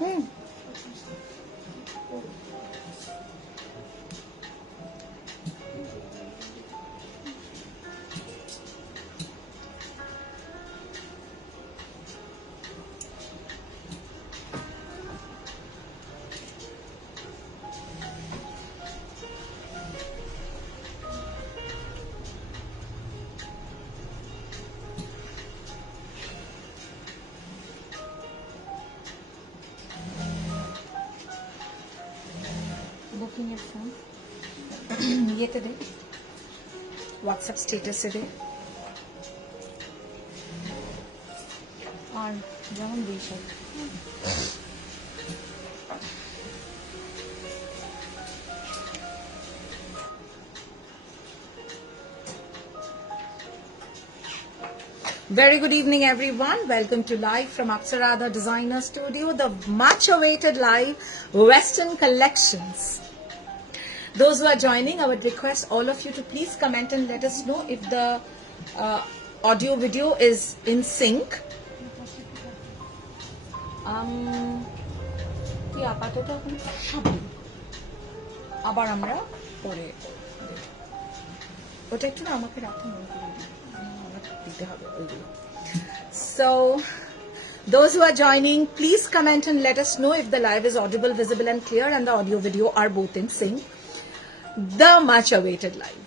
হুম booking এর phone ইয়েতে দে, WhatsApp স্টেটাসে দে, আর যেমন দিই সব। Very good evening, everyone. Welcome to live from Apsara the Designer Studio, the much-awaited live Western collections. Those who are joining, I would request all of you to please comment and let us know if the audio video is in sync. কি আপাতত এখন সবই আবার আমরা পরে ওটা একটু না আমাকে রাতে মনে করে দিই, আমার দিতে হবে ওইগুলো। So those who are joining, please comment and let us know if the live is audible, visible and clear and the audio video are both in sync. The much awaited live.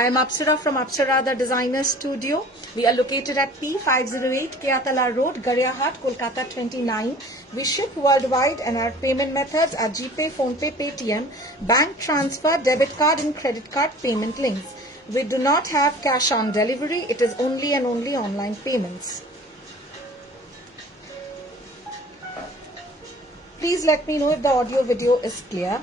I am Apsara from Apsara the Designer Studio. We are located at P508 Keatala Road, Gariahat, Kolkata 29. We ship worldwide and our payment methods are GPay, PhonePe, Paytm, bank transfer, debit card and credit card payment links. We do not have cash on delivery. It is only and only online payments. Please let me know if the audio video is clear.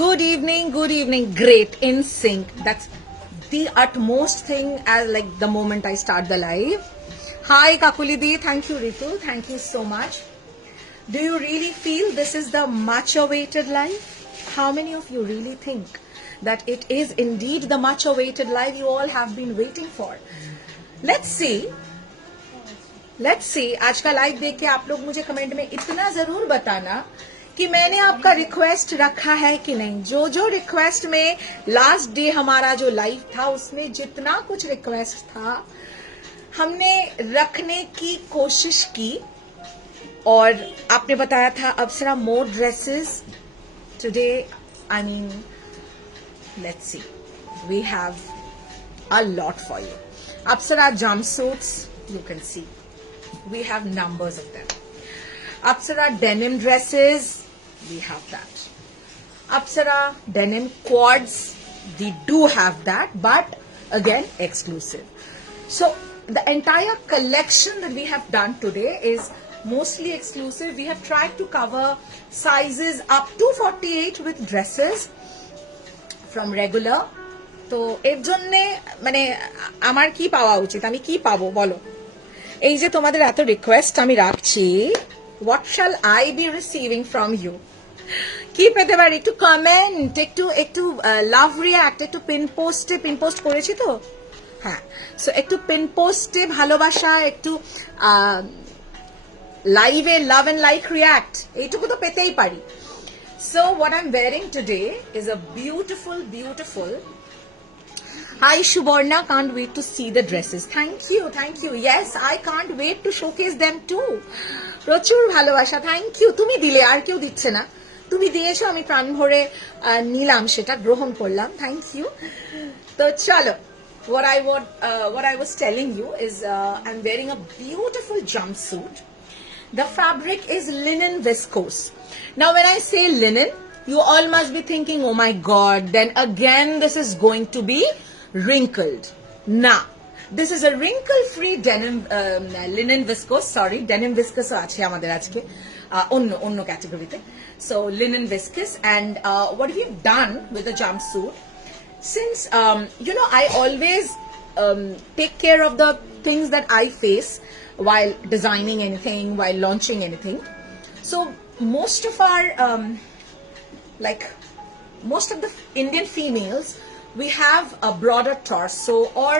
Good evening, good evening. Great, in sync. That's the utmost thing as like the moment I start the live. Hi Kakuli Di, thank you Ritu, thank you so much. Do you really feel this is the much awaited live? How many of you really think that it is indeed the much awaited live you all have been waiting for? Let's see. आज का live देख के आप लोग मुझे comment में इतना जरूर बताना कि मैंने आपका रिक्वेस्ट रखा है कि नहीं। जो रिक्वेस्ट में लास्ट डे हमारा जो लाइव था उसमें जितना कुछ रिक्वेस्ट था हमने रखने की कोशिश की और आपने बताया था Apsara more dresses today. I mean let's see, we have a lot for you. Apsara jumpsuits, you can see we have numbers of them. Apsara denim dresses, we have that. Apsara denim quads, we do have that, but again exclusive. So the entire collection that we have done today is mostly exclusive. We have tried to cover sizes up to 48 with dresses from regular. তো এর জন্যে মানে আমার কি পাওয়া উচিত, আমি কি পাবো বলো? এই যে তোমাদের এত রিকোয়েস্ট আমি রাখছি, what shall I be receiving from you? কি পেতে পারি? একটু কমেন্ট, একটু লাভ রিয়াক্ট, একটু পিন পোস্ট করেছি তো, হ্যাঁ, সো একটু পিন পোস্টে ভালোবাসা, একটু লাইভে লাভ এন্ড লাইক রিয়াক্ট, এইটুকু তো পেতেই পারি। So what I'm wearing today is a beautiful Hi Shubarna, can't wait to see the dresses. Thank you. Yes, I can't wait to showcase them too. প্রচুর ভালোবাসা, থ্যাংক ইউ। তুমি দিলে, আর কেউ দিচ্ছে না, তুমি দিয়েছো, আমি প্রাণ ভরে নিলাম, সেটা গ্রহণ করলাম, থ্যাংক ইউ। তো চলো, what I was telling you is I'm wearing a beautiful jumpsuit. The fabric is linen viscose. Now when I say linen, you all must be thinking, oh my god, then again this is going to be wrinkled. Nah, this is a wrinkle free denim linen viscose. Sorry, denim viscose ache amader ajke onno category te. So linen viscose, and what we've done with the jumpsuit, since you know, I always take care of the things that I face while designing anything, while launching anything. So most of our like most of the Indian females, we have a broader torso or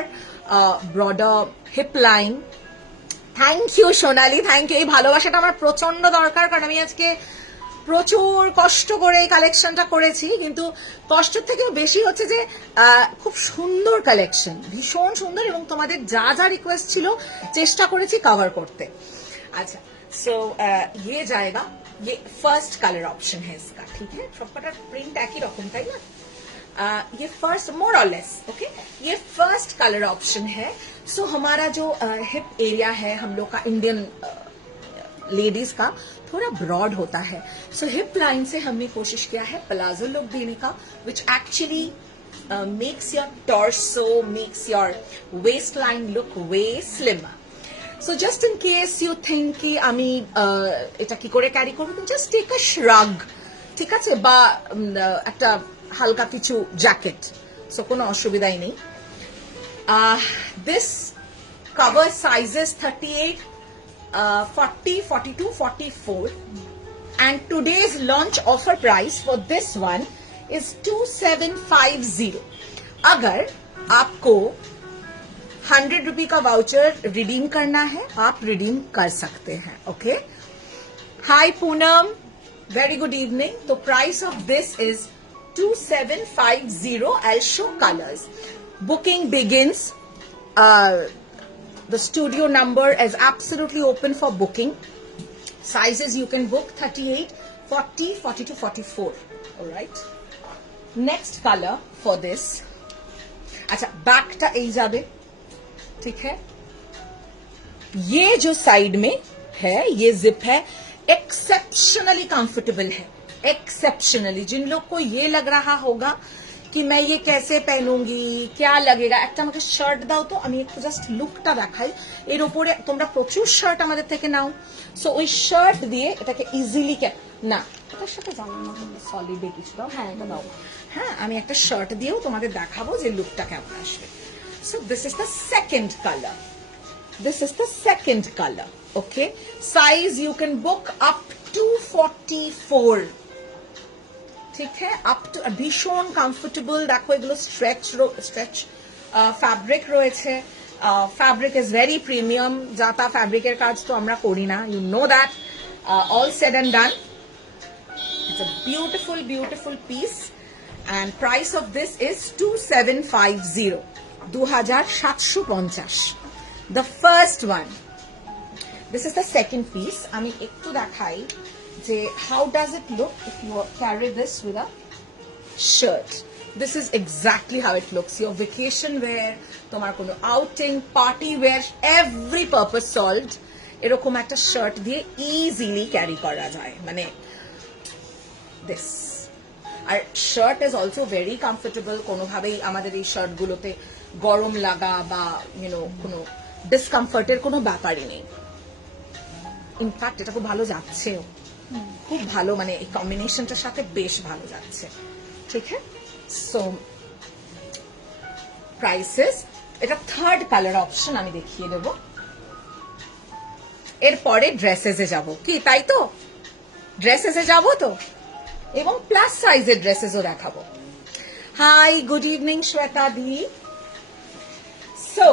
a broader hip line. Thank you Sonali, thank you. এই ভালোবাসাটা আমার প্রচন্ড দরকার, কারণ আমি আজকে প্রচুর কষ্ট করে এই কালেকশনটা করেছি, কিন্তু কষ্টের থেকেও বেশি হচ্ছে যে খুব সুন্দর কালেকশন, ভীষণ সুন্দর, এবং তোমাদের যা যা রিকোয়েস্ট ছিল চেষ্টা করেছি কভার করতে। अच्छा सो ये जाएगा, ये फर्स्ट कलर ऑप्शन है इसका, ठीक है। सबका प्रिंट एक ही रकम था ना, ये फर्स्ट मोर और लेस, ओके। ये फर्स्ट कलर ऑप्शन है। सो हमारा जो हिप एरिया है हम लोग का, इंडियन लेडीज का थोड़ा ब्रॉड होता है। सो हिप लाइन से हमने कोशिश किया है प्लाजो लुक देने का, which actually makes your torso, makes your waist line look way slimmer. So just in case you think ki ami eta ki kore carry korbo, just take a shrug, ঠিক আছে, বা একটা হালকা কিছু jacket, so কোনো অসুবিধাই নেই। This cover sizes 38, 40, 42, 44, and today's launch offer price for this one is 2750। अगर आपको 100 रुपए का वाउचर रिडीम करना है, आप रिडीम कर सकते हैं, ओके। हाय पूनम, वेरी गुड इवनिंग। तो price of this is 2750। I'll show colors. Booking begins. The studio number is absolutely open for booking. Sizes you can book 38, 40, 42, 44. All right. Next color for this. अच्छा, back टा এই যাবে, ठीक है। ये जो side में है ये जिप है, एक्सेप्शनली कंफर्टेबल है, एक्सेप्शनली। जिन लोग को ये लग रहा होगा कि मैं ये कैसे पहनूंगी, क्या लगेगा, একটা আমাকে শার্ট দাও তো, আমি একটু জাস্ট লুকটা দেখাই। এর উপরে তোমরা প্রচুর শার্ট আমাদের থেকে নাও, সো ওই শার্ট দিয়ে এটাকে ইজিলি না, এটার সাথে জানো না সলিড কিছু দাও, হ্যাঁ এটা দাও, হ্যাঁ আমি একটা শার্ট দিয়েও তোমাদের দেখাবো যে লুকটা কেমন আসবে। So this is the second color. This is the second color. Okay. Size you can book up to 44. ठीक है, up to भीषण comfortable। देखो एगुलो stretch fabric রয়েছে। Fabric is very premium। जाता fabric এর কাজ তো আমরা করি না, you know that। All said and done, it's a beautiful, beautiful piece, and price of this is 2750। 2750। The first one. This is the second piece. আমি একটু দেখাই যে how does it look if you carry this with a shirt. This is exactly how it looks. Your vacation wear, তোমার কোনো outing, party wear, every purpose solved। এরকম একটা shirt দিয়ে easily carry করা যায়, মানে this। আর shirt is also very comfortable, কোনোভাবেই আমাদের এই শার্ট গুলোতে গরম লাগা বা কোনো ডিসকমফর্টের কোনো ব্যাপারই নেই। ইনফ্যাক্ট এটা খুব ভালো যাচ্ছেও, খুব ভালো, মানে এই কম্বিনেশনটার সাথে বেশ ভালো যাচ্ছে, ঠিক আছে। সো প্রাইসেস, এটা থার্ড কালার অপশন আমি দেখিয়ে দেব। এরপরে ড্রেসেসে যাব, কি তাই তো? ড্রেসেসে যাব তো, এবং প্লাস সাইজের ড্রেসেসও দেখাবো। Hi, good evening Shweta di. So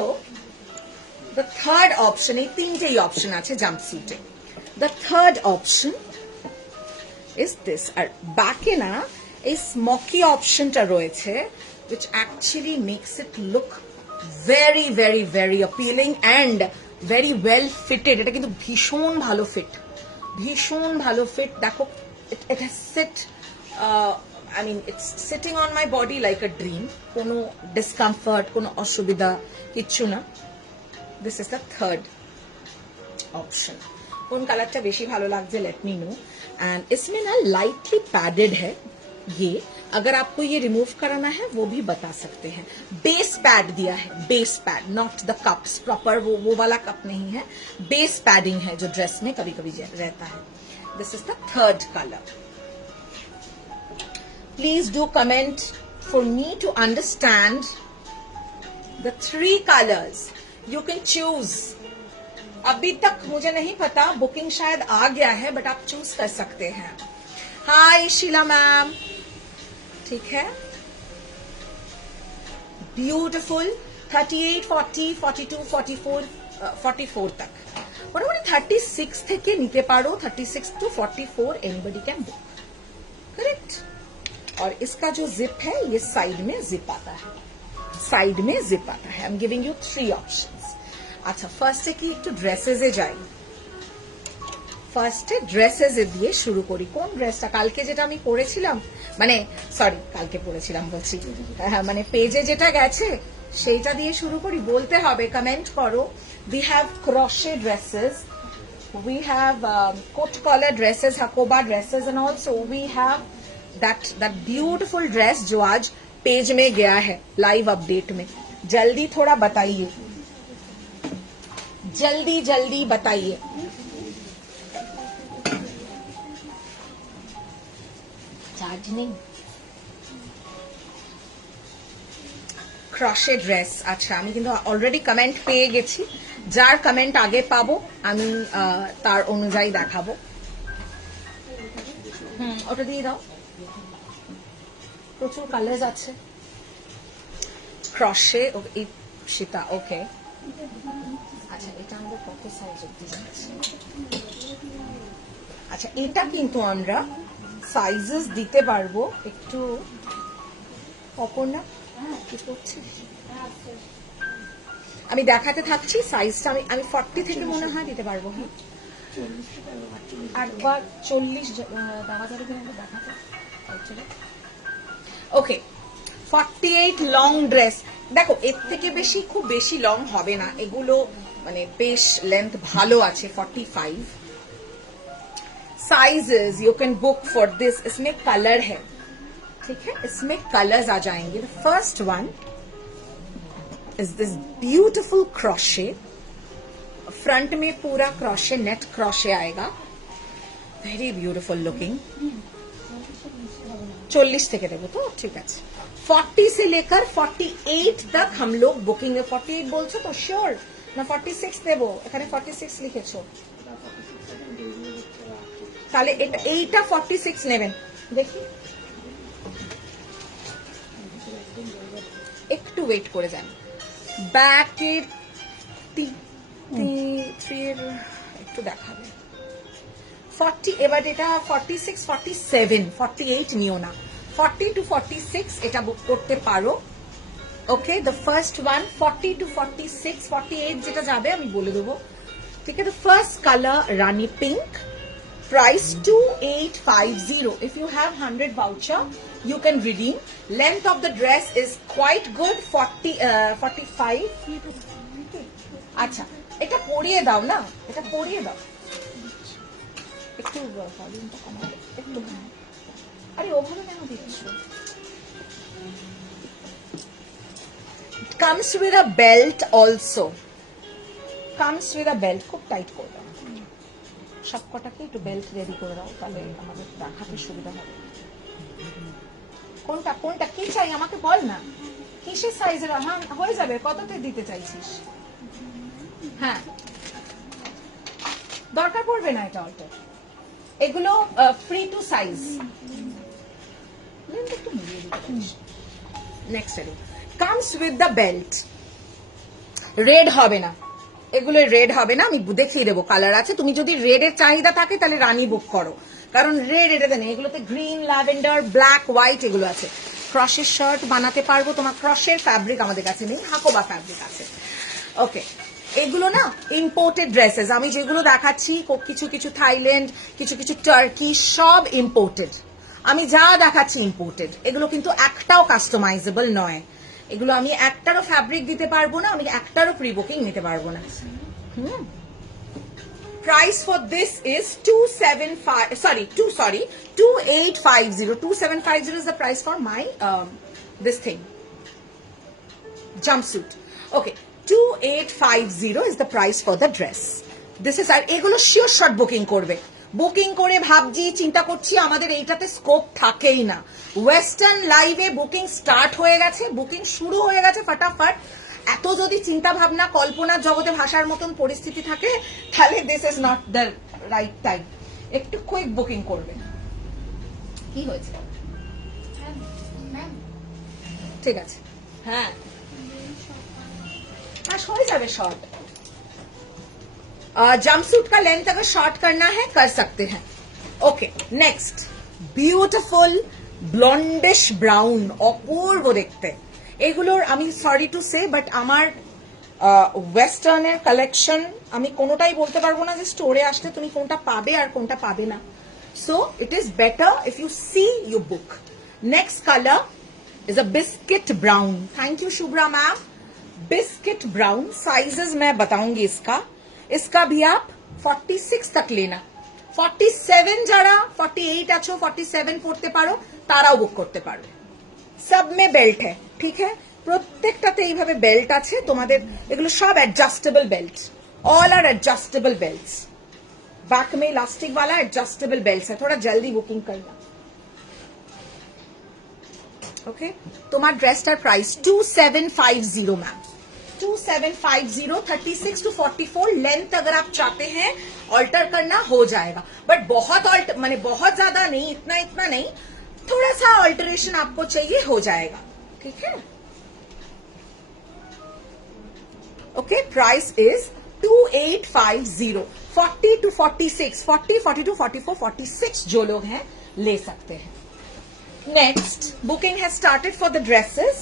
the third option, এই তিনটেই অপশন আছে জাম্পস্যুটে। The third option is this. আর ব্যাকে না এই স্মোকি অপশনটা রয়েছে, which actually makes it look very, very, very appealing and very well fitted। এটা কিন্তু ভীষণ ভালো ফিট, ভীষণ ভালো ফিট। দেখো, it has sit, I mean it's sitting on my body like a dream, কোনো discomfort, কোনো অসুবিধা কিচ্ছু না। This is the third option। কোন কালারটা বেশি ভালো লাগছে let me know। and इसमें ना lightly padded है ये, अगर आपको ये रिमूव कराना है वो भी बता सकते हैं। बेस पैड दिया है, base pad, not the cups proper, वो वाला कप नहीं है, बेस पैडिंग है जो ड्रेस में कभी कभी रहता है। This is the third color। Please do comment for me to understand the three colors you can choose। अभी तक मुझे नहीं पता, बुकिंग शायद आ गया है, बट आप चूज कर सकते हैं। हाय शीला मैम, ठीक है, ब्यूटिफुल 38, 40, 42, 44, 44 तक मोटामुटी 36 থেকে নিতে পারো, 36 to 44 anybody can book, correct. और इसका जो जिप है ये साइड में जिप आता है, साइड में जिप आता है। I am giving you 3 options. अच्छा, ফার্স্টে কি একটু ড্রেসেসে যাই, ফার্স্টে ড্রেসেসে দিয়ে শুরু করি। কোন ড্রেসটা কালকে যেটা আমি পরেছিলাম, মানে সরি কালকে পরেছিলাম বলছি, হ্যাঁ মানে পেজে যেটা গেছে সেইটা দিয়ে শুরু করি, বলতে হবে, কমেন্ট করো। we have crochet dresses, we have coat collar dresses, hakoba dresses, and also we have that beautiful dress जो आज पेज में गया है लाइव अपडेट में। जल्दी थोड़ा बताइए, जल्दी जल्दी बताइए। चार्ज नहीं, ক্রশে ড্রেস। আচ্ছা, আমি কিন্তু অলরেডি কমেন্ট পেয়ে গেছি, যার কমেন্ট আগে পাবো আমি তার অনুযায়ী দেখাবো। ওটা দিয়ে দাও, প্রচুর কালার আছে ক্রশে। সীতা, ওকে। আচ্ছা, এটা আমাদের কত সাইজ অব্দি যাচ্ছে? আচ্ছা, এটা কিন্তু আমরা সাইজেস দিতে পারবো একটু। অপর্ণা কি করছিস? আমি দেখাতে থাকছি সাইজটা। আমি 40 থেকে মনে হয় দিতে পারবো। হ্যাঁ, একবার 40 দেওয়া যাবে কিনা দেখাতে। ওকে, 48 লং ড্রেস। দেখো, এর থেকে বেশি খুব বেশি লং হবে না, এগুলো মানে বেশ লেন্থ ভালো আছে। 45 sizes you can book for this. इसमें कलर है, ठीक है, इसमें कलर्स आ जाएंगे। The first one is this beautiful crochet, front में पूरा क्रोशे, नेट क्रोशे आएगा, वेरी ब्यूटिफुल लुकिंग। 40 থেকে দেবো তো, ঠিক আছে। 40 से लेकर 48 तक हम लोग बुकिंग। 48 বলছো তো শিওর না? 46 দেবো, এখানে 46 লিখেছো, তাহলে এইটা 46 নেবেন। দেখি, একটু ওয়েট করে যান। ব্যাকের একটু দেখাবে 40, এবার এটা 46, 47, 48 নিও না, 40 to 46 এটা বুক করতে পারো। ওকে, দ্য ফার্স্ট ওয়ান 40 to 46, 48 যেটা যাবে আমি বলে দেবো, ঠিক আছে। The first colour Rani pink, price 2850. If you have 100 voucher you can redeem. Length of the dress is quite good, 45. আচ্ছা, এটা পরিয়ে দাও না, এটা পরিয়ে দাও একটু, ভলিউমটা কমাও একটু। আরে ওভাবে কেন দিচ্ছ? comes with a belt also, comes with a belt। খুব টাইট করে দাও, সব কটাকে একটু বেল্ট রেডি করে দাও, তাহলে আমাদের দেখাতে সুবিধা হবে। কোনটা কোনটা কি চাই আমাকে বল না, কিসের সাইজের? হ্যাঁ, হয়ে যাবে। কততে দিতে চাইছিস? হ্যাঁ, দরকার পড়বে না এটা অল্টার, এগুলো ফ্রি টু সাইজ। একটু মিলিয়ে দিতে পারিস। Next comes with the belt, red হবে না, এগুলো রেড হবে না, আমি দেখিয়ে দেবো কালার আছে। তুমি যদি রেড এর চাহিদা থাকে তাহলে রানী বুক করো, কারণ রেড এটাতে নেই। এগুলোতে গ্রিন, ল্যাভেন্ডার, ব্ল্যাক, হোয়াইট এগুলো আছে। ক্রশের শার্ট বানাতে পারবো, তোমার ক্রশের ফ্যাব্রিক আমাদের কাছে নেই, হাকোবা ফ্যাব্রিক আছে। ওকে, এগুলো না ইম্পোর্টেড ড্রেসেস। আমি যেগুলো দেখাচ্ছি কিছু কিছু থাইল্যান্ড, কিছু কিছু টার্কি, সব ইম্পোর্টেড। আমি যা দেখাচ্ছি ইম্পোর্টেড, এগুলো কিন্তু একটাও কাস্টমাইজেবল নয়। এগুলো আমি একটারও ফ্যাব্রিক দিতে পারবো না, আমি একটারও প্রি বুকিং নিতে পারবো না। Price for this is 2850. 2750 is the price for my this thing jumpsuit. Okay, 2850 is the price for the dress. This is আর এগুলো শিওর শর্ট বুকিং করবে। বুকিং করে ভাবছি, চিন্তা করছি, আমাদের এইটাতে স্কোপ থাকেই না। ওয়েস্টার্ন লাইভে বুকিং স্টার্ট হয়ে গেছে, বুকিং শুরু হয়ে গেছে ফটাফট। এত যদি চিন্তা ভাবনা কল্পনার জগতে ভাষার মতন পরিস্থিতি থাকে, তাহলে this is not the right time. একটু কুইক বুকিং করবে। কি হয়েছে? ঠিক আছে, হ্যাঁ हाँ हो जाए शॉर्ट। जंपसूट का लेंथ अगर शॉर्ट करना है कर सकते हैं। ओके नेक्स्ट, ब्यूटिफुल ব্লন্ডিশ ব্রাউন, অপূর্ব দেখতে। এগুলোর আমি সরি টু সে বাট আমার ওয়েস্টার্নের কালেকশন আমি কোনোটাই বলতে পারবো না যে স্টোরে আসলে তুমি কোনটা পাবে আর কোনটা পাবে না। So it is better if you see you book. Next colour is a biscuit brown. Thank you Shubhra ma'am. Biscuit brown sizes मैं बताऊंगी इसका भी आप 46 तक लेना। 47 যারা 48 আছো 47 পড়তে পারো তারাও বুক করতে পারবে। সব মে বেল্ট है, ঠিক है, প্রত্যেকটাতে এইভাবে বেল্ট আছে তোমাদের। এগুলো সব adjustable belt, all are adjustable belts. Back में इलास्टिक वाला एडजस्टेबल बेल्ट है, थोड़ा जल्दी बुकिंग करना। ओके তোমার ড্রেসটার প্রাইস 2750 मैम, 2750। 36 to 44 लेंथ अगर आप चाहते हैं ऑल्टर करना हो जाएगा, बट बहुत माने बहुत ज्यादा नहीं, इतना नहीं, थोड़ा सा ऑल्टरेशन आपको चाहिए हो जाएगा, ठीक है। Okay price is 2850। 40 to 46, 40, 42, 44, 46 जो लोग हैं ले सकते हैं। Next booking has started for the dresses.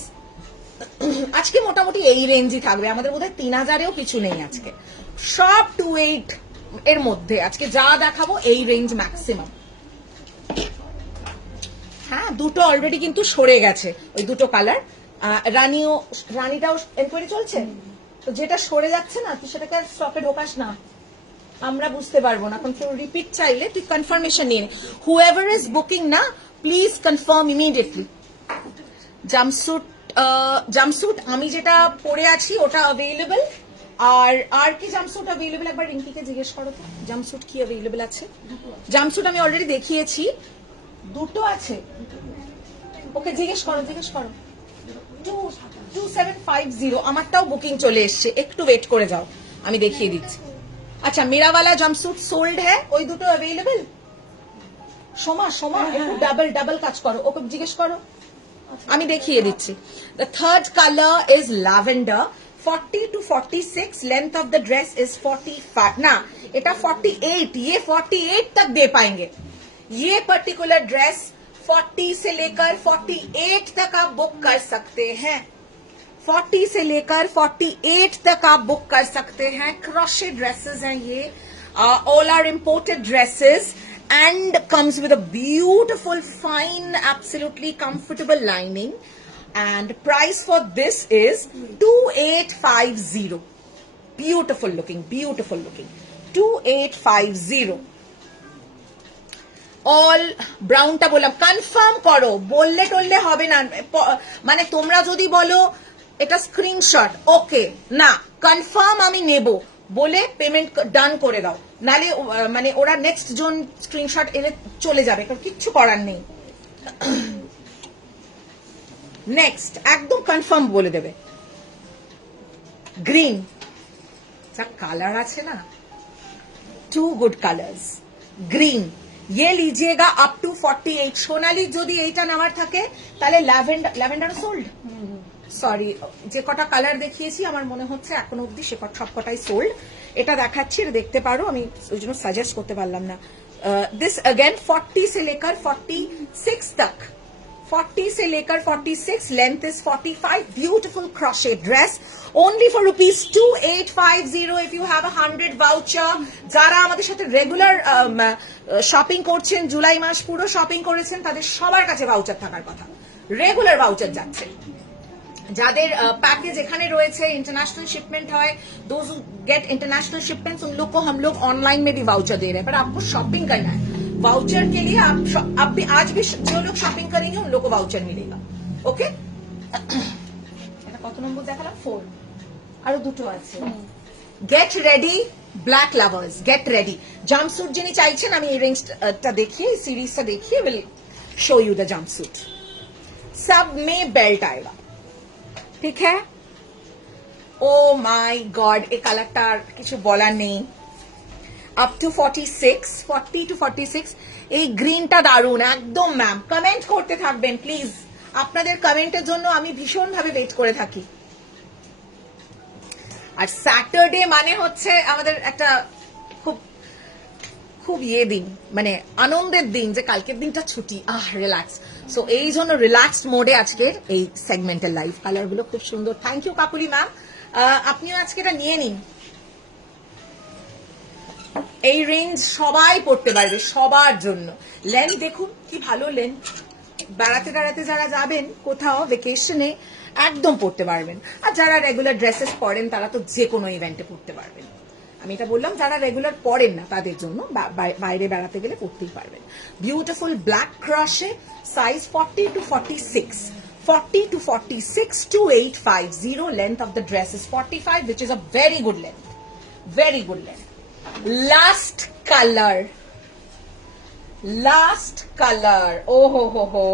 আজকে মোটামুটি এই রেঞ্জই থাকবে, আমাদের বোধহয় 3000-এও কিছু নেই আজকে, সব 28 এর মধ্যে আজকে যা দেখাবো এই রেঞ্জ ম্যাক্সিমাম। হ্যাঁ দুটো অলরেডি কিন্তু সরে গেছে, ওই দুটো কালার। রানীটাও এনকোয়ারি চলছে, তো যেটা সরে যাচ্ছে না তুই সেটাকে স্টকে ঢোকাস না, আমরা বুঝতে পারবো না। এখন কেউ রিপিট চাইলে তুই কনফার্মেশন নিয়ে নে। হুএভার ইজ বুকিং না প্লিজ কনফার্ম ইমিডিয়েটলি। জাম্পস্যুট আমি যেটা পরে আছি ওটা অ্যাভেলেবল, আর কি জাম্পস্যুট অ্যাভেলেবল একবার রিঙ্কিকে জিজ্ঞেস করো তো জাম্পস্যুট কি অ্যাভেলেবল আছে। জাম্পস্যুট আমি অলরেডি দেখিয়েছি, দুটো আছে। ওকে জিজ্ঞেস করো 2750। আমারটাও বুকিং চলে এসছে, একটু ওয়েট করে যাও আমি দেখিয়ে দিচ্ছি। আচ্ছা মেরাওয়ালা জাম্পস্যুট সোল্ড হ্যাঁ, ওই দুটো অ্যাভেলেবল। সোমা একটু ডাবল কাজ করো, ওকে জিজ্ঞেস করো আমি দেখিয়ে দিচ্ছি। The third color is lavender, 40 to 46, length of the dress is 45 ना এটা 48, ये 48 तक दे पाएंगे। ये पर्टिकुलर ड्रेस 40 से लेकर 48 तक आप बुक कर सकते हैं, 40 से लेकर 48 तक आप बुक कर सकते हैं। क्रोशे ड्रेसेस हैं ये, all are imported dresses and comes with a beautiful fine absolutely comfortable lining, and price for this is 2850। beautiful looking 2850। All ব্রাউনটা বললাম কনফার্ম করো, বললে টললে হবে না। মানে তোমরা যদি বলো এটা স্ক্রিনশট ওকে না কনফার্ম আমি নেব বলে পেমেন্ট ডান করে দাও, নালে মানে ওরা নেক্সট জোন স্ক্রিনশট এনে চলে যাবে, কারণ কিচ্ছু করার নেই। নেক্সট একদম কনফার্ম বলে দেবে। গ্রিন যা কালার আছে না, টু গুড কালার্স। গ্রিন ये लीजिएगा अप टू 48। সোনালি যদি এইটা নেওয়ার থাকে তাহলে ল্যাভেন্ডার সোল্ড, সরি যে কটা কালার দেখিয়েছি আমার মনে হচ্ছে এখন অব্দি সে সব কটাই সোল্ড। এটা দেখাচ্ছি, এটা দেখতে পারো, আমি ওই জন্য সাজেস্ট করতে পারলাম না। दिस अगेन 40 से लेकर 46 तक, 40 से लेकर 46, length is 45। Beautiful crochet dress only for ₹2850 if you have a 100 voucher। যারা আমাদের সাথে রেগুলার শপিং করছেন, জুলাই মাস পুরো শপিং করেছেন, তাদের সবার কাছে ভাউচার থাকার কথা, রেগুলার ভাউচার যাচ্ছে। যাদের पैकेज এখানে রয়েছে, इंटरनेशनल शिपमेंट है, those who get international shipments उन लोग को हम लोग ऑनलाइन में भी वाउचर दे रहे हैं, पर आपको शॉपिंग करना है। वाउचर के लिए आप भी आज भी जो लोग शॉपिंग करेंगे उन लोग को वाउचर मिलेगा। ओके এটা কত নম্বর দেখালাম? 4 আরো দুটো আছে। Get ready black lovers, get ready. Jumpsuit যিনি চাইছেন আমি এই রেঞ্জটা দেখিয়ে সিরিজটা দেখিয়ে will show you the jumpsuit. सब में बेल्ट आएगा, ठीक है। ओ माय गॉड এই কালারটার কিছু বলার নেই। Up to 46, 40 to 46। এই গ্রিনটা দারুন একদম ম্যাম, কমেন্ট করতে থাকবেন প্লিজ। আপনাদের কমেন্টের জন্য আমি ভীষণ ভাবে ওয়েট করে থাকি। আর স্যাটারডে মানে হচ্ছে আমাদের একটা খুব খুব দিন, মানে আনন্দের দিন, যে কালকের দিনটা ছুটি, রিল্যাক্স। সো এই জন্য রিল্যাক্সড মোডে আজকের এই সেগমেন্টের লাইভ। কালার গুলো খুব সুন্দর, থ্যাংক ইউ কাকুলি ম্যাম। আপনিও আজকে এটা নিয়ে নিন। এই রেঞ্জ সবাই পড়তে পারবে, সবার জন্য। লেন্থ দেখুন কি ভালো লেন্থ, বেড়াতে বেড়াতে যারা যাবেন কোথাও ভেকেশনে একদম পড়তে পারবেন। আর যারা রেগুলার ড্রেসেস পরেন তারা তো যে কোনো ইভেন্টে পড়তে পারবেন। আমি এটা বললাম যারা রেগুলার পরেন না তাদের জন্য, বাইরে বেড়াতে গেলে পড়তেই পারবেন। বিউটিফুল ব্ল্যাক ক্রাশে, size 40 to 46, 40 to 46, 2850. Length of the dress is 45, which is a very good length, very good length. Last color, last colour, ও হো,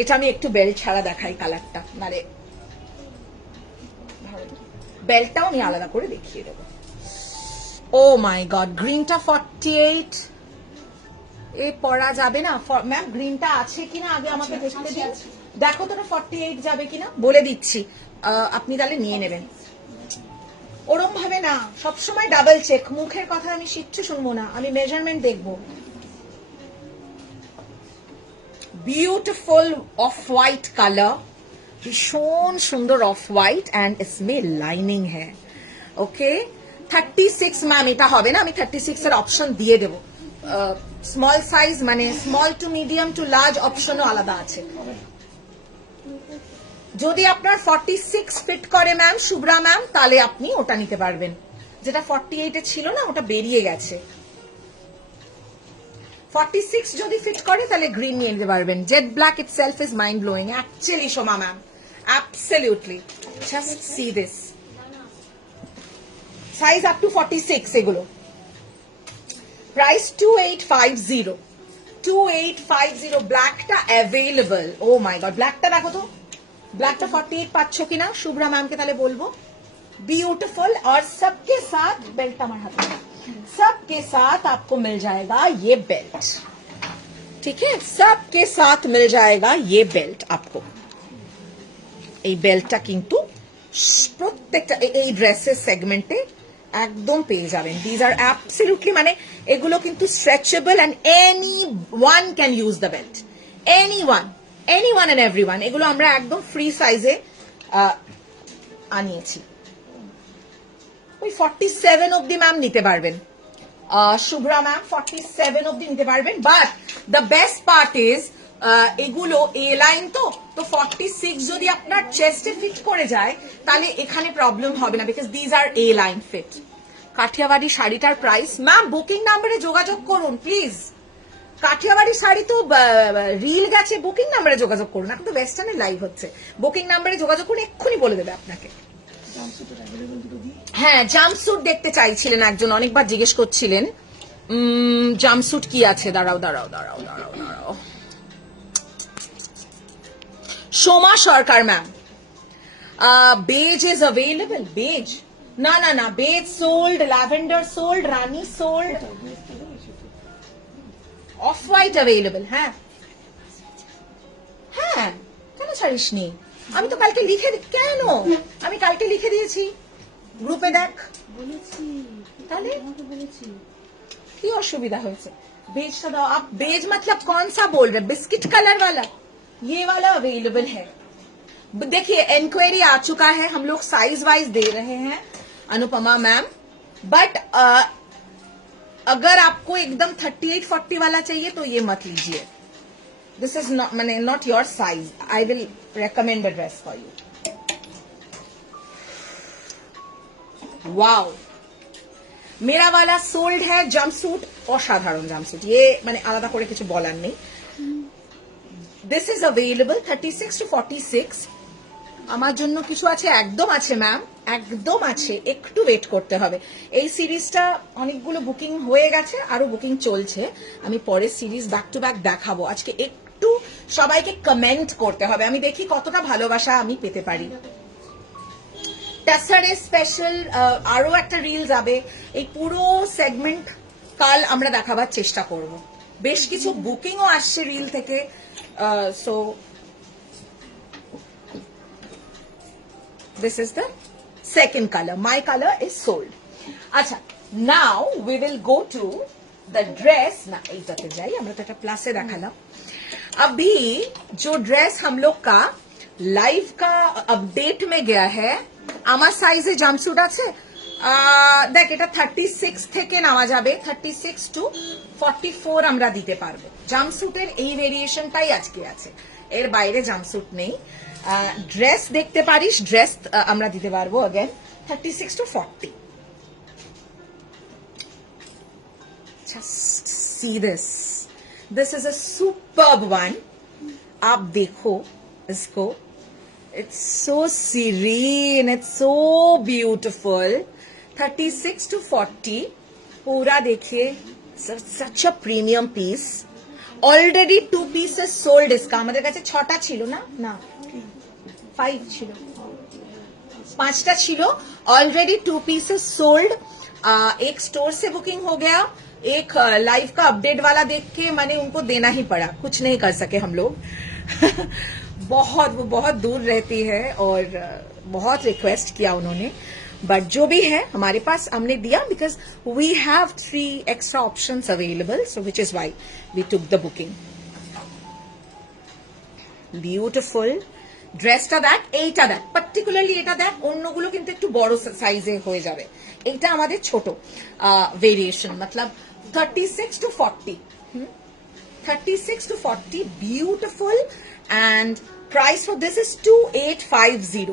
এটা আমি একটু বেল্ট ছাড়া দেখাই কালারটা, মানে বেল্টটাও আমি আলাদা করে দেখিয়ে দেবো। ও মাই গড, গ্রিনটা 48, এ পরা যাবে না ম্যাম? গ্রিনটা আছে কিনা আগে আমাকে দেখতে দিন, দেখো তো 48 যাবে কিনা, বলে দিচ্ছি। আপনি তাহলে নিয়ে নেবেন। ওরম ভাবে না, সবসময় ডাবল চেক, মুখের কথা আমি কিচ্ছু শুনবো না, আমি মেজারমেন্ট দেখবো। বিউটিফুল অফ হোয়াইট কালার, ভীষণ সুন্দর অফ হোয়াইট, অ্যান্ড इसमें লাইনিং है। ওকে, 36 ম্যাম এটা হবে না, আমি 36 এর অপশন দিয়ে দেবো। স্মল সাইজ মানে small to medium to large অপশনও আলাদা আছে। যদি আপনার 46 ফিট করে ম্যাম, শুভ্রা ম্যাম, তাহলে আপনি ওটা নিতে পারবেন। যেটা 48 এ ছিল না, ওটা বেরিয়ে গেছে। 46 যদি ফিট করে তাহলে গ্রিন নিয়ে নিতে পারবেন। Jet black itself is mind blowing actually, Soma ma'am, absolutely. Just see this, size up to 46 এগুলো। প্রাইস 2850, 2850। ব্ল্যাকটা অ্যাভেলেবল। ও মাই গড, ব্ল্যাকটা দেখো তো, ब्लैक 48 पाচ্ছ কিনা শুভ্রা ম্যাম কে তাহলে বলবো। ब्यूटीफुल, और सबके साथ बेल्ट, हमारे हाथ में सबके साथ आपको मिल जाएगा ये बेल्ट, ठीक है? सबके साथ मिल जाएगा ये बेल्ट आपको। এই বেল্টটা কিন্তু প্রত্যেকটা এই ড্রেসের সেগমেন্টে একদম পেয়ে যাবেন। দিজ আর অ্যাবসলিউটলি, মানে এগুলো কিন্তু stretchable, and anyone can use the belt, anyone and everyone। এগুলো আমরা একদম ফ্রি সাইজে আনিয়েছি। ওই 47 অবধি ম্যাম নিতে পারবেন, শুভ্রা ম্যাম 47 অবধি নিতে পারবেন। But the best part is এগুলো এ লাইন, তো 46 যদি আপনার চেস্টে ফিট করে যায় তাহলে এখানে প্রবলেম হবে না, because these are a line fit. Kathiawadi শাড়িটার প্রাইস ম্যাম বুকিং নাম্বারে যোগাযোগ করুন প্লিজ। কাঠিয়াবাড়ি শাড়ি তো রিল গেছে, বুকিং নাম্বারে যোগাযোগ করুন। এখন তো ওয়েস্টার্নের লাইভ হচ্ছে, বুকিং নাম্বারে যোগাযোগ করুন, এক্ষুনি বলে দেবে আপনাকে। হ্যাঁ, জাম্পস্যুট দেখতে চাইছিলেন একজন, অনেকবার জিজ্ঞেস করছিলেন জাম্পস্যুট কি আছে। দাঁড়াও, Soma Sarkar ma'am, beige is available. Beige না, beige sold, lavender sold, Rani sold, off white available. হ্যাঁ, কেন ছাড়িস নি? আমি তো কালকে লিখে দিয়েছি গ্রুপে, দেখ তাহলে কি অসুবিধা হয়েছে? बेचता दो आप। बेज मतलब कौन सा बोल रहे? बिस्किट कलर वाला, ये वाला अवेलेबल है। देखिए इंक्वायरी आ चुका है, हम लोग साइज वाइज दे रहे हैं अनुपमा मैम। बट अगर आपको एकदम 38-40 वाला चाहिए तो ये मत लीजिए। This is not your size. I will recommend a dress for you. Wow, मेरा वाला सोल्ड है जंपसूट, असाधारण जंपसूट, ये मैंने आलादा करे किछु बोलार नेই। This is available 36 to 46। আমার জন্য কিছু আছে, একদম আছে ম্যাম, একদম আছে, একটু ওয়েট করতে হবে। এই সিরিজটা অনেকগুলো বুকিং হয়ে গেছে, আরো বুকিং চলছে। আমি পরের সিরিজ ব্যাক টু ব্যাক দেখাবো। আজকে একটু সবাইকে কমেন্ট করতে হবে, আমি দেখি কতটা ভালোবাসা আমি পেতে পারি। টাসারে স্পেশাল আরো একটা রিল যাবে। এই পুরো সেগমেন্ট কাল আমরা দেখাবার চেষ্টা করব। বেশ কিছু বুকিংও আসছে রিল থেকে, so this is the second color. My color is sold. Acha, now we will go to the dress. ना इधर जाइए, हमरा तो एक प्लस से रखा ला. अभी जो ड्रेस हम लोग का लाइव का अपडेट में गया है, আমার সাইজে জাম্পস্যুট আছে, দেখ এটা 36 থেকে নামা যাবে, 36 to 44 আমরা দিতে পারবো। জাম্পস্যুটের এই ভেরিয়েশনটাই আজকে আছে, এর বাইরে জাম্পস্যুট নেই। ড্রেস দেখতে পারিস, ড্রেস আমরা দিতে পারবো again 36 to 40। Just see this. This is a superb one. आप देखो इसको, it's so serene, it's so beautiful। 36 to 40 पूरा देखिए, such a premium piece। Already 2 pieces sold इसका, हमारे কাছে 6টা ছিল না, না 5 ছিল, 5টা ছিল, already 2 pieces sold। एक स्टोर से बुकिंग हो गया, एक लाइव का अपडेट वाला देख के मैंने उनको देना ही पड़ा, कुछ नहीं कर सके हम लोग। वो बहुत दूर रहती है और बहुत रिक्वेस्ट किया उन्होंने, बट जो भी है हमारे पास हमने दिया, because we have 3 extra options available, so which is why we took the booking. Beautiful ড্রেসটা দেখ, এইটা দেখ, পার্টিকুলারলি এটা দেখ, অন্যগুলো কিন্তু একটু বড় সাইজে হয়ে যাবে, এইটা আমাদের ছোট ভেরিয়েশন, मतलब 36 to 40, 36 to 40, beautiful, and price for this is 2850।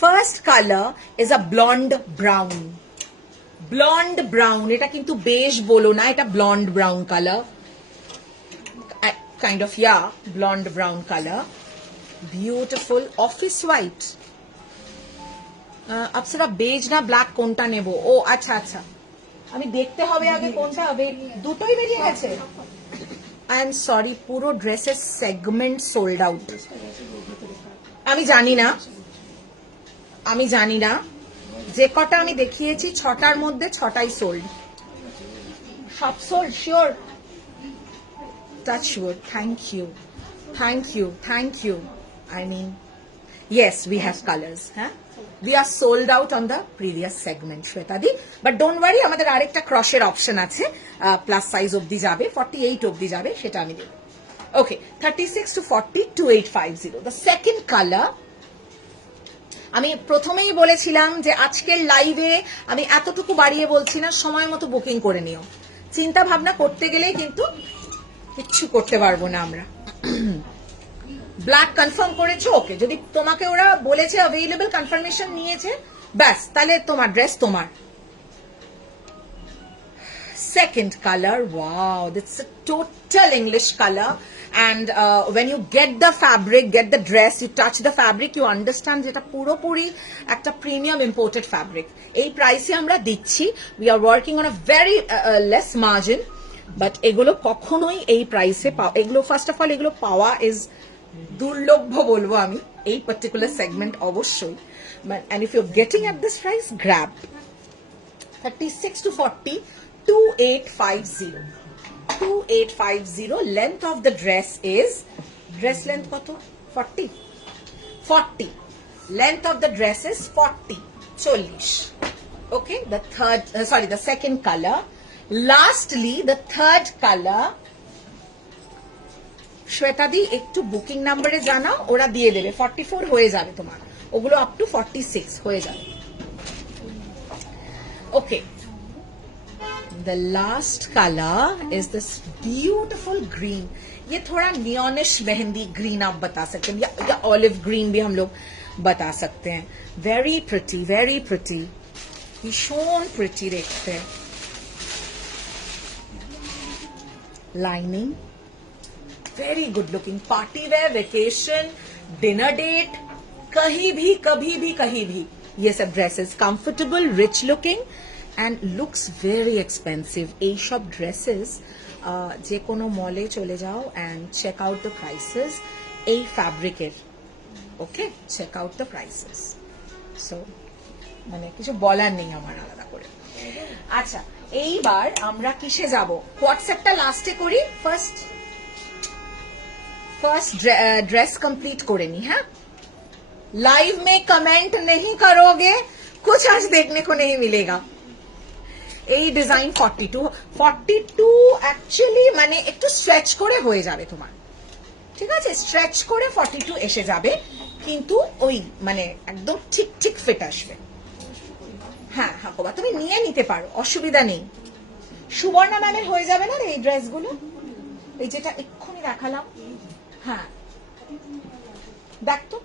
first color is a blonde brown। এটা কিন্তু বেশ বলো না, এটা blonde brown color, kind of, yeah, blonde brown color, beautiful, office white। Apsara beige ना ब्लैक কোনটা নেব? ও আচ্ছা আচ্ছা, আমি দেখতে হবে আগে কোনটা হবে, দুটোই বেরিয়ে গেছে। আই এম সরি, পুরো ড্রেসের সেগমেন্ট সোল্ড আউট। আমি জানি না যে কটা আমি দেখিয়েছি 6টার মধ্যে 6টাই সোল্ড, সব sold, sure? Touchwood, thank you। I mean, yes, we have colors, huh? We are sold out on the previous segment, Shweta di, but don't worry, আমাদের আরেকটা ক্রসের অপশন আছে, প্লাস সাইজ অবধি যাবে, 48 অবধি যাবে, সেটা আমি দেব। ওকে, 36 to 40, 2850। The second color, আমি প্রথমেই বলেছিলাম যে আজকের লাইভে আমি এতটুকু বাড়িয়ে বলছি না, সময় মতো বুকিং করে নিও, চিন্তা ভাবনা করতে গেলেই কিন্তু কিচ্ছু করতে পারবো না আমরা। ব্ল্যাক কনফার্ম করেছো? ওকে, যদি তোমাকে ওরা বলেছে অ্যাভেলেবল, কনফার্মেশন নিয়েছে, ব্যাস, তাহলে তোমার ড্রেস তোমার। Second color, wow, that's a total English color, and when you get the fabric, get the dress, you touch the fabric, you understand যেটা পুরোপুরি একটা প্রিমিয়াম ইম্পোর্টেড ফ্যাব্রিক। এই প্রাইসে আমরা দিচ্ছি, we are working on a very less margin, but এগুলো কখনোই এই প্রাইসে এগুলো ফার্স্ট অফ অল এগুলো পাওয়া ইজ দুর্লভ্য বলবো আমি, এই পার্টিকুলার সেগমেন্ট অবশ্যই, and if you're getting at this price, grab। 36 to 40, 2850। length of the dress is, dress length কত? 40। length of the dress is 40, 40। okay, the second color। Lastly, the third color, Shweta দি একটু booking নাম্বারে জানাও, ওরা দিয়ে দেবে, 44 হয়ে যাবে তোমার, ওগুলো আপ টু 46 হয়ে যাবে। ওকে, the last color is this beautiful green। ये थोड़ा नियॉनिश मेहंदी ग्रीन आप बता सकते हैं, या ऑलिव ग्रीन भी हम लोग बता सकते हैं। वेरी प्रिटी, भीषण प्रिटी देखते हैं। Lining, very good looking, party wear, vacation, dinner date, कहीं भी ये सब dresses comfortable, rich looking, and looks very expensive. এই সব ড্রেসেস যে কোনো মলে চলে যাও and check out the prices এই ফ্যাব্রিকের। Okay, check out the prices. So মানে কিছু বলার নেই আমার আলাদা করে। আচ্ছা, এইবার আমরা কিসে যাব? হোয়াটসঅ্যাপটা লাস্টে করি, ফার্স্ট ड्रेस कंप्लीट করে নি। हाँ, लाइव में कमेंट नहीं करोगे कुछ आज देखने को नहीं मिलेगा। এই ডিজাইন 42 অ্যাকচুয়ালি মানে একটু স্ট্রেচ করে হয়ে যাবে তোমার, ঠিক আছে? স্ট্রেচ করে 42 এসে যাবে, কিন্তু ওই মানে একদম ঠিক ঠিক ফিট আসবে। হ্যাঁ হাকোবা, তুমি নিয়ে নিতে পারো, অসুবিধা নেই। সুবর্ণা ম্যামের হয়ে যাবে না রে এই ড্রেসগুলো, এই যেটা এক্ষুনি দেখালাম। হ্যাঁ দেখ তো।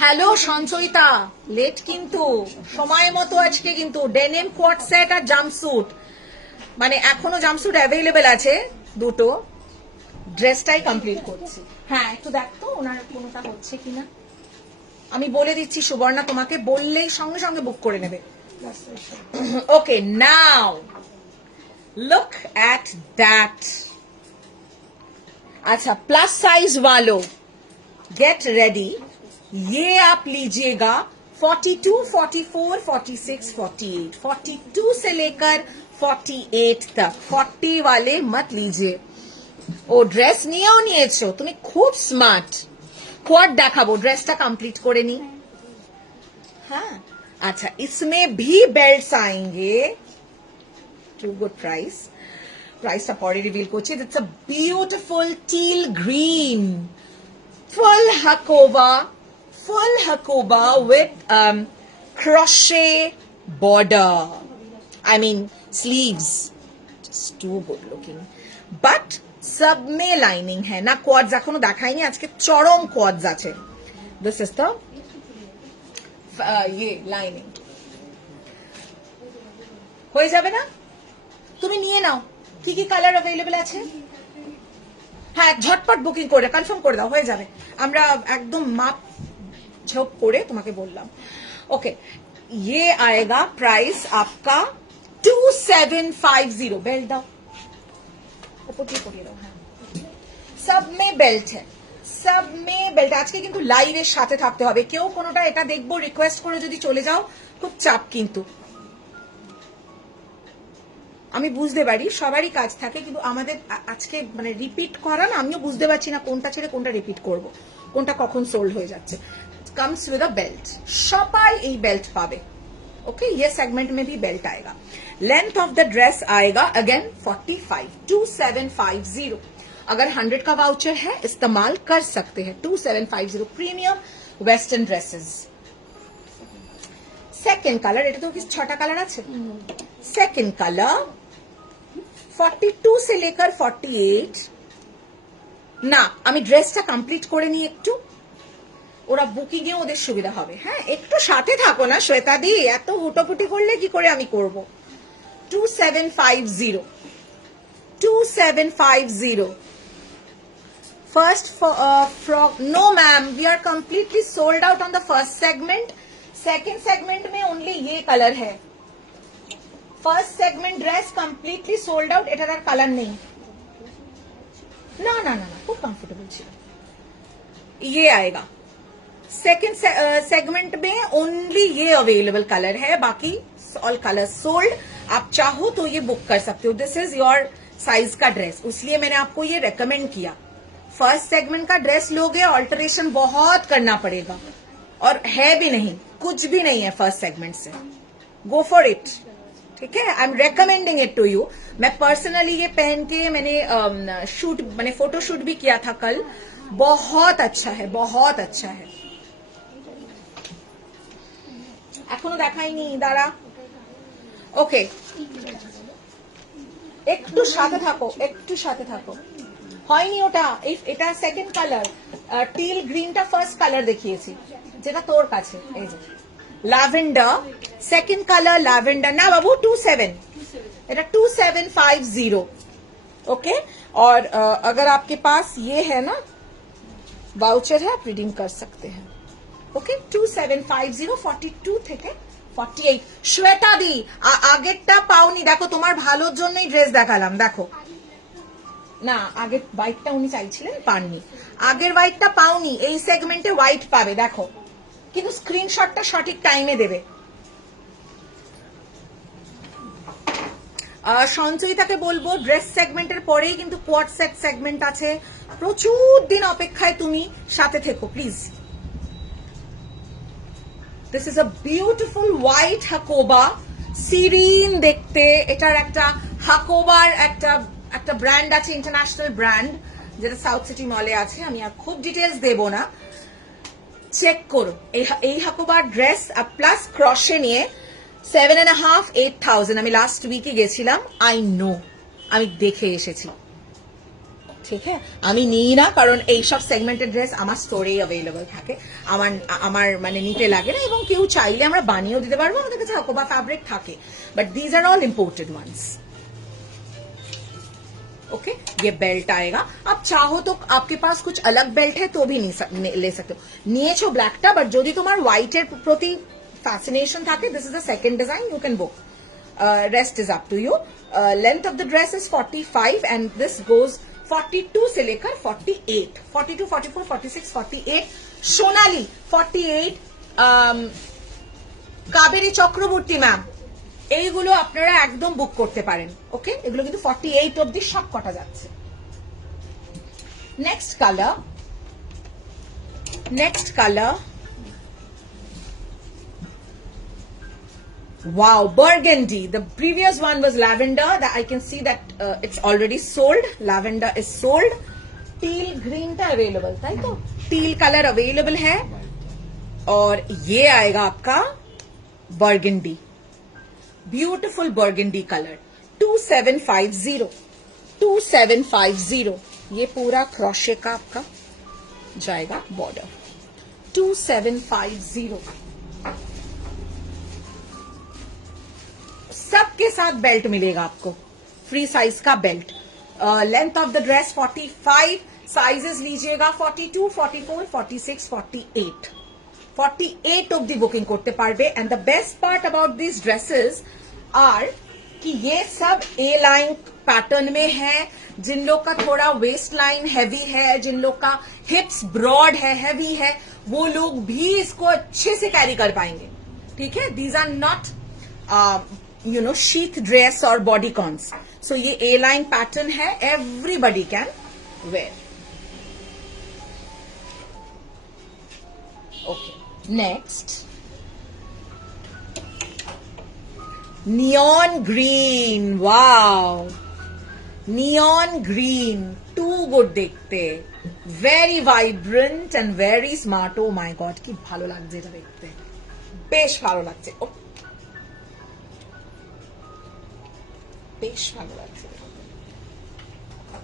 হ্যালো সঞ্চয়িতা, লেট কিন্তু সময় মতো আজকে কিন্তু ডেনিম কোয়ার্ট সেট আর জাম্পস্যুট, মানে এখনো জাম্পস্যুট অ্যাভেলেবেল আছে দুটো, ড্রেসটাই কমপ্লিট করছি। হ্যাঁ একটু দেখ তো ওনার কোনোটা হচ্ছে কিনা, আমি বলে দিচ্ছি সুবর্ণা, তোমাকে বললেই সঙ্গে সঙ্গে বুক করে নেবে। ওকে নাও लुक एट दैट। अच्छा प्लस साइज वालों गेट रेडी, ये आप लीजिएगा 42, 44, 46, 48, 42 से लेकर 48 तक। 40 वाले मत लीजिए। ও ড্রেস নিয়েও নিয়েছো তুমি, খুব স্মার্ট। কোয়াড দেখাবো, ড্রেসটা কমপ্লিট করে নি। हाँ अच्छा, इसमें भी बेल्ट्स आएंगे। Too good price টা পরে রিভিল করছি। It's a beautiful teal green, full hakoba with crochet border, I mean sleeves, just too good looking, but सब में लाइनिंग है ना। কোয়াডস এখনো দেখাইনি, আজকে চরম কোয়াডস আছে। This is the ये লাইনিং হয়ে যাবে না, তুমি নিয়ে নাও। কি কি কালার अवेलेबल আছে? হ্যাঁ ঝটপট বুকিং করে কনফার্ম করে দাও, হয়ে যাবে। আমরা একদম মাপ ঝোপ করে তোমাকে বললাম। ओके ये आएगा प्राइस आपका 2750। बेल्ट दाओ, ऊपर की करिए दाओ। हाँ सब में बेल्ट है, सब में बेल्ट। আজকে কিন্তু লাইভের সাথে থাকতে হবে, কেউ কোনোটা এটা দেখবো রিকোয়েস্ট করে যদি চলে যাও খুব চাপ কিন্তু। আমি বুঝতে পারি সবারই কাজ থাকে, কিন্তু আমাদের আজকে মানে রিপিট করা না, আমিও বুঝতে পারছি না কোনটা ছেড়ে কোনটা রিপিট করব, কোনটা কখন সোল্ড হয়ে যাচ্ছে। कम्स विद अ बेल्ट, सबाई এই बेल्ट पावे। ओके ये सेगमेंट में भी बेल्ट आएगा। लेंथ ऑफ द ड्रेस आएगा अगेन 45, 2750। अगर 100 का वाउचर है इस्तेमाल कर सकते हैं। 2750 premium western dresses. Second colour, এটা তো কি 6টা কালার আছে। सेकंड कलर 42 से लेकर 48 না, আমি ড্রেসটা কমপ্লিট করে নিই একটু, ওরা বুকিং এ ওদের সুবিধা হবে। হ্যাঁ একটু সাথে থাকো না শ্বেতা দি, এত হুটোপুটি করলে কি করে আমি করব। 2750 first frog। no ma'am, we are completely sold out on the first segment। Second segment में ओनली ये कलर है। First segment dress completely sold out, এটার আর কালার নেই। না না না না, খুব कंफर्टेबल ছিল। ये आएगा सेकेंड सेगमेंट में ओनली ये अवेलेबल कलर है, बाकी ऑल कलर सोल्ड। आप चाहो तो ये बुक कर सकते हो। दिस इज योर साइज का ड्रेस, इसलिए मैंने आपको ये रेकमेंड किया। फर्स्ट सेगमेंट का ड्रेस लोगे ऑल्टरेशन बहुत करना पड़ेगा, और है भी नहीं, कुछ भी नहीं है फर्स्ट सेगमेंट से। गो फॉर इट, ठीक है। I am recommending it to you. मैं पर्सनली ये पहन के मैंने शूट मैंने फोटो शूट भी किया था कल, बहुत अच्छा है, बहुत अच्छा है। এখনো দেখাইনি, দাঁড়া। ওকে একটু সাথে থাকো, একটু সাথে থাকো। হয়নি ওটা, এটা সেকেন্ড কালার। টিল গ্রিনটা ফার্স্ট কালার দেখিয়েছি, যেটা তোর কাছে। এই যে लैवेंडर सेकंड कलर, लैवेंडर ना बाबू 27, এটা 2750। ओके और अगर आपके पास ये है ना वाउचर है, आप रिडीम कर सकते हैं। ओके 2750 42 থেকে 48। শ্বেতা দি আগেরটা পাওনি, দেখো তোমার ভালোর জন্যই ড্রেস দেখালাম। দেখো না, আগের হোয়াইটটা উনি চাইছিলেন, পাননি। আগের হোয়াইটটা পাওনি, এই সেগমেন্টে হোয়াইট পাবে। দেখো কিন্তু স্ক্রিনশটটা সঠিক টাইমে দেবে। সঞ্চয়িতাকে বলবো ড্রেস সেগমেন্টের পরেই কিন্তু কোয়াড সেট সেগমেন্ট আছে, প্রচুর দিন অপেক্ষায় তুমি সাথে থেকো please. This is a beautiful white Hakoba, Sirin দেখতে। এটার একটা হাকোবার একটা ব্র্যান্ড আছে, ইন্টারন্যাশনাল ব্র্যান্ড, যেটা সাউথ সিটি মলে আছে। আমি আর খুব ডিটেলস দেব না, চেক করো। এই হাকোবার ড্রেস প্লাস ক্রশে নিয়ে 7.5 8,000। আমি লাস্ট উইকে গেছিলাম, আই নো, আমি দেখে এসেছি। ঠিক আছে, আমি নিই না কারণ এইসব সেগমেন্টের ড্রেস আমার স্টোরেই অ্যাভেলেবল থাকে, আমার মানে নিতে লাগে না, এবং কেউ চাইলে আমরা বানিয়েও দিতে পারবো, আমাদের কাছে হাকোবা ফ্যাব্রিক থাকে, but these are all imported ones. Okay, ये बेल्ट आएगा। आप चाहो तो आपके पास कुछ अलग बेल्ट है तो भी ले सकते हो। নিয়েছো ব্ল্যাকটা, বাট যদি তোমার হোয়াইটের প্রতি ফ্যাসিনেশন থাকে, this is the second design, you can book. Rest is up to you. Length of the dress is 45 and this goes 42 से लेकर 48, 42, 44, 46, 48। সোনালী 48, কাবেরী চক্রবর্তী ম্যাম, এইগুলো আপনারা একদম বুক করতে পারেন। ওকে, এগুলো কিন্তু 48 অবধি সব কটা যাচ্ছে। Next colour, wow, burgundy. The previous one was lavender, that I can see that it's already sold. Lavender is sold. teal green ta available, right? तो teal color available है, और ये आएगा आपका burgundy, beautiful burgundy color, 2750। ये पूरा crochet का आपका जाएगा बॉर्डर, 2750। सबके साथ बेल्ट मिलेगा आपको, फ्री साइज का belt. Length of the dress 45, sizes लीजिएगा 42, 44, 46, 48। 48 অবধি বুকিং করতে পারবে। And the best part about this dresses are कि ये सब ए लाइन पैटर्न में है। जिन लोग का थोड़ा वेस्ट लाइन हैवी है, जिन लोग का हिप्स ब्रॉड है, हैवी है, वो लोग भी इसको अच्छे से कैरी कर पाएंगे। ठीक है, these are not sheath dress और बॉडीकॉन्स। सो ये ए लाइन पैटर्न है, everybody can wear. Okay, next neon green. Wow, neon green, too good देखते, very vibrant and very smart. Oh my God, কি ভালো লাগছে এটা দেখতে, বেশ ভালো লাগছে, বেশ ভালো লাগছে।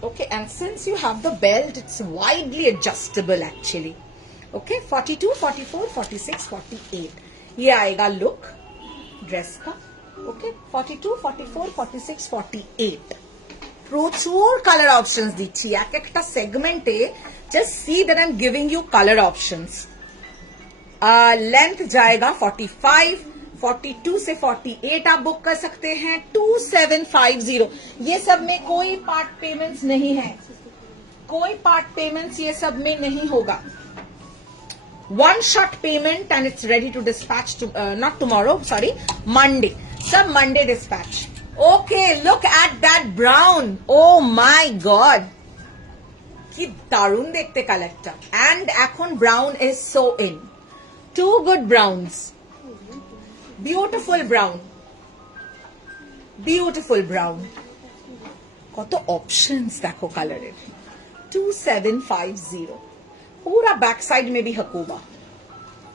Okay, and since you have the belt, it's widely adjustable actually. Okay, 42, 44, 46, 48 ये आएगा लुक ड्रेस का। Okay, 42, 44, 46, 48 প্রচুর কালার অপশনস দিচ্ছি এক একটা সেগমেন্টে। Just see that I am giving you colour options. Length जाएगा 45, 42 से 48 आप बुक कर सकते हैं, 2750। ये सब में कोई पार्ट पेमेंट्स नहीं है, कोई पार्ट पेमेंट्स ये सब में नहीं होगा। One shot payment and it's ready to dispatch, not tomorrow, sorry, Monday, सब Monday dispatch. Okay, look at that brown, oh my God, কি দারুণ দেখতে কালারটা। এন্ড এখন brown is so in, two good browns, beautiful brown, beautiful brown. কত options দেখো কালারের। 2750, पूरा बैक साइड में भी हकूबा।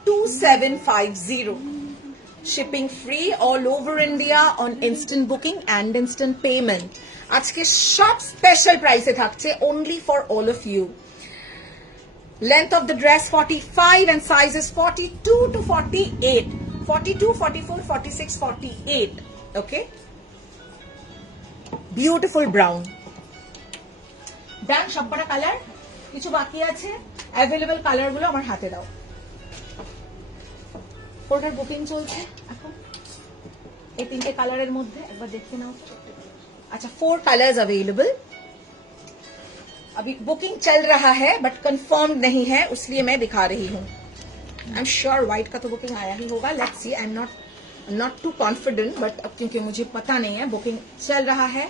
2750, shipping free all over India on instant booking and instant payment. आज के सब स्पेशल प्राइस থাকছে only for all of you. Length of the dress 45 and sizes 42 to 48, 42, 44, 46, 48। Okay, beautiful brown. Done, সবকটা colour, কিছু বাকি আছে। অ্যাভেলেবল কালার গুলো আমার হাতে দাও। কোটার বুকিং চলছে এখন এই তিনটে কালারের মধ্যে, একবার দেখে নাও। अच्छा, 4 कलर्स अवेलेबल। अभी बुकिंग चल रहा है बट कंफर्म नहीं है, इसलिए मैं दिखा रही हूँ। आई एम श्योर व्हाइट का तो बुकिंग आया ही होगा। Let's see, I am not not too confident, but अब क्योंकि मुझे पता नहीं है, बुकिंग चल रहा है।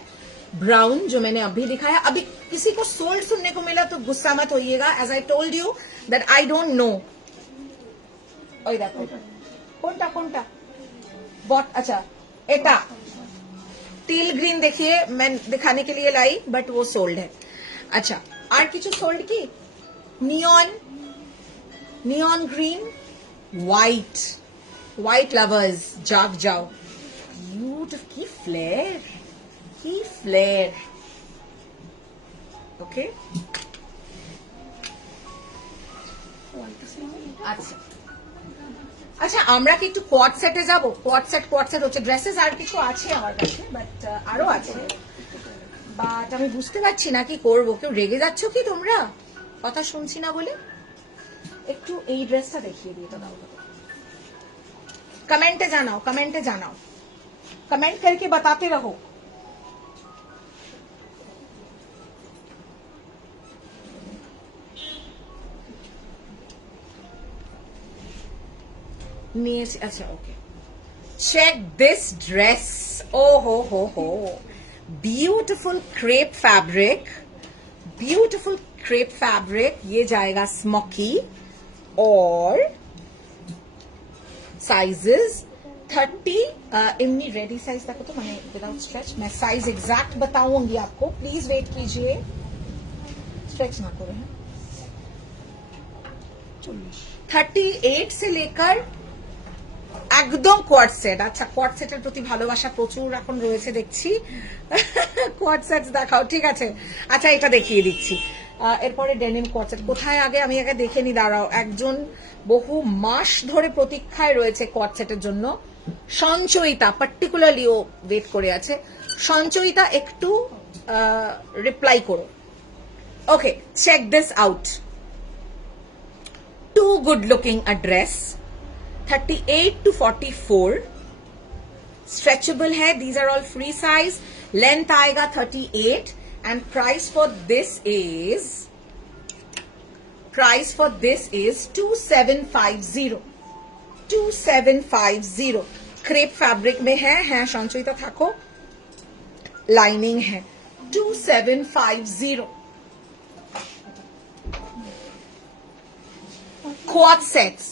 ब्राउन जो मैंने अभी दिखाया, अभी किसी को सोल्ड सुनने को मिला तो गुस्सा मत होइएगा, as I told you that I don't know. কোনটা কোনটা बॉट, अच्छा एटा टील ग्रीन देखिए, मैं दिखाने के लिए लाई, बट वो सोल्ड है। अच्छा, और किछु सोल्ड की neon, neon green, white lovers जाग जाओ, ब्यूटीफुल, की फ्लेयर, ओके। আচ্ছা আচ্ছা, আমরা কি একটু কোয়াড সেটে যাব? কোয়াড সেট হচ্ছে ড্রেসেস, আর কিছু আছে আমার কাছে, বাট আরো আছে, বাট আমি বুঝতে পারছি না কি করব। কেউ রেগে যাচ্ছ কি তোমরা কথা শুনছি না বলে? একটু এই ড্রেসটা দেখিয়ে দিও তো, দাও कमेंटे जानाओ, कमेंट करके बताते रहो। अच्छा ओके, चेक दिस ड्रेस, ओ हो, ब्यूटिफुल क्रेप फैब्रिक, ये जाएगा स्मोकी, और साइजेस 30, इमनी रेडी साइज तक तो मैंने विदाउट स्ट्रेच, मैं साइज एग्जैक्ट बताऊंगी आपको, प्लीज वेट कीजिए, स्ट्रेच ना करो। 38 से लेकर একদম কোয়াড সেট। আচ্ছা, কোয়াড সেটের প্রতি ভালোবাসা প্রচুর এখন রয়েছে দেখছি, কোয়াড সেট দেখাও, ঠিক আছে। আচ্ছা, এটা দেখিয়ে দিচ্ছি, এরপরে ডেনিম কোয়াড সেট কোথায়, আমি আগে দেখে নি, দাঁড়াও। একজন বহু মাস ধরে প্রতীক্ষায় রয়েছে কোয়াড সেটের জন্য, সঞ্চয়িতা, পার্টিকুলারলি ও ওয়েট করে আছে। সঞ্চয়িতা একটু রিপ্লাই করো। Okay, check this out, too good looking a dress, 38 to 44, stretchable है, these are all free size, length आएगा 38, and price for this is 2750। Crepe fabric में है संचयिता थाको, लाइनिंग है, 2750। Quad sets,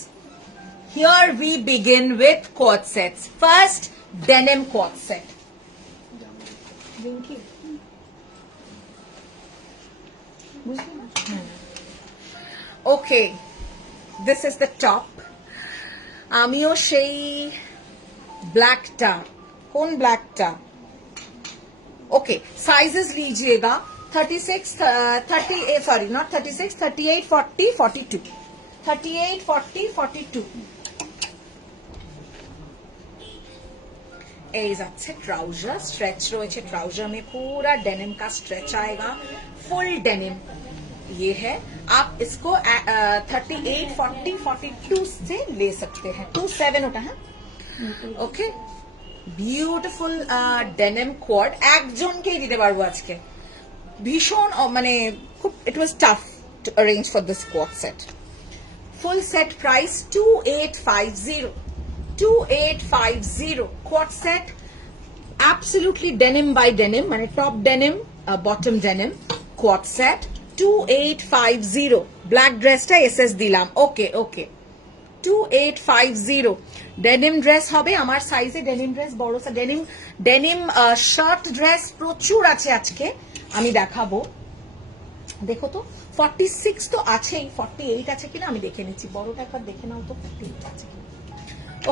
here we begin with quad sets. First, denim quad set. Okay, this is the top. আমিও সেই ব্ল্যাকটা, কোন ব্ল্যাকটা? ওকে, সাইজেস लीजिएगा 36, 38, sorry not 36, 38, 40, 42, 38, 40, 42। এই যাচ্ছে ट्राउजर, स्ट्रेच রয়েছে ट्राउजर में, पूरा डेनिम का स्ट्रेच आएगा, फुल डेनिम ये है। आप इसको 38, 40, 42 से ले सकते हैं, 27 होता है। ओके, বিউটিফুল ডেনিম কোয়াড, একজনকেই দিতে পারবো আজকে, ভীষণ মানে খুব, it was tough to arrange for this quad set. Full set price 2850 quad set, absolutely denim by denim, মানে top denim, bottom denim quad set, 2850। black dress টা SS দিলাম, ওকে 2850 ডেনিম ড্রেস হবে আমার সাইজে, ডেনিম ড্রেস বড়, denim shirt dress প্রচুর আছে আজকে, আমি দেখাবো। দেখো তো 46 তো আছেই, 48 আছে কিনা আমি দেখে নিচ্ছি, বড়টা একবার দেখে নাও তো 48 আছে কিনা।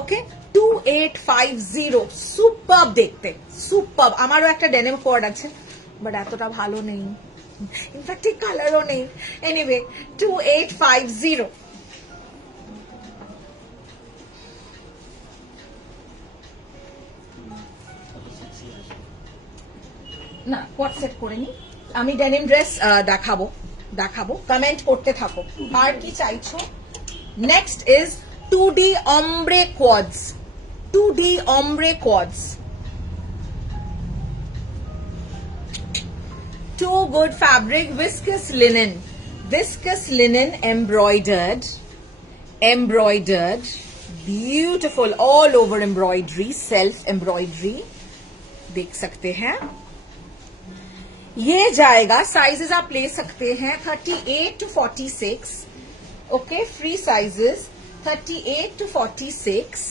ওকে, 2850, সুপার দেখতে, সুপার। আমারও একটা ডেনিম কোয়াড আছে, বাট এতটা ভালো নেই, ইনফ্যাক্ট এই কালারও নেই। এনিওয়ে, 2850। না, কোয়াড সেট করে নি আমি, ডেনিম ড্রেস দেখাবো, কমেন্ট করতে থাকো আর কি চাইছো। Next is 2D ombre quads, 2D ombre quads, too good fabric, viscous linen embroidered, beautiful all over embroidery, self embroidery देख सकते हैं। ये जाएगा, साइजेस आप ले सकते हैं 38 to 46, okay, free sizes 38 to 46।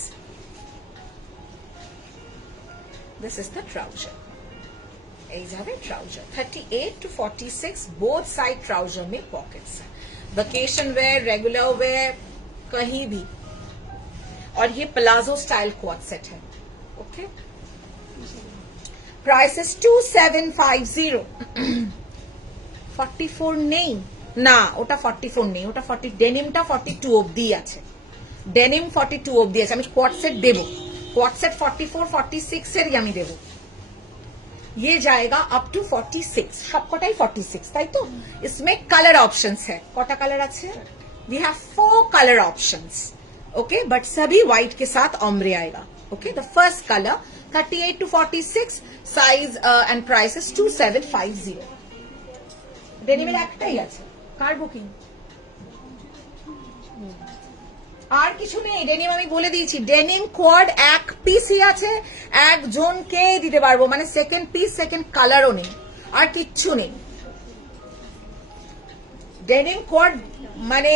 This is the trouser, এই যাবে trouser 38 to 46, both side trouser में पॉकेट्स है, वेकेशन वेयर, रेगुलर वेयर, कहीं भी। और ये प्लाजो स्टाइल क्वाड सेट है, ओके। Price is 2750। 44 নেই না, ওটা 44 নেই, ওটা 40, ডেনিমটা 42 অবধি আছে, ডেনিম 42 অবধি আছে। আমি কোয়াড সেট দেবো, কোয়াড সেট 44 46 এরই আমি দেবো। ये जाएगा अप टू 46, सबकटाई 46, তাই তো। इसमें कलर ऑप्शंस है, कोटा कलर আছে, we have 4 colour options, okay, but सभी व्हाइट के साथ ऑम्ब्रे आएगा, okay. The first colour 38 to 46, size and price is 2750। ডেনিমের একটাই আছে, কার বুকিং আর কিছু নেই। ডেনিম আমি বলে দিয়েছি, ডেনিম কোয়াড এক পিসই আছে, একজনকে দিতে পারবো, মানে সেকেন্ড পিস সেকেন্ড কালারও নেই, আর কিচ্ছু নেই। ডেনিম কোয়াড মানে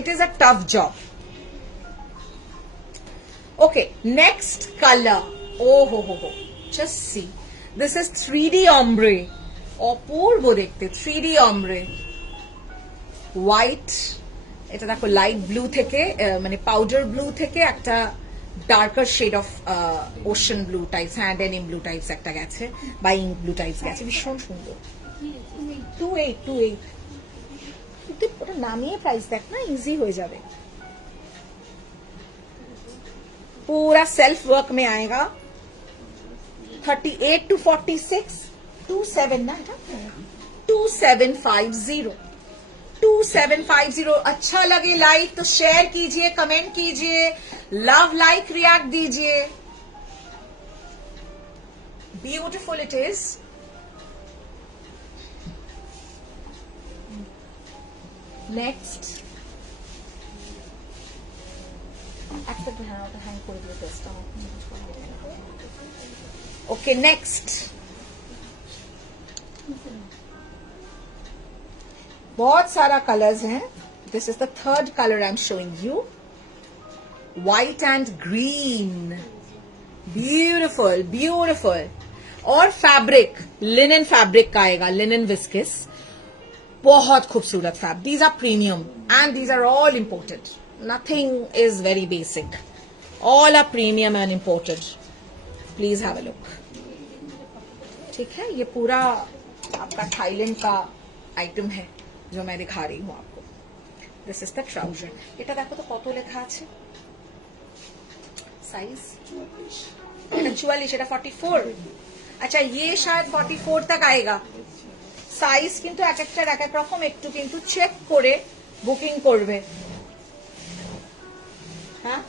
it is a tough job, okay. Next colour, ও হো হো হো, just see, this is 3D ombre, অপূর্ব দেখতে 3D ombre, হোয়াইট, এটা দেখো লাইট ব্লু থেকে মানে পাউডার ব্লু থেকে একটা darker shade of ocean blue types, হ্যাঁ ডেনিম ব্লু টাইপস একটা গেছে, বা ইঙ্ক ব্লু টাইপস গেছে, ভীষণ সুন্দর। 2828, তুই ওটা নামিয়ে প্রাইস দেখ না, ইজি হয়ে যাবে। पूरा सेल्फ वर्क में आएगा, 38 to 46, 27 ना, 2750, 2750। अच्छा लगे लाइक तो शेयर कीजिए, कमेंट कीजिए, लव लाइक रिएक्ट दीजिए। Beautiful it is. Next okay, next बहुत सारा कलर्स हैं। This is the third colour I am showing you, white and green, beautiful beautiful. और फैब्रिक लिनन फैब्रिक का आएगा, लिनन विस्कस, बहुत खूबसूरत fabric. These are premium and these are all imported, nothing is very basic, all are premium and imported. Please have a look, ठीक है। ये पूरा आपका थाईलैंड का आइटम है जो मैं दिखा रही हूँ आपको। This is the trouser. এটা দেখো তো কত লেখা আছে, साइज 44, এটা 44। अच्छा ये शायद 44 तक आएगा। साइज কিন্তু এক একটার এক এক রকম, একটু কিন্তু চেক করে বুকিং করবে। হ্যাঁ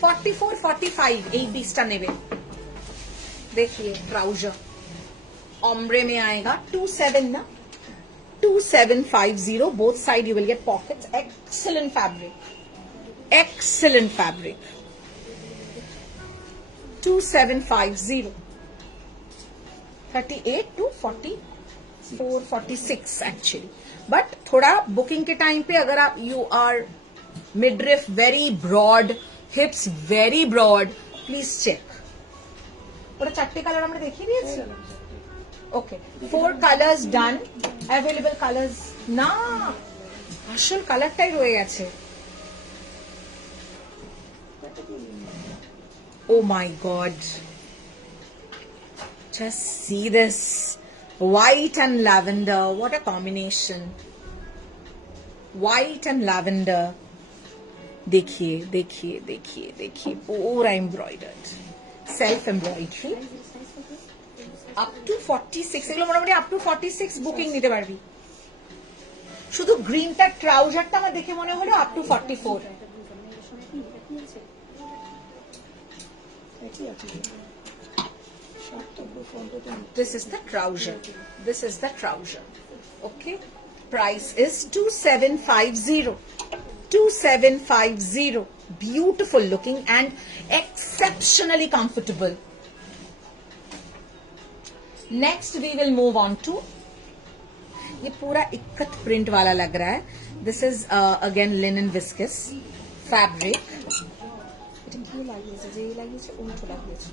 44 45 এই পিসটা নেবে। देखिए ट्राउजर ombre में आएगा, 27 ना, 2750, both side you will get pockets, excellent fabric, excellent fabric, 2750, 38 to 44 46 actually। but थोड़ा बुकिंग के टाइम पे अगर आप you are midriff very broad, hips very broad, please check। ওটা চারটে কালার আমরা দেখিয়ে দিয়েছি, okay. 4 colours done, available colours না, আসল কালারটাই রয়ে গেছে। Oh my god, just see this, white and lavender, what a combination, white and lavender. देखिए देखिए देखिए देखिए, पूरा embroidered, self embroidery, up to 46। এগুলো মোটামুটি আপ টু 46 বুকিং নিতে পারবি। শুধু গ্রিনটা ট্রাউজারটা আমার দেখে মনে হলো up to 44। This is the trouser, this is the trouser, okay। Price is 2750, 2750, beautiful looking and exceptionally comfortable. Next we will move on to, ये पूरा इक्कत प्रिंट वाला लग रहा है. This is again linen viscose fabric. এটা কি লাগিয়েছে, যে লাগিয়েছে উল্টো লাগিয়েছে.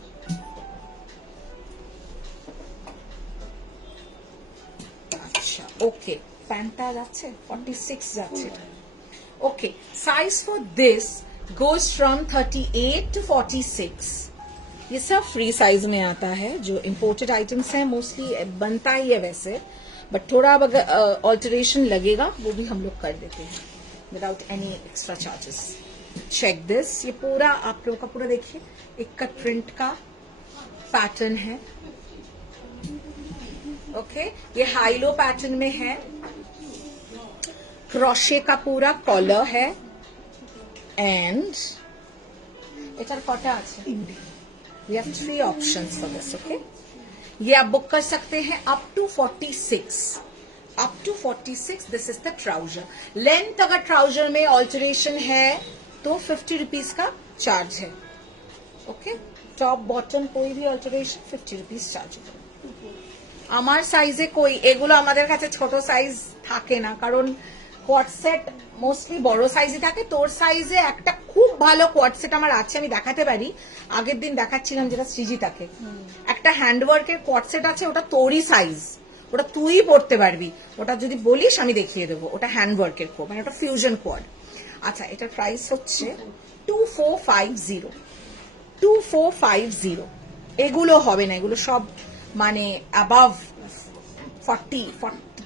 আচ্ছা ওকে, প্যান্টটা যাচ্ছে 46 যাচ্ছে. Okay, size for this goes from 38 to 46. ये सब फ्री साइज में आता है. जो इम्पोर्टेड आइटम्स हैं मोस्टली बनता ही है वैसे, बट थोड़ा अगर ऑल्टरेशन लगेगा वो भी हम लोग कर देते हैं without any extra charges. Check this, ये पूरा आप लोगों का पूरा देखिए इक्कत प्रिंट का पैटर्न है. ओके, ये हाई लो पैटर्न में है. क्रोशे का पूरा कॉलर है एंड एटार कटा আছে. We have 3 options for this. Okay, ये आप बुक कर सकते हैं up to 46. Up to 46. This is the trouser. Length अगर ट्राउजर में ऑल्टरेशन है तो 50 रुपीज का चार्ज है. ओके, टॉप बॉटम कोई भी অল্টারেশন 50 রুপিস চার্জ হবে. আমার সাইজে কই এগুলো আমাদের কাছে ছোট সাইজ থাকে না, কারণ কোয়াড সেট মোস্টলি বড় সাইজে থাকে. তোর সাইজে একটা খুব ভালো কোয়াড সেট আমার আছে, আমি দেখাতে পারি. আগের দিন দেখাচ্ছিলাম যেটা সৃজিতাকে, একটা হ্যান্ডওয়ার্কের কোয়াড সেট আছে, ওটা তোরই সাইজ, ওটা তুই পড়তে পারবি. ওটা যদি বলিস আমি দেখিয়ে দেবো. ওটা হ্যান্ডওয়ার্কের কোয়াড, মানে ওটা ফিউশন কোয়াড. আচ্ছা, এটার প্রাইস হচ্ছে 2450. 2450. এগুলো হবে না, এগুলো সব মানে অ্যাবাভ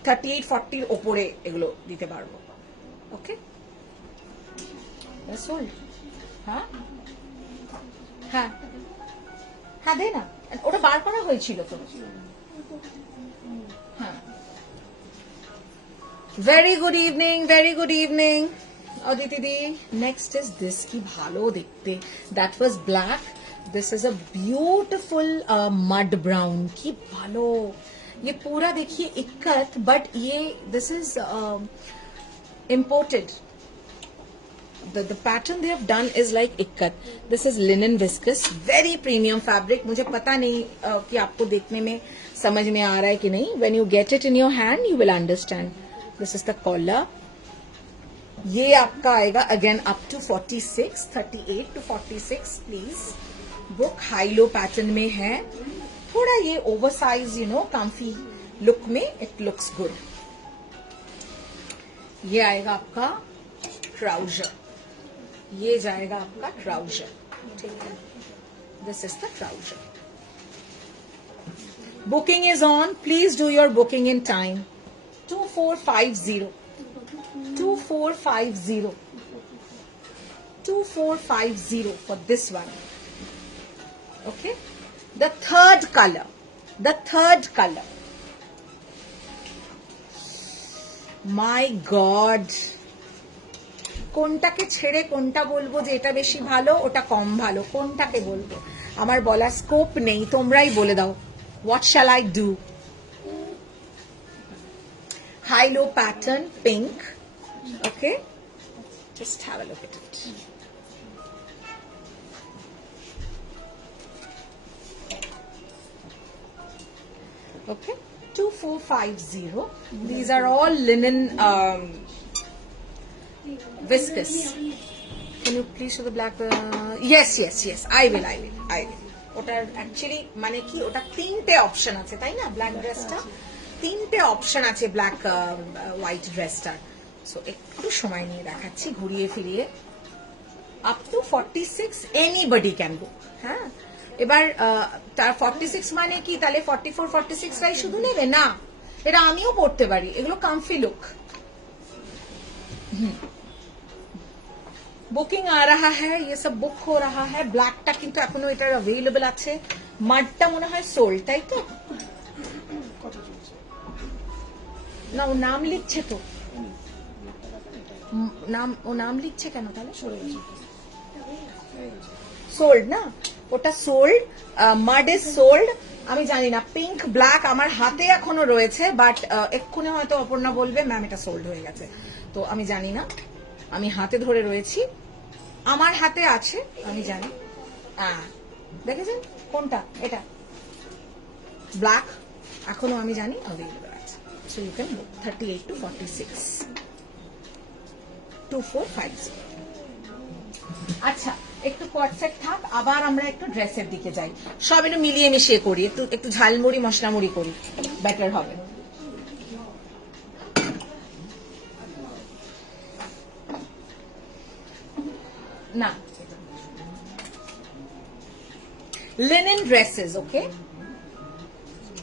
38-40 ওপরে এগুলো দিতে পারবো. ওকে, সোল্ড. হ্যাঁ হ্যাঁ হ্যাঁ, দে না, ওটা বার করা হয়েছিল তো. হ্যাঁ, very good evening, very good evening Aditi the. Next is this, কি ভালো দেখতে. That was black. This is a beautiful mud brown. की भालो, ये पूरा देखिए इक्कत, बट ये this is imported. The pattern they have done is like ikkat. This is linen viscose, very premium fabric. मुझे पता नहीं कि आपको देखने में समझ में आ रहा है कि नहीं. When you get it in your hand, you will understand. This is the collar. ये आपका आएगा again up to 46, 38 to 46. Please book. High low pattern में है, थोड़ा ये ओवरसाइज कम्फी लुक में इट लुक्स गुड. ये आएगा आपका ट्राउजर, ये जाएगा आपका ट्राउजर. ठीक है, this is the trouser. Booking is on. Please do your booking in time. 2450. 2450. 2450 for this one. Okay, the third color. My God, কোনটাকে ছেড়ে কোনটা বলবো যে এটা বেশি ভালো ওটা কম ভালো, কোনটাকে বলবো আমার বলার স্কোপ নেই, তোমরাই বলে দাও. What shall I do? High low pattern, pink. Okay, just have a look at it. Okay, 2450. These are all linen viscose. Can you please show the black? Yes. I will. ওটার actually মানে কি, ওটা 3টে option আছে তাই না? Black ড্রেসটা 3টে অপশন আছে, ব্ল্যাক হোয়াইট ড্রেসটার. সো একটু সময় নিয়ে দেখাচ্ছি ঘুরিয়ে ফিরিয়ে. আপ টু 46 এনিবডি ক্যান বুক. হ্যাঁ, এবার তার 46 মানে কি তাহলে 44-46 রাই শুধু নেবে না, এটা আমিও পড়তে পারি. এগুলো কমফি লুক. বুকিং आ रहा है, ये सब बुक हो रहा है. ব্ল্যাকটা কিন্তু এখনো এটার अवेलेबल আছে. মাডটা মনে হয় সোল্ড, তাই তো না? ও নাম লিখছে তো, নাম লিখছে কেন তাহলে? সোল্ড না, ওটা সোল্ড. মাড is sold. আমি জানি না, পিঙ্ক ব্ল্যাক আমার হাতে এখনো রয়েছে, বাট এক্ষুনি হয়তো অপর্ণা বলবে ম্যাম এটা সোল্ড হয়ে গেছে, তো আমি জানি না. আমি হাতে ধরে রয়েছি. আমার হাতে আছে, আমি জানি। দেখেছেন কোনটা? এটা ব্ল্যাক, এখনো আমি জানি অ্যাভেলেবল আছে। So you can book 38 to 46 2450। আচ্ছা, একটু কট সেট থাক, আবার আমরা একটু ড্রেসের দিকে যাই। সব একটু মিলিয়ে মিশিয়ে করি, একটু একটু ঝালমুড়ি মশলামুড়ি করি, বেটার হবে। না, লিনেন ড্রেসেস, ওকে,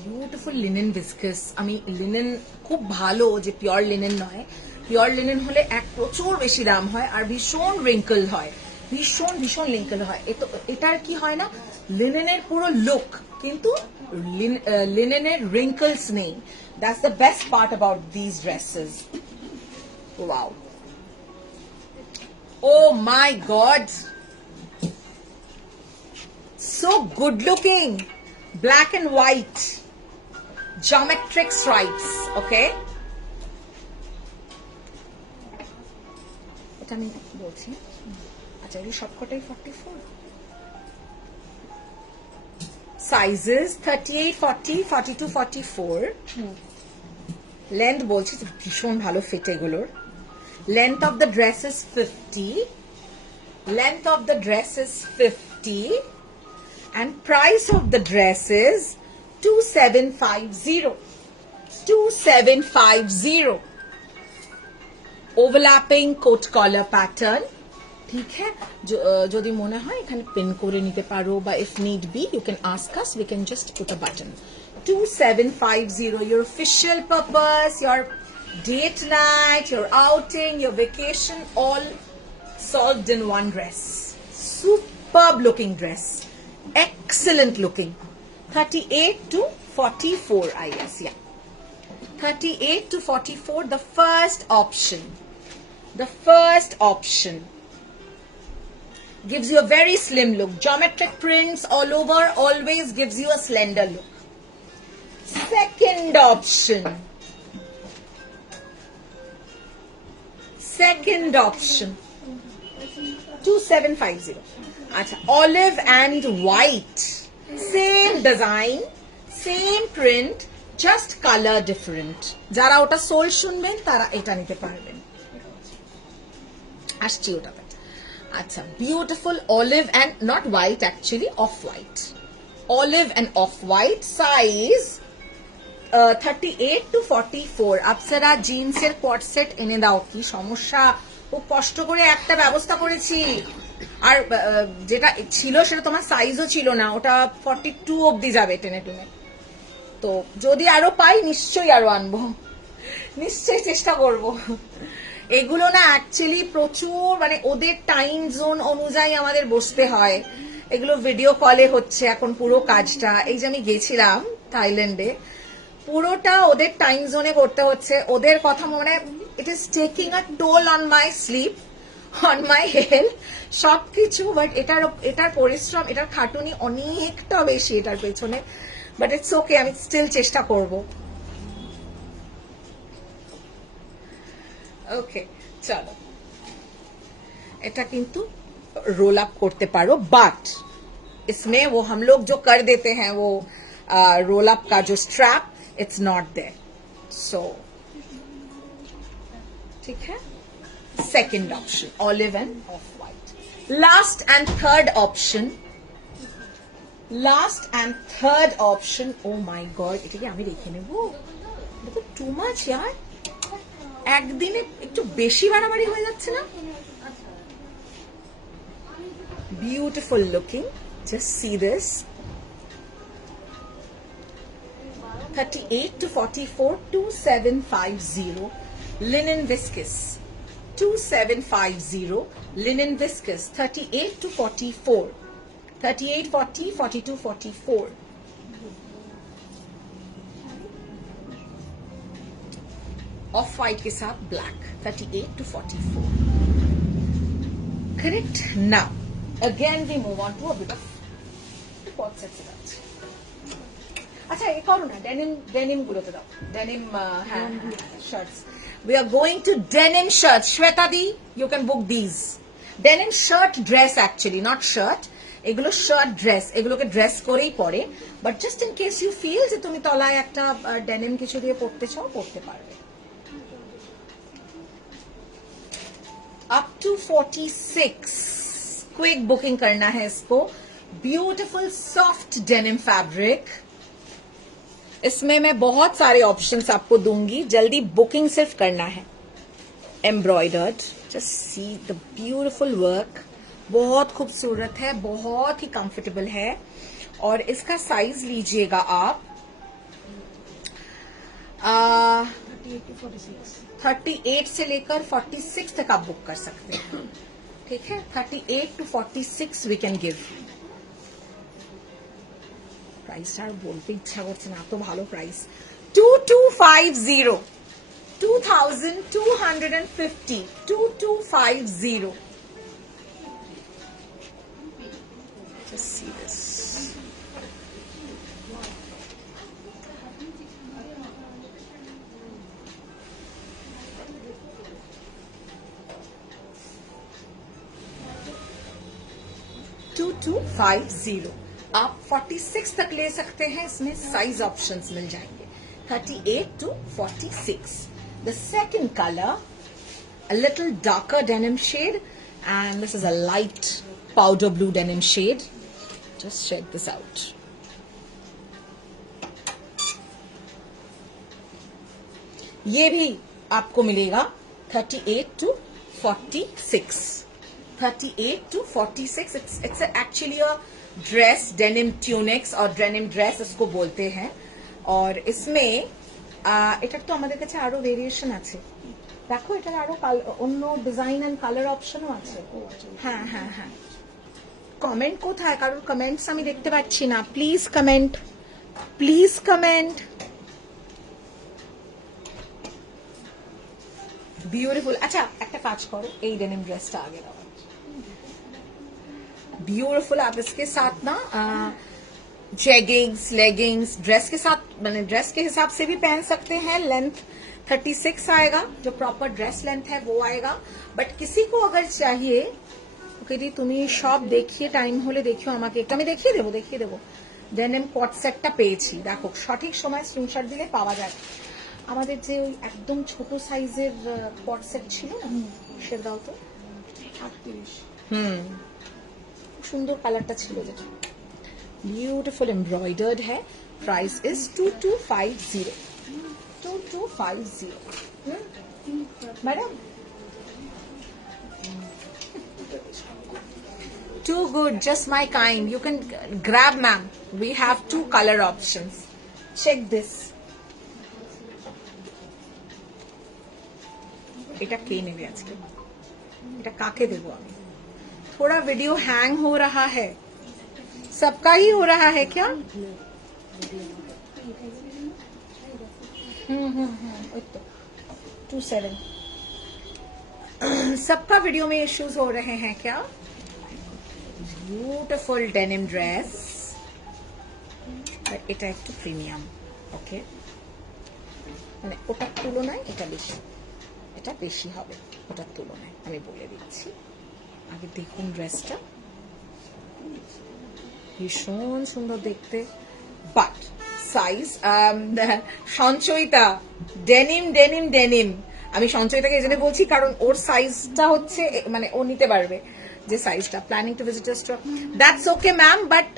বিউটিফুল লিনেন ভিসকাস। আমি লিনেন খুব ভালো, যে পিওর লিনেন নয়, পিওর লিনেন হলে প্রচুর বেশি দাম হয় আর ভীষণ রিঙ্কল হয়, ভীষণ ভীষণ রিঙ্কল হয়। এটার কি হয় না, লিনেনের পুরো লুক, কিন্তু লিনেনের রিঙ্কলস নেই। That's the best part about this dresses. Wow, oh my god, so good looking, black and white geometric stripes, okay, এটা আমি বলছি। আচ্ছা, এই সবকটাই 44, সাইজেস 38, 40, 42, 44, লেন্থ বলছি ভীষণ ভালো ফিট এগুলোর। Length of the dress is 50. Length of the dress is 50. And price of the dress is 2750. 2750. Overlapping coat collar pattern. ঠিক है, যদি মনে হয় এখানে পিন করে নিতে পারো, বা if need be you can ask us, we can just put a button. 2750, your official purpose, your date night, your outing, your vacation, all solved in one dress. Superb looking dress, excellent looking. 38 to 44, I guess, yeah, 38 to 44, the first option. The first option gives you a very slim look. Geometric prints all over always gives you a slender look. Second option. Second option, 2750. Acha, olive and white, same design, same print, just color different. যারা ওটা soul শুনবেন তারা এটা নিতে পারবেন। আসছি ওটাতে। আচ্ছা, beautiful olive and not white, actually off white, olive and off white, size 38 to 44. আপসারা জিন্সের কোয়ার্ট সেট এনে দাও, কি সমস্যা, খুব কষ্ট করে একটা ব্যবস্থা করেছি, আর যেটা ছিল সেটা তোমার সাইজও ছিল না, ওটা 42 অবধি যাবে টেনে টুনে। তো যদি আরো পাই নিশ্চয়ই আরো আনবো, নিশ্চয়ই চেষ্টা করব। এগুলো না অ্যাকচুয়ালি প্রচুর, মানে ওদের টাইম জোন অনুযায়ী আমাদের বসতে হয়। এগুলো ভিডিও কলে হচ্ছে এখন পুরো কাজটা। এই যে আমি গেছিলাম থাইল্যান্ডে, পুরোটা ওদের টাইম জোনে করতে হচ্ছে, ওদের কথা মনে, it is taking a toll on my sleep, on my health, সবকিছু। বাট এটার পরিশ্রম, এটার খাটুনি অনেকটা বেশি এটার পেছনে, বাট ইটস ওকে, আমি স্টিল চেষ্টা করব। ওকে, চলো, এটা কিন্তু रोल अप करते पारो, बट इसमें वो हम लोग जो कर देते हैं वो रोल अप का जो स्ट्रैप, इट्स नॉट देयर, सो ठीक है। Second option, olive end of white. Last and third option, last and third option, O my God, এটা কি আমি রেখে নেব? এটা তো টু মাচ यार, একদিনে একটু বেশি বাড়াবাড়ি হয়ে যাচ্ছে না? Beautiful looking, just see this, 38 to 44, 2750, linen viscose, 2750, linen viscose, 38 to 44, 38, 40, 42, 44. Of white के साथ black, 38 to 44, correct। now again we move on to a bit of pot sets it out. আচ্ছা, এ করো না, ডেনিম গুলোতে দাও, denim, shirts, we are going to denim shirts. Shweta di, you can book these, denim shirt dress actually, not shirt, এগুলো shirt dress, এগুলোকে dress করেই পরে, but just in case you feel যে তুমি তলায় একটা ডেনিম কিছু দিয়ে পরতে চাও, পরতে পারবে। अप टू 46 क्विक बुकिंग करना है इसको। ब्यूटिफुल सॉफ्ट डेनिम फैब्रिक, इसमें मैं बहुत सारे ऑप्शंस आपको दूंगी, जल्दी बुकिंग सिर्फ करना है। Embroidered, just see the beautiful work, बहुत खूबसूरत है, बहुत ही कंफर्टेबल है। और इसका साइज लीजिएगा आप 38 से लेकर 46 तक आप बुक कर सकते हैं, ठीक है। 38 to 46 we can give. Price আর বলতে ইচ্ছা করছে না, এত ভালো প্রাইস। 2250, 2250, 2250। Just see this. $2250, आप 46 तक ले सकते हैं, इसमें साइज ऑप्शंस मिल जाएंगे 38 to 46। The second color, a little darker denim shade, and this is a light powder blue denim shade. Just check this out. ये भी आपको मिलेगा 38 to 46। 38 to 46। It's actually a dress, denim tunics और denim dress इसको बोलते हैं। और इसमें এটার তো আমাদের কাছে আরো ভেরিয়েশন আছে, দেখো এটার আরো অন্য ডিজাইন এন্ড কালার অপশনও আছে। হ্যাঁ হ্যাঁ হ্যাঁ, কমেন্ট কোথায়? কারোর কমেন্টস আমি দেখতে পাচ্ছি না, please comment, please comment. Beautiful. আচ্ছা একটা কাজ করো, এই ডেনিম ড্রেসটা আগে দাও। ब्यूटिफुल, आप इसके साथ ना जेगिंग्स, लेगिंग्स ड्रेस के साथ, मैंने ड्रेस के हिसाब से भी पहन सकते हैं। लेंथ 36 आएगा, जो प्रॉपर ड्रेस लेंथ है वो आएगा। बट किसी को अगर चाहिए, ओके दी तुम्हें शॉप देखिए, टाइम होले देखियो আমাকে একটু, আমি দেখিয়ে দেবো। ডেনিম কট সেটটা পেয়েছি, দেখো সঠিক সময় স্ক্রিনশট দিলে পাওয়া যায়। আমাদের যে ওই একদম ছোট সাইজের কট সেট ছিল না, সেটা দাও তো। 38। সুন্দর কালারটা ছিল যেটা, বিউটিফুল এমব্রয়ডার্ড है। Price is 2250, 2250। Madam too good, just my kind, you can grab ma'am, we have 2 color options, check this। এটা কে নেবে আজকে? এটা কাকে দেবো আমি? थोड़ा वीडियो हैंग हो रहा है, सबका ही हो रहा है क्या? 27 सबका वीडियो में इश्यूज हो रहे हैं क्या? ब्यूटिफुल डेनिम ड्रेस, এটা একটু প্রিমিয়াম, ওকে, মানে ওটার তুলনায় এটা বেশি হবে ওটার তুলনায়, আমি বলে দিচ্ছি। আগে দেখুন ড্রেসটা, ভীষণ সুন্দর দেখতে। But size, Sanchayita denim denim denim, আমি সঞ্চয়িতাকে এই জন্য বলছি কারণ ওর সাইজটা হচ্ছে, মানে ও নিতে পারবে যে সাইজটা। Planning to visit store, that's okay ma'am, but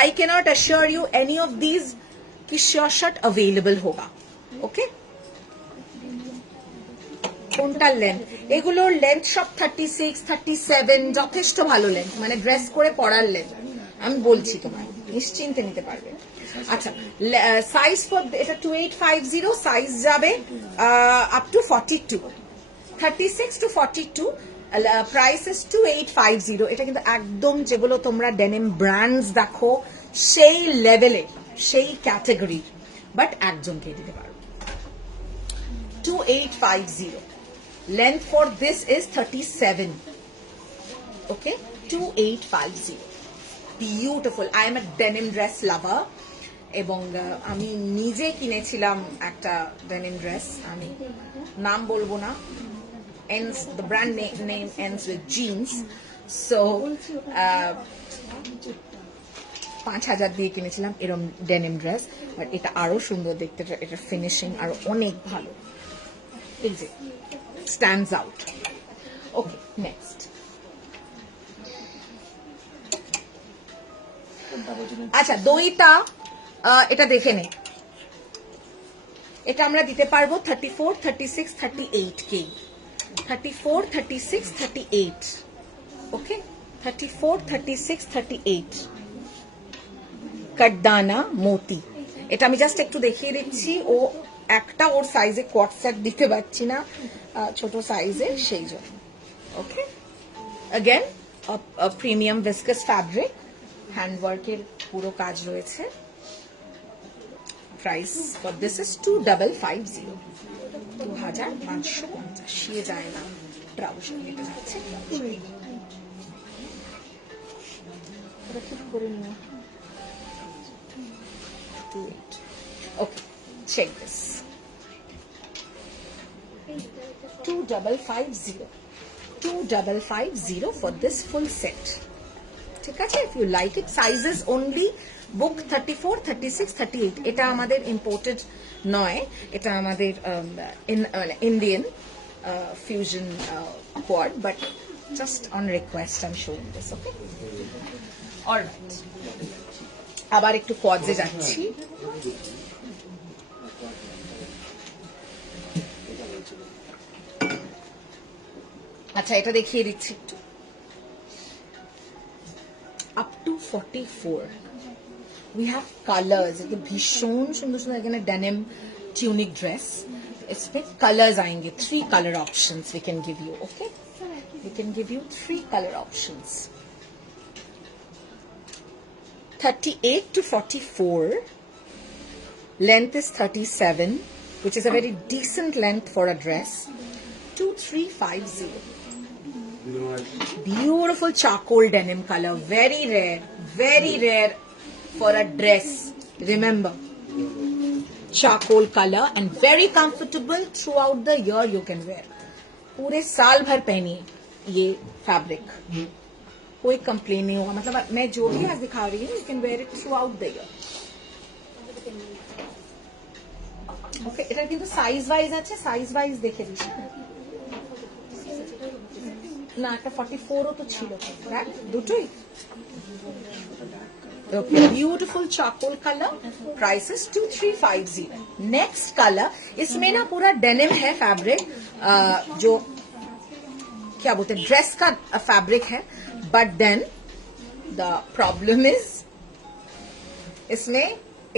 I cannot assure you any of these कि श्योर शर्ट अवेलेबल होगा, ओके। কোনটার লেন্থ? এগুলোর লেন্থ সব 36, 37, যথেষ্ট ভালো লেন্থ, মানে ড্রেস করে পরার লেন্থ, আমি বলছি তোমার, নিশ্চিন্তে নিতে পারবে। আচ্ছা সাইজ ফর এটা 2850, সাইজ যাবে up to 42, 36 to 42, price is 2850। এটা কিন্তু একদম যেগুলো তোমরা ডেনিম ব্র্যান্ডস দেখো সেই লেভেলে, সেই ক্যাটাগরি, বাট একজনকে দিতে পারো। 2850, length for this is 37, okay, 2850, beautiful। I am a denim dress lover, এবং আমি নিজে কিনেছিলাম একটা ডেনিম ড্রেস, আমি নাম বলবো না, ends, the brand name ends with jeans. So 5,000 দিয়ে কিনেছিলাম এরকম ডেনিম ড্রেস, বাট এটা আরো সুন্দর দেখতে, এটা ফিনিশিং আরো অনেক ভালো, এই যে স্ট্যান্ডস আউট। ওকে, নেক্সট। আচ্ছা, দইটা এটা দেখে নে, এটা আমরা দিতে পারবো 34, 36, 38 কে, 34, 36, 38। ওকে, 34, 36, 38 কাটদানা মোতি। এটা আমি জাস্ট একটু দেখিয়ে দিচ্ছি, ও একটা ওর সাইজে কোয়াট সেট দিতে পারছি না, ছোট সাইজে, সেই জন্য। ওকে, अगेन প্রিমিয়াম ভিসকাস ফ্যাব্রিক, হ্যান্ডওয়ার্কের পুরো কাজ রয়েছে। Price for this is 2550, 2550। শিয়ে যায় না, ট্রাউজার এটা যাচ্ছে, করে নিও। Okay, check this. 2550, 2550 for this full set. ঠিক আছে, if you like it, sizes only book 34, 36, 38. এটা আমাদের imported নয়, এটা আমাদের Indian fusion quad, but just on request I'm showing this. Okay, all right. আবার একটু কোয়াডসে যাচ্ছি। আচ্ছা, এটা দেখিয়ে দিচ্ছি একটু। Up to 44 we have colors, এটা ভীষণ সুন্দর সুন্দর, এখানে ডেনিম টিউনিক ড্রেস, इसमें colors आएंगे, 3 color options we can give you. Okay, we can give you 3 color options. 38 to 44, length is 37, which is a very decent length for a dress. 2350. Beautiful charcoal denim color, very rare for a dress. Remember, charcoal color and very comfortable throughout the year. You can wear, पूरे साल भर पहनिए ये fabric, कोई complain नहीं होगा। मतलब मैं जो भी आज दिखा रही हूँ, you can wear it through out the year. Okay, এটা কিন্তু সাইজ ওয়াইজ আছে, সাইজ ওয়াইজ দেখে দিচ্ছি না, একটা 44 ও তো ছিল, রাইট? দুটোই। Okay, beautiful charcoal colour, price is 2350। Next colour, इसमें ना पूरा डेनिम है फैब्रिक, जो क्या बोलते हैं, ड्रेस का फैब्रिक है, but then the problem is इसमें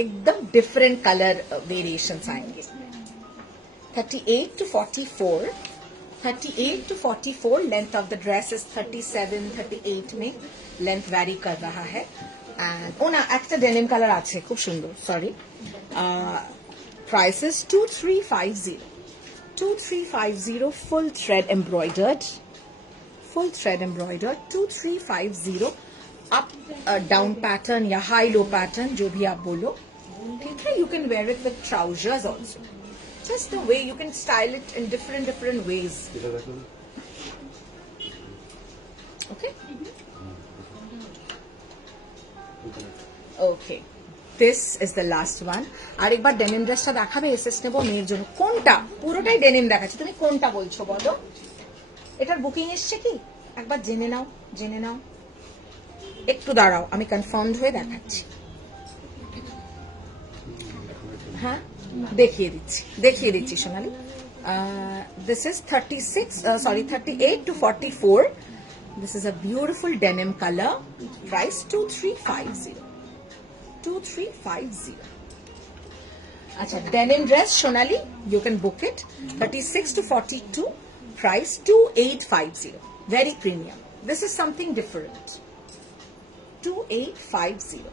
एकदम डिफरेंट कलर वेरिएशंस आएंगे। 38 to 44, 38 to 44, length of the dress is 37, 38 में लेंथ वैरी कर रहा है। एंड ओ ना একটা ডেনিম কালার আছে খুব সুন্দর, sorry. Price is 2350, 2350, full thread embroidered, 2350। Up down pattern या हाई लो पैटर्न, जो भी आप बोलो, ठीक है। You can wear it with trousers also, just the way you can style it in different ways. Okay, okay, this is the last one. আর একবার denim ড্রেসটা দেখাবে, এসএস নেব মেয়ের জন্য। কোনটা? পুরোটাই ডেনিম দেখাচ্ছি, তুমি কোনটা বলছো বলো? এটার বুকিং এসছে কি? একবার জেনে নাও, একটু দাঁড়াও, আমি কনফার্মড হয়ে দেখাচ্ছি। হ্যাঁ, দেখিয়ে দিচ্ছি সোনালি। This is 38 to 44. This is a beautiful denim color. Price 2350, 2350। আচ্ছা, denim dress Sonali, you can book it 36 to 42. Price 2850, very premium. This is something different. 2850.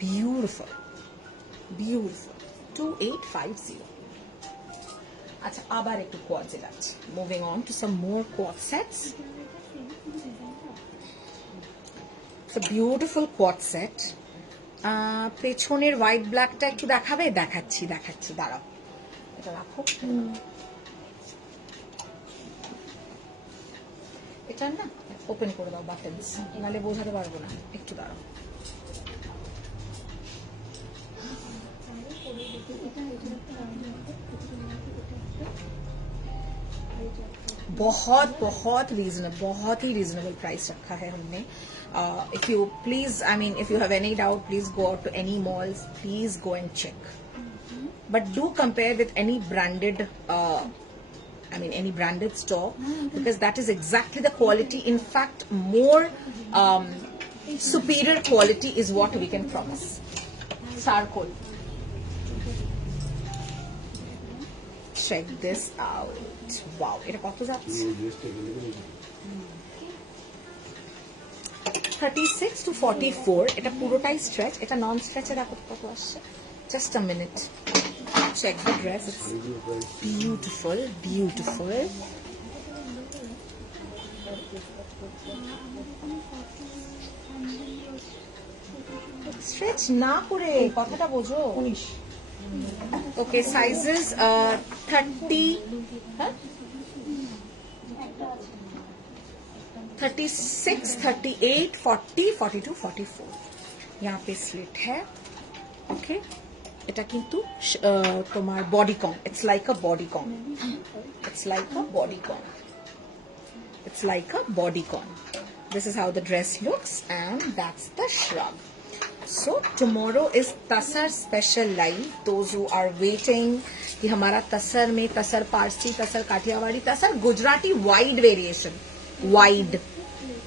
Beautiful, 2850। আচ্ছা, আবার একটু কোয়াডসে যাচ্ছি। Moving on to some more quad sets. It's a beautiful quad set, পেছনের white ব্ল্যাকটা একটু দেখাবে? দেখাচ্ছি দাঁড়াও, এটা রাখো। এটা না ওপেন করে দাও বাটনস, নাহলে বোঝাতে পারবো না, একটু দাঁড়াও। बहुत ही रीजनेबल प्राइस रखा है हमने। If you please, I mean if you have any doubt, please go out to any malls, please go and check, but do compare with any branded any branded store, because that is exactly the quality. In fact, more superior quality is what we can promise. Charcoal. Check this out. Wow, এটা কত যাচ্ছে? 36 to 44. এটা পুরোটাই stretch, এটা নন স্ট্রেচে দেখো কত আসছে। Just a minute. Check the dress. It's beautiful. Stretch না করে কথাটা বোঝো। 19. Okay, sizes 30, 36, 38, 40, 42, 44. यहाँ पे स्लिट है। Okay. এটা কিন্তু তোমার bodycon, it's like a bodycon, This is how the dress looks, and that's the shrug. So tomorrow is Tasar special live. Those who are waiting कि हमारा तसर में तसर पारसी, तसर काठियावाड़ी, तसर Gujarati wide variation,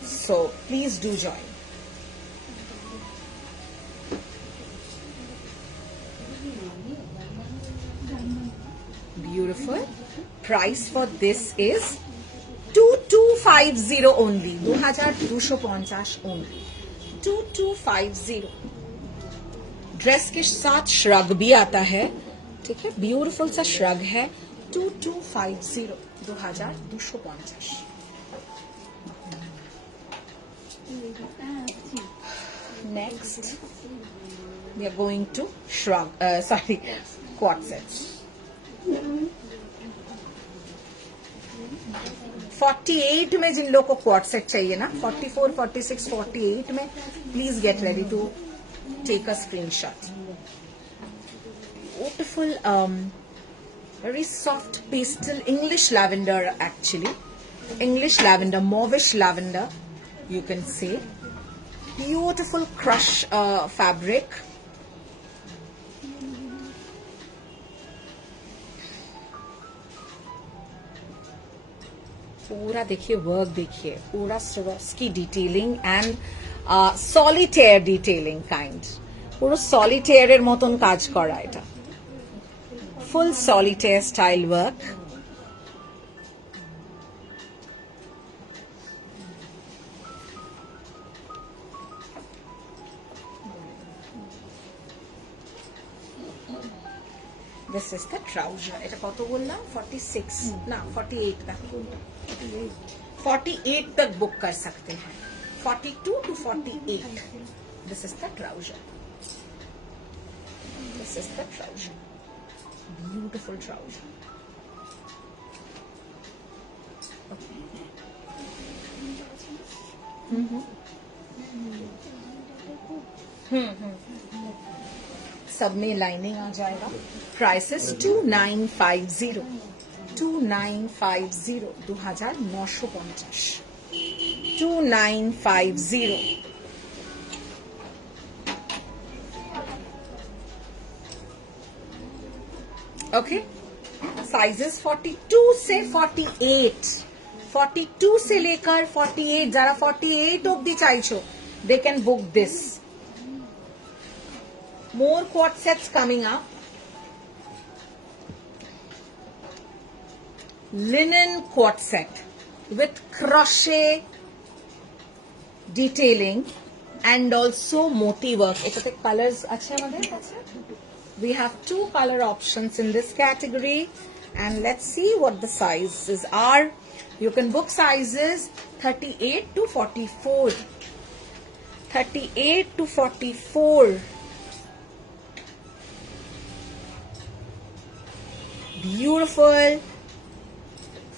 so please do join. Beautiful. Price for this is 2250 only. 2250 only. 2250. Dress के साथ shrug भी आता है, ठीक है, ब्यूटीफुल सा श्रग है। 2250, 2250। Next, we are going to shrug. Quad sets. 48 में जिन लोगों को क्वाड सेट चाहिए ना, 44, 46, 48 में, please get ready to take a screenshot. Beautiful, very soft pastel English lavender, actually English lavender, mauvish lavender, you can say. Beautiful crush fabric. पूरा देखिए work, देखिए पूरा Swarovski detailing and solitaire detailing kind, পুরো সলিটেয়ারের মতন কাজ করা, এটা full solitaire style work. This is the trouser. এটা কত বললাম? 46 না 48 तक, 48 तक बुक कर सकते हैं, 42 to 48. This is the trouser. Beautiful trouser. सब में लाइनिंग आ जाएगा। प्राइसेस 2950, 2950, 2950, 2950। ओके, साइजेस 42 से 48, 42 से लेकर 48, যারা 48 অবধি চাইছো, they can book this. More quad sets coming up. Linen quad set with crochet detailing and also moti work. এটাতে colors আছে আমাদের কাছে। We have 2 color options in this category, and let's see what the sizes are. You can book sizes 38 to 44. 38 to 44. Beautiful.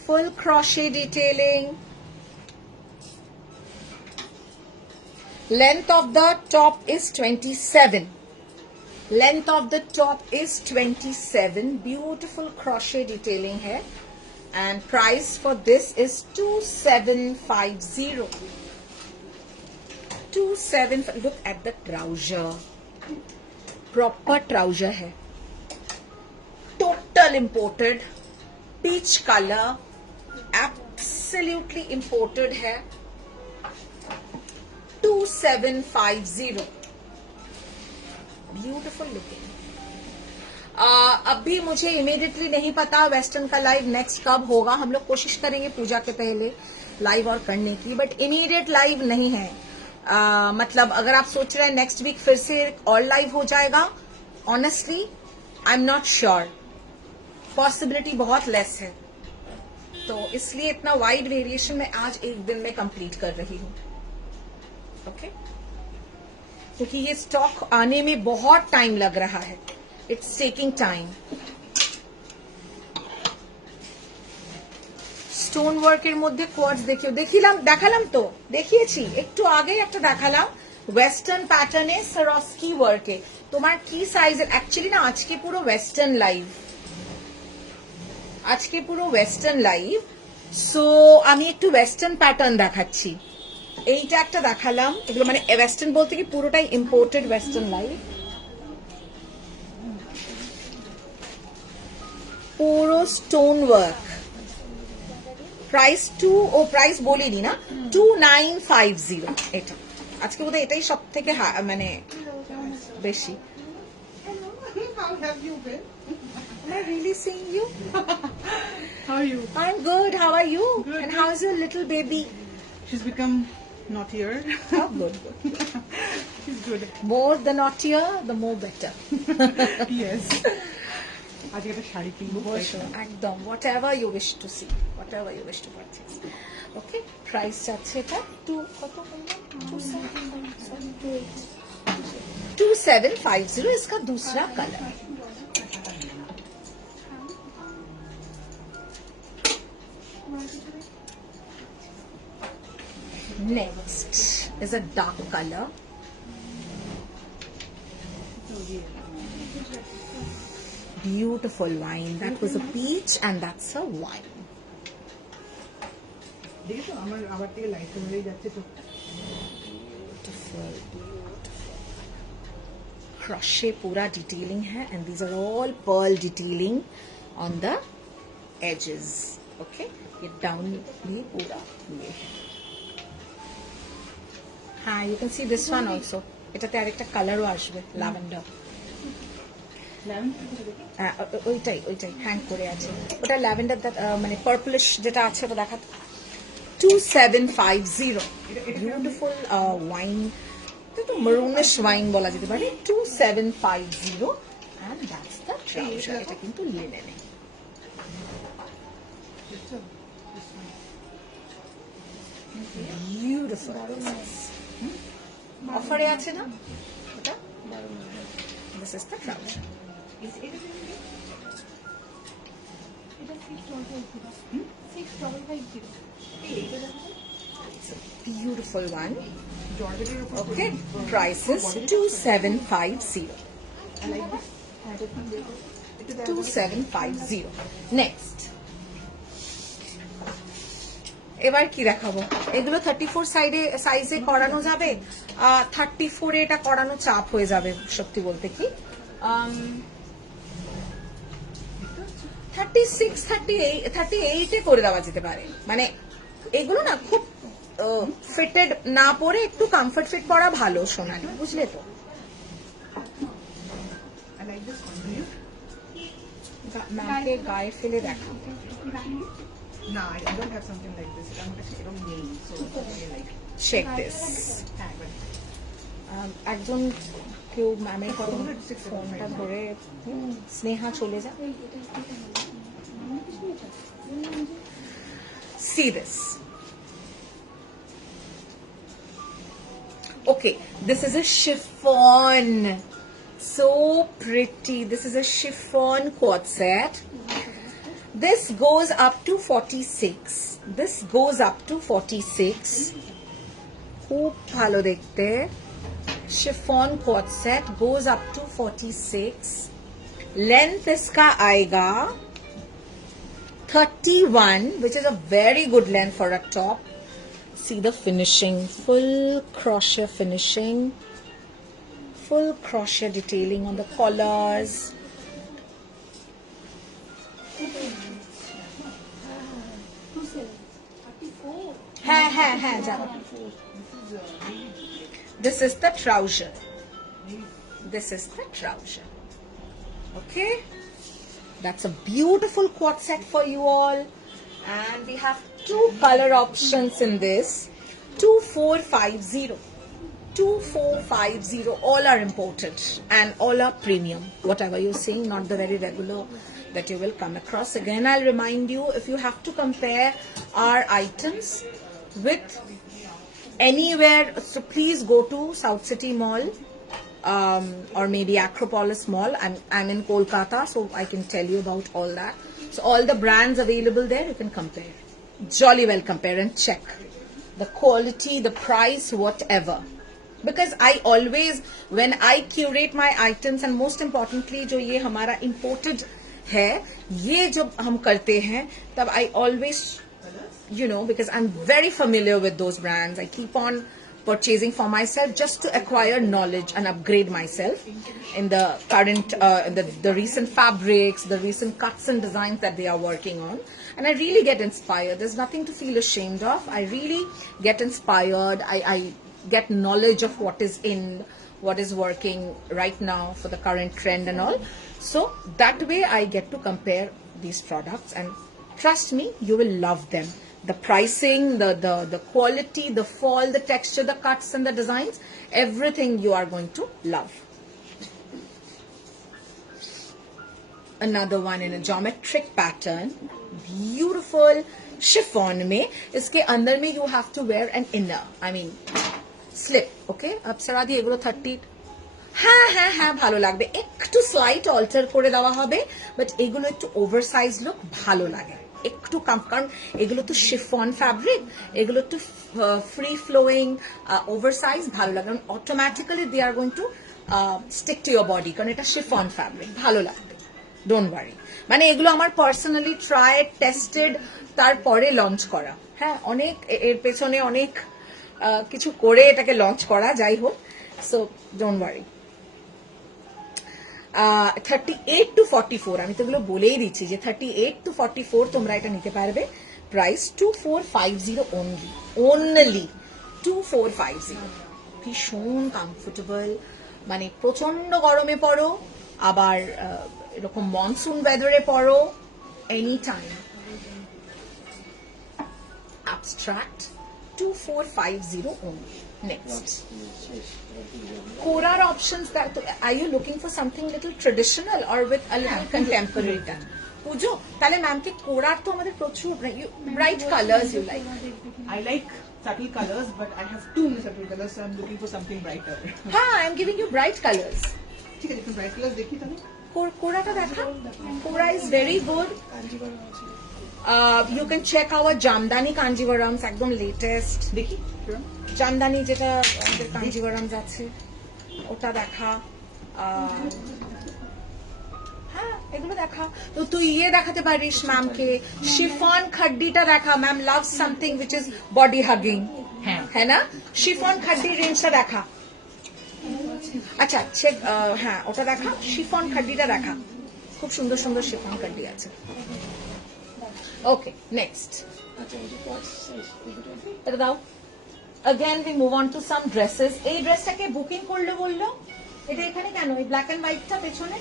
Full crochet detailing. Length of the top is 27. Length of the top is 27. Beautiful crochet detailing hai. And price for this is 2750. 275. Look at the trouser. Proper trouser hai. Total imported. Peach color. Absolutely imported hai. 2750. Beautiful looking. अभी मुझे immediately नहीं पता western का live next कब होगा. हम लोग कोशिश करेंगे पूजा के पहले लाइव और करने की, बट इमीडिएट लाइव नहीं है. मतलब अगर आप सोच रहे हैं नेक्स्ट वीक फिर से और लाइव हो जाएगा, honestly I am not sure. Possibility बहुत लेस है, तो इसलिए इतना वाइड वेरिएशन मैं आज एक दिन में कंप्लीट कर रही हूँ. ओके, क्योंकि ये स्टॉक आने में बहुत टाइम लग रहा है. It's taking time. স্টোন ওয়ার্কের মধ্যে কোয়ার্টজ দেখালাম তো, দেখিয়েছি একটু আগে একটা দেখালাম ওয়েস্টার্ন প্যাটার্নে সরস্কি ওয়ার্কে. তোমার কি সাইজের? অ্যাকচুয়ালি না আজকে পুরো ওয়েস্টার্ন লাইভ, সো আমি একটু ওয়েস্টার্ন প্যাটার্ন দেখাচ্ছি. এইটা একটা দেখালাম. এগুলো মানে ওয়েস্টার্ন বলতে কি পুরোটাই ইম্পোর্টেড ওয়েস্টার্ন লাইভ. পুরো স্টোন ওয়ার্ক. প্রাইস প্রাইস বলিনি না, 2950. এটা আজকে বোধহয় এটাই সব থেকে মানে বেশি. How have you been? Am I really seeing you? How are you? I'm good. How are you? Good. And how is your little baby? She's become naughtier. Oh, good. She's good. More the naughtier, the more better. Yes. আজকে একটা শাড়ি কিনবো. একদম whatever you wish to see, whatever you wish to purchase. Okay, price আছে এটা কত বললাম? 2750. इसका दूसरा colour. Next is a dark color. Beautiful wine. That was a peach and that's a wine. দেখো আমার আবার থেকে লাইট হয়ে যাচ্ছে তো. Beautiful. Crochet pura detailing hai, and these are all pearl detailing on the edges. Okay, ये down bhi pura ये. हाँ, you can see this one also. এটাতে আরেকটা কালারও আসবে, ল্যাভেন্ডার. ওইটাই হ্যাং করে আছে. ওটা ল্যাভেন্ডার, মানে পার্পলিশ যেটা আছে ওটা দেখাতো. 2750. বিউটিফুল ওয়াইন, তো মেরুনিশ ওয়াইন বলা যেতে পারে. 2750 and that's the trouser. এটা কিন্তু লিনেনে. বিউটিফুল. অফারে আছে না এটা? This is the trouser. Beautiful one. Okay, price is 2750. 2750. Next, এবার কি দেখাবো? এগুলো 34 সাইজে করানো যাবে. 34 এটা করানো চাপ হয়ে যাবে সত্যি বলতে. কি 36 38 করে দেওয়া যেতে পারে. মানে এগুলো না খুব ফিটেড না পরে একটু কমফর্ট ফিট পরা ভালো সোনালি, বুঝলে তো? ম্যামকে গায়ে ফেলে দেখা. No, I don't have something like this. I don't need. So like check this. একজন কেউ ম্যামের ফোনটা ধরে স্নেহা চলে যায়. See this. Okay, this is a chiffon. So pretty. This is a chiffon quad set. This goes up to 46. This goes up to 46. খুব ভালো দেখতে chiffon coat set goes up to 46. Length इसका आएगा 31, which is a very good length for a top. See the finishing, full crochet finishing, full crochet detailing on the collars. This is the trouser. This is the trouser. Okay, that's a beautiful quad set for you all, and we have 2 color options in this. 2450. 2450. All are imported and all are premium. Whatever you're seeing, not the very regular that you will come across. Again, I'll remind you, if you have to compare our items with anywhere, so please go to South City Mall or maybe Acropolis Mall. I'm in Kolkata, so I can tell you about all that. So all the brands available there, you can compare. Jolly well compare and check the quality, the price, whatever. Because I always, when I curate my items, and most importantly जो ये हमारा imported है, ये जब हम करते हैं, तब I always, you know, because I'm very familiar with those brands, I keep on purchasing for myself just to acquire knowledge and upgrade myself in the current, the recent fabrics, the recent cuts and designs that they are working on. And I really get inspired. There's nothing to feel ashamed of. I really get inspired. I get knowledge of what is in, what is working right now for the current trend and all. So that way I get to compare these products, and trust me, you will love them. The pricing, the quality, the fall, the texture, the cuts and the designs, everything you are going to love. Another one in a geometric pattern, beautiful chiffon में, इसके अंदर में you have to wear an inner, I mean slip. Okay, अप्सरा दी एगुलो 30, হ্যাঁ ভালো লাগবে, একটু slight alter করে দেওয়া হবে, বাট এগুলো একটু ওভারসাইজ লুক ভালো লাগে, একটু কম, কারণ এগুলো তো শিফন ফ্যাব্রিক, এগুলো একটু ফ্রি ফ্লোয়িং ওভারসাইজ ভালো লাগে, কারণ automatically they are going to stick to your body, কারণ এটা শিফন ফ্যাব্রিক, ভালো লাগবে, ডোন্ট ওয়ারি। মানে এগুলো আমার পার্সোনালি ট্রাইড, টেস্টেড, তারপরে লঞ্চ করা। হ্যাঁ, অনেক এর পেছনে অনেক কিছু করে এটাকে লঞ্চ করা, যাই হোক, সো ডোন্ট ওয়ারি। 38 to 44, আমি তো এগুলো বলেই দিচ্ছি যে 38 to 44 তোমরা এটা নিতে পারবে। Price 2450 only 2450। ভীষণ কমফোর্টেবল, মানে প্রচন্ড গরমে পরো, আবার এরকম মনসুন ওয়েদারে পরো, any time. abstract 2450 only. Next, Korar options. That are you looking for something little traditional or with a little contemporary touch? Pujo, তাহলে ম্যামকে কোরার তো আমাদের প্রচুর bright colors you like. I like subtle colors, but I have too many subtle colors, so I'm looking for something brighter. हाँ, I am giving you bright colors. ठीक है, लेकिन bright colors देखी तने? कोराটা দেখা, कोरा is very good. You can check our Jamdani কাঞ্জিভারামস, একদম latest. দেখি জামদানি যেটা আমাদের কাঞ্জিভারামস আছে, ওটা দেখা। হ্যাঁ, এগুলো দেখা। তো তুই ইয়ে দেখাতে পারিস ম্যামকে, শিফন খাড্ডিটা দেখা। Ma'am love something which is body hugging, হ্যাঁ না? শিফন খাড্ডি রেঞ্জটা দেখা। আচ্ছা, হ্যাঁ ওটা দেখা, শিফন খাড্ডিটা দেখা, খুব সুন্দর সুন্দর শিফন খাড্ডি আছে। ওকে, নেক্সট এটা দাও। Again we move on to some dresses. এই ড্রেসটাকে বুকিং করলো বললো, এটা এখানে কেন? এই ব্ল্যাক এন্ড হোয়াইটটা পেছনে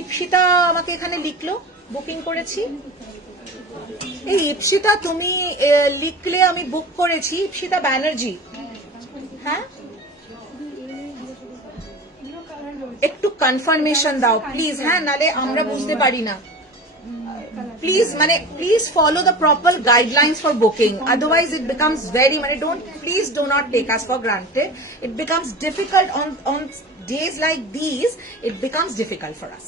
ইপসিতা আমাকে এখানে লিখলো বুকিং করেছি। এই ইপসিতা তুমি লিখলে আমি বুক করেছি, ইপসিতা ব্যানার্জি। হ্যাঁ, একটু কনফার্মেশন দাও প্লিজ, হ্যাঁ, নালে আমরা বুঝতে পারি না। Please, please follow the proper guidelines for booking. Otherwise, it becomes very, please do not take us for granted. It becomes difficult on days like these. It becomes difficult for us.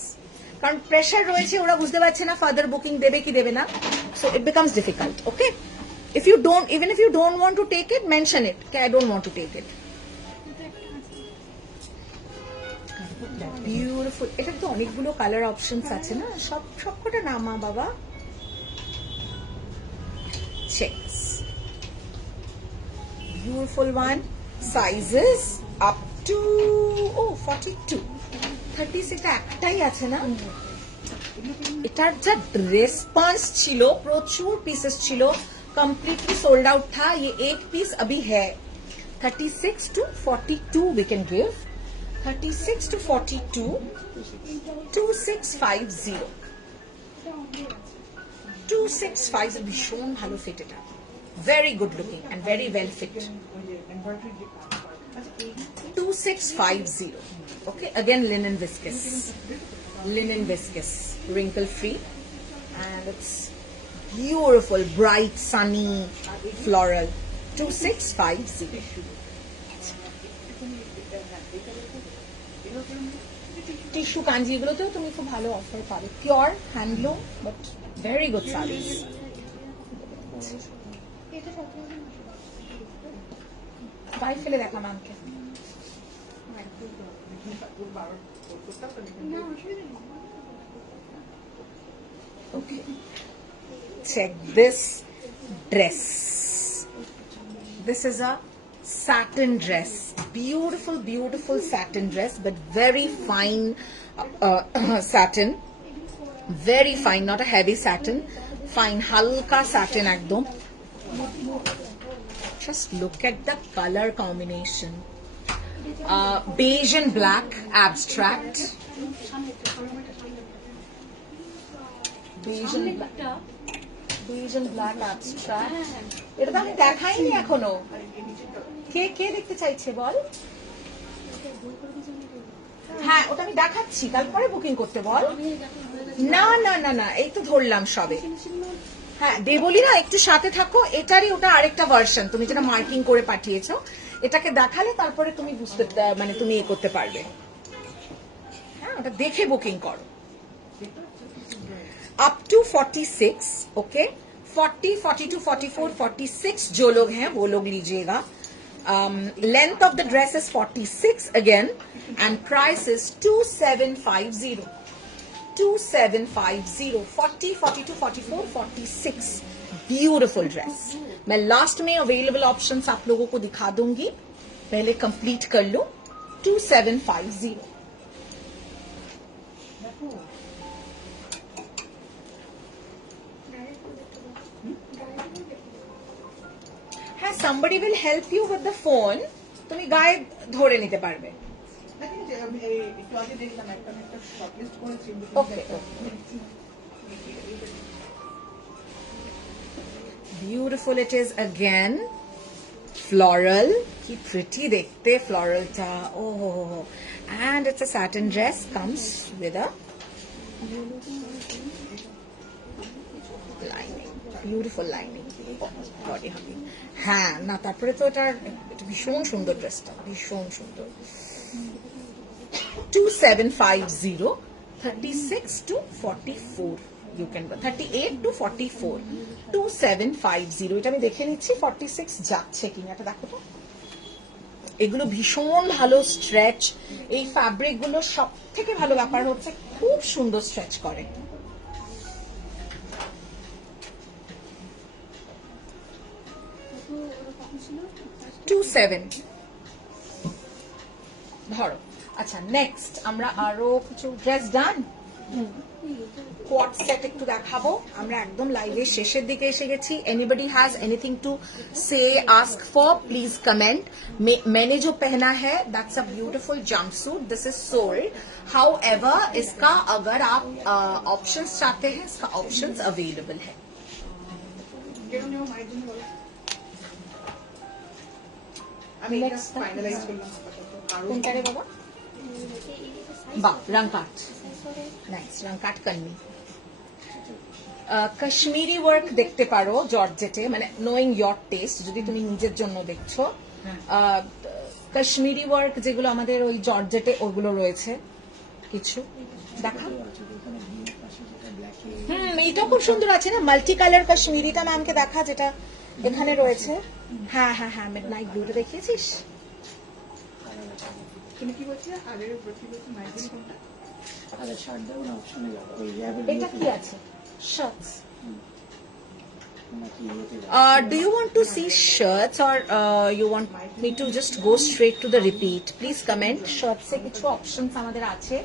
কারণ pressure রয়েছে, ওরা বুঝতে পারছে না further booking দেবে কি দেবে না, so it becomes difficult. Okay, if you don't, even if you don't want to take it, mention it, I don't want to take it. Beautiful, এটা তো অনেকগুলো কালার অপশনস আছে না, সবকটা নামা বাবা। Checks, beautiful one, sizes up to 42, 36 এটা একটাই আছে না। এটার যা রেসপন্স ছিল, প্রচুর পিসেস ছিল, কমপ্লিটলি সোल्ड आउट था, ये एक पीस अभी है। 36 to 42 we can give, 36 to 42, 2650, 2650, ভীষণ ভালো ফিট এটা, very good looking and very well fit, 2650, okay, again linen viscose, wrinkle free, and it's beautiful, bright, sunny, floral, 2650. Tissue কাঞ্জি এগুলোতেও তুমি খুব ভালো অফার পাবে, pure handloom but very good service. গায়ে ফেলে দেখা ম্যামকে। Okay, check this dress. This is a satin dress, beautiful satin dress, but very fine satin, very fine, not a heavy satin, fine halka satin ekdom. Just look at the color combination, beige and black abstract, beige and black abstract. এটা তো আমি দেখাইনি এখনো, কে কে দেখতে চাইছে বল? হ্যাঁ, ওটা আমি দেখাচ্ছি, তারপরে বুকিং করতে বল। না না না না, এই তো ধরলাম সবে। হ্যাঁ, দেবলি না, একটু সাথে থাকো, এটারই ওটা আরেকটা ভার্সন, তুমি যেটা মার্কিং করে পাঠিয়েছো, এটাকে দেখালে তারপরে তুমি বুঝতে, মানে তুমি এ করতে পারবে। হ্যাঁ, ওটা দেখে বুকিং করো। अप टू 46, ओके, 40, 42, 44, 46 जो लोग हैं वो लोग लीजिएगा। Length of the dress is 46 again, and price is 2750, 2750, 40, 42, 44, 46, beautiful dress। मैं लास्ट में अवेलेबल ऑप्शंस आप लोगों को दिखा दूंगी, पहले कंप्लीट कर लो। 2750, হ্যাঁ, somebody will help you with the phone, তুমি গায়ে ধরে নিতে পারবে। ওকে, beautiful it is again, floral, কি pretty দেখতে ফ্লোরালটা, oh, and it's a satin dress, comes with a lining, beautiful lining, body hugging। হ্যাঁ, না তারপরে তো এটা ভীষণ সুন্দর, ড্রেসটা ভীষণ সুন্দর। 2750, 36 to 44, you can go 38 to 44, 2750। এটা আমি দেখে নিচ্ছি 46 যাচ্ছে কিনা, এটা দেখো তো। এগুলো ভীষণ ভালো স্ট্রেচ, এই ফ্যাব্রিক গুলো সব থেকে ভালো ব্যাপার হচ্ছে খুব সুন্দর স্ট্রেচ করে। ধরো, আচ্ছা নেক্সট আমরা আরো কিছু ড্রেস ডান, কোয়াড সেট একটু দেখাবো, আমরা একদম লাইভের শেষের দিকে এসে গেছি। एनीबडी हैज एनीथिंग टू से, आस्क फॉर, प्लीज कमेंट। मैंने जो पहना है that's a beautiful jumpsuit, this is sold, however इसका अगर आप ऑप्शंस चाहते हैं, इसका ऑप्शंस अवेलेबल है। কোনটারে বাবা? বাহ, রং কাট, নাইস, রং কাট কর্মী। কাশ্মীরি ওয়ার্ক দেখতে পারো জর্জেটে, মানে নোয়িং ইয়োর টেস্ট, যদি তুমি নিজের জন্য দেখছো। কাশ্মীরি ওয়ার্ক যেগুলো আমাদের ওই জর্জেটে, ওগুলো রয়েছে কিছু, দেখা এইটা খুব সুন্দর আছে না, মাল্টি কালার কাশ্মীরিটা ম্যামকে দেখা, যেটা এখানে রয়েছে। হ্যাঁ হ্যাঁ হ্যাঁ, মিডনাইট ব্লুটা দেখিয়েছিস? তুমি কি বলছিলে আগের কি বলছো মাইগ্রেন কোনটা? আরে শার্ট দেবো না, অপশনে যাবো ওই এটা কি আছে? শার্টস। নাকি ইয়েতে যাবো? Do you want to see shirts or you want me to just go straight to the repeat? Please comment. Shirts এ কিছু অপশনস আমাদের আছে,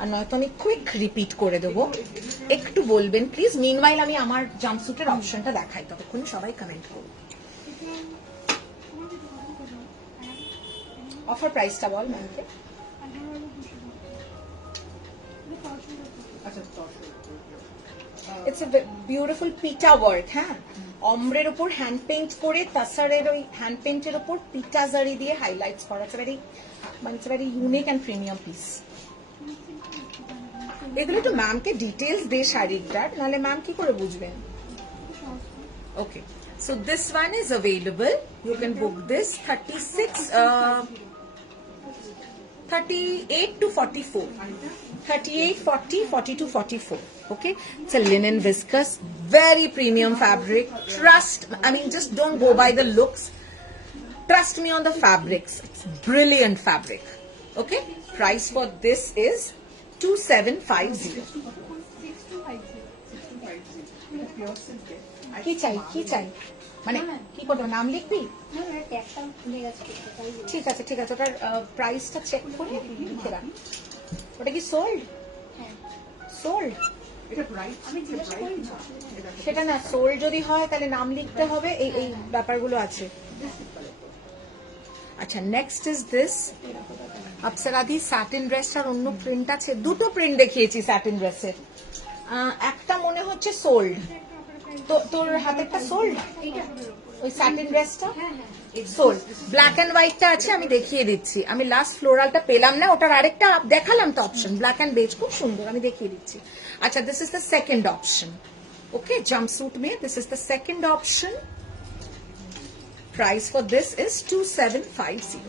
আর নয়তো আমি কুইক রিপিট করে দেবো। একটু বলবেন প্লিজ। মিনওয়াইল আমি আমার জাম্পস্যুটের অপশনটা দেখাই, ততক্ষণ সবাই কমেন্ট করুন। অফার প্রাইসটা বল ম্যামকে। আচ্ছা 10 ইটস এ বিউটিফুল পিটা ওয়ার্ক, হ্যাঁ, অম্রের উপর হ্যান্ড পেইন্ট করে তাসারের ওই হ্যান্ড পেইন্টের উপর পিটা জারি দিয়ে হাইলাইটস করা। ইটস ভেরি, মানে it's very unique and premium piece. এগুলো একটু ম্যামকে ডিটেলস দে শাড়িটার, নাহলে ম্যাম কি করে বুঝবেন। Okay, so this one is available, you can book this 38 to 44. 38, 40, 40 to 44. Okay, it's a linen viscose, very premium fabric. Trust, I mean, just don't go by the looks. Trust me on the fabrics. It's brilliant fabric. Okay, price for this is 2750. Pure silk কি চাই কি চাই, মানে কি করবো, নাম লিখবি? ঠিক আছে ঠিক আছে, ওটার প্রাইসটা চেক করে লিখে রাখ। ওটা কি সোল্ড? সোল্ড এটা ব্রাইট আমি জিজ্ঞেস করি সেটা না, সোল্ড যদি হয় তাহলে নাম লিখতে হবে, এই এই ব্যাপারগুলো আছে। আচ্ছা, নেক্সট ইজ দিস আপসারাদি স্যাটিন ড্রেসটার অন্য প্রিন্ট আছে, দুটো প্রিন্ট দেখিয়েছি স্যাটিন ড্রেসের। একটা মনে হচ্ছে সোল্ড, তো তোর হাতেরটা সোল্ড, ওই স্যাটিন ড্রেসটা সোল্ড। ব্ল্যাক এন্ড হোয়াইটটা আছে, আমি দেখিয়ে দিচ্ছি। আমি লাস্ট ফ্লোরালটা পেলাম না, ওটার আরেকটা দেখালাম তো অপশন, ব্ল্যাক এন্ড বেজ, খুব সুন্দর, আমি দেখিয়ে দিচ্ছি। আচ্ছা, this is the second option. Okay, jumpsuit May this is the second option. Price for this is 2750.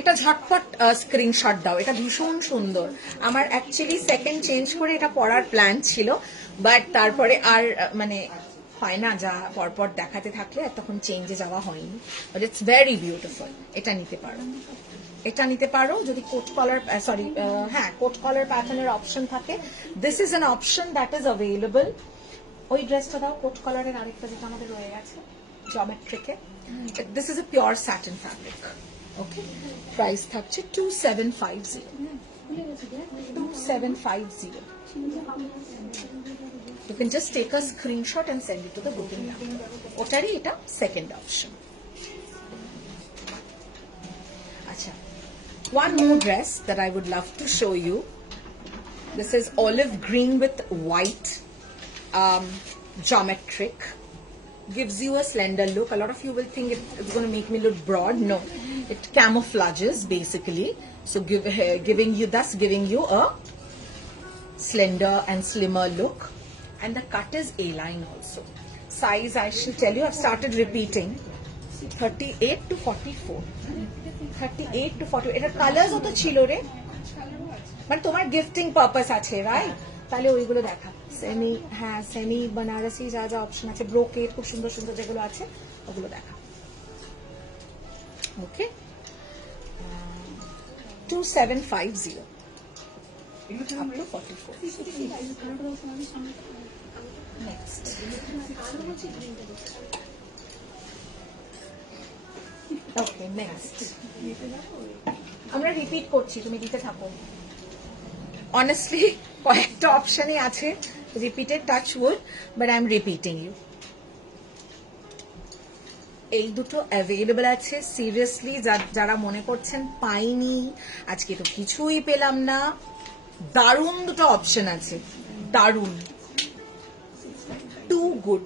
এটা ঝটপট স্ক্রিনশট দাও, এটা ভীষণ সুন্দর। আমার অ্যাকচুয়ালি সেকেন্ড চেঞ্জ করে এটা পরার প্ল্যান ছিল, বাট তারপরে আর মানে হয় না, যা পরপর দেখাতে থাকলে, আর তখন চেঞ্জে যাওয়া হয়নি। But it's very beautiful. এটা নিতে পারো, এটা নিতে পারো যদি কোট কলার, সরি হ্যাঁ, কোট কলার প্যাটার্নের অপশন থাকে। This is an option that is available. ওই ড্রেসটা দাও, কোট কলারের আরেকটা যেটা আমাদের রয়ে গেছে জমেট্রিকে। This is a pure satin fabric. Okay, price থাকছে 2750. 2750. You can just take a screenshot and send it to the booking number. ওটারই এটা সেকেন্ড অপশন। আচ্ছা, one more dress that I would love to show you. This is olive green with white geometric. Gives you a slender look. A lot of you will think it's going to make me look broad. No, it camouflages basically. So giving you a slender and slimmer look. And the cut is A-line also. Size, I shall tell you, I've started repeating. 38 to 44. 38 to 40. It's colors of the chilo re. But তোমার gifting purpose আছে, right? তাহলে ওইগুলো দেখা। Semi, হ্যাঁ, semi Banarasi যা যা option আছে, brocade খুব সুন্দর সুন্দর যেগুলো আছে, ওগুলো দেখা। Okay, 2750 up to 44. Next. Okay, next. আমরা রিপিট করছি, তুমি দিতে থাকো। অনেস্টলি কয়েকটা অপশনই আছে repeated, touch wood, but I am repeating you. এই দুটো অ্যাভেলেবল আছে। সিরিয়াসলি যারা মনে করছেন পাইনি, আজকে তো কিছুই পেলাম না, দারুণ দুটো অপশন আছে, দারুণ, too good.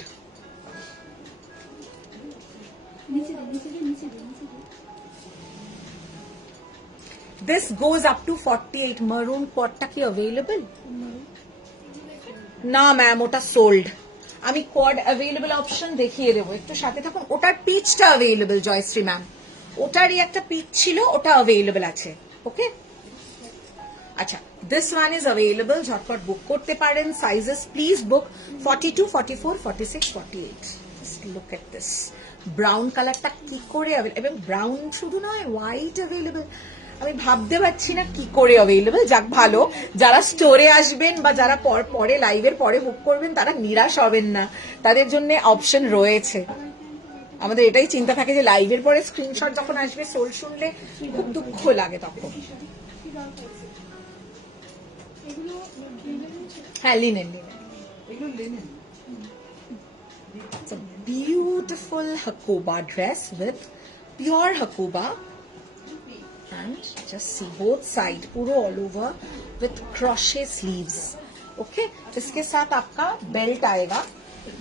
This goes up to 48. Maroon quadটা কি available? না ম্যাম, ওটা সোল্ড। আমি কোয়াড অ্যাভেলেবল অপশন দেখিয়ে দেবো, একটু সাথে থাকুন। ওটার পিচটা অ্যাভেলেবল জয়শ্রী ম্যাম, ওটারই একটা পিচ ছিল, ওটা অ্যাভেলেবল আছে। ওকে, আচ্ছা, this one is available, ঝটপট বুক করতে পারেন। Sizes please book 42, 44, 46, 48। Just look at this, brown কালারটা কি করে এবং ব্রাউন শুধু নয়, হোয়াইট অ্যাভেলেবল। আমি ভাবতে পারছি না কি করে অ্যাভেলেবল। যাক ভালো, যারা স্টোরে আসবেন বা যারা পরে লাইভের পরে বুক করবেন তারা নিরাশ হবেন না, তাদের জন্য অপশন রয়েছে। আমাদের এটাই চিন্তা থাকে যে লাইভের পরে স্ক্রিনশট যখন আসবে সোল শুনলে খুব দুঃখ লাগে তখন। হ্যাঁ, লিনেন। এগুলো linen। It's a beautiful Hakoba dress with pure Hakoba, and just see both side पूरा all over with crochet sleeves. Okay, इसके साथ आपका बेल्ट आएगा,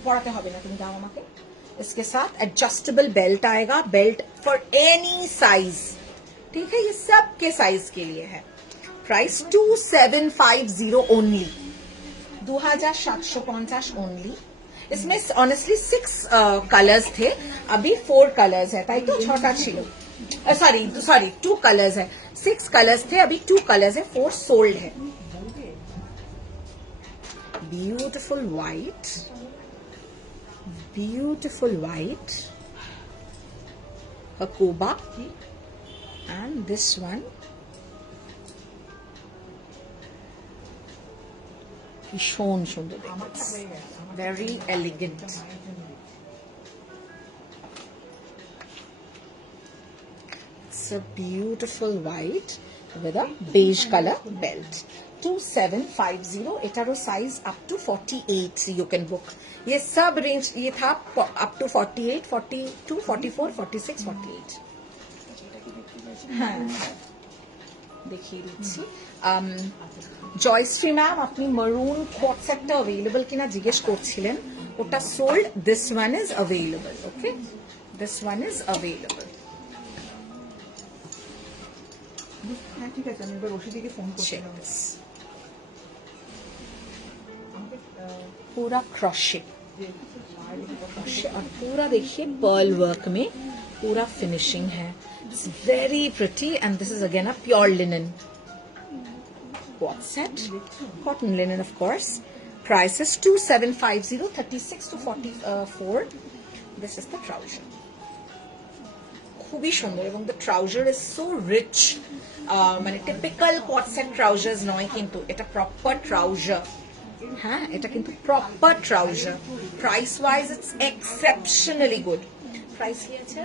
पढ़ाते হবে না তুমি দাও আমাকে। इसके साथ एडजस्टेबल बेल्ट आएगा, बेल्ट फॉर एनी साइज, ठीक है, ये सब के साइज के लिए है। Price 2750 only, 2750 only. इसमें ऑनेस्टली 6 कलर्स थे, अभी 4 कलर्स है, ताई तो छोटा छिलो, सॉरी 2 कलर्स है। 6 कलर्स थे, अभी 2 कलर्स है, 4 सोल्ड है। Beautiful white Hakoba, and this one ভীষণ সুন্দর, very elegant। It's a beautiful white with a beige color belt। 2750, एटारो size up to 48 you can book. ये सब रेंज ये था अप टू 48, 42, 44, 46, 48। হ্যাঁ, দেখিয়ে দিচ্ছি। জয়শ্রী ম্যাম, আপনি মারুন কোট সেটটা অ্যাভেলেবল কিনা জিজ্ঞেস করছিলেন, ওটা sold. This one is available, okay, this one is available. হ্যাঁ ঠিক আছে, আমি এবার রশিদিকে ফোন করছিলাম। पूरा crochet और पूरा देखिए पर्ल वर्क में पूरा फिनिशिंग है। It's very pretty, and this is again a pure linen quad set, cotton linen of course। Price is 2750, 36 to 44। This is the trouser, খুবই সুন্দর, এবং the trouser is so rich, মানে typical quad set trousers নয়, কিন্তু এটা proper trouser। হ্যাঁ, এটা কিন্তু proper trouser. Price wise it's exceptionally good. Price কি আছে?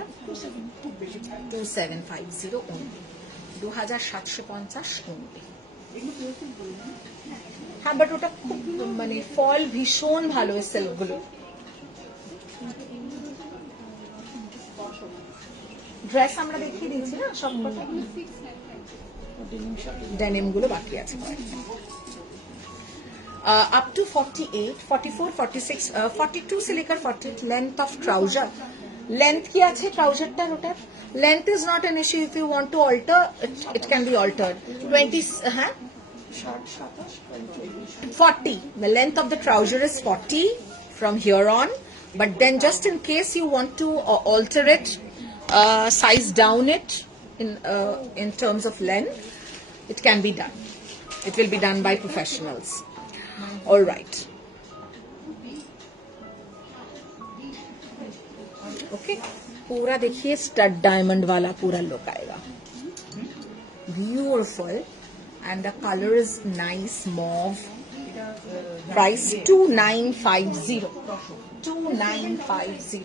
2750 ওনলি, 2750 ওনলি। হ্যাঁ, বাট ওটা খুব মানে ফল ভীষণ ভালো, এই সিল্কগুলো। ড্রেস আমরা দেখিয়ে দিয়েছি না সব কটা, ডেনিম গুলো বাকি আছে কয়েকটা। up to 48, 44, 46, 42 से लेकर 48 लेंथ ऑफ ट्राउजर। लेंथ क्या है ट्राउजर टा rotor? Length is not an issue. If you want to alter, it can be altered। 20, हाँ, 40. The length of the trouser is 40 from here on, but then just in case you want to alter it, size down it in terms of length, it can be done. It will be done by professionals। All right, okay, पूरा देखिए stud diamond वाला पूरा look आएगा, beautiful, and the color is nice mauve। Price 2950, 2950।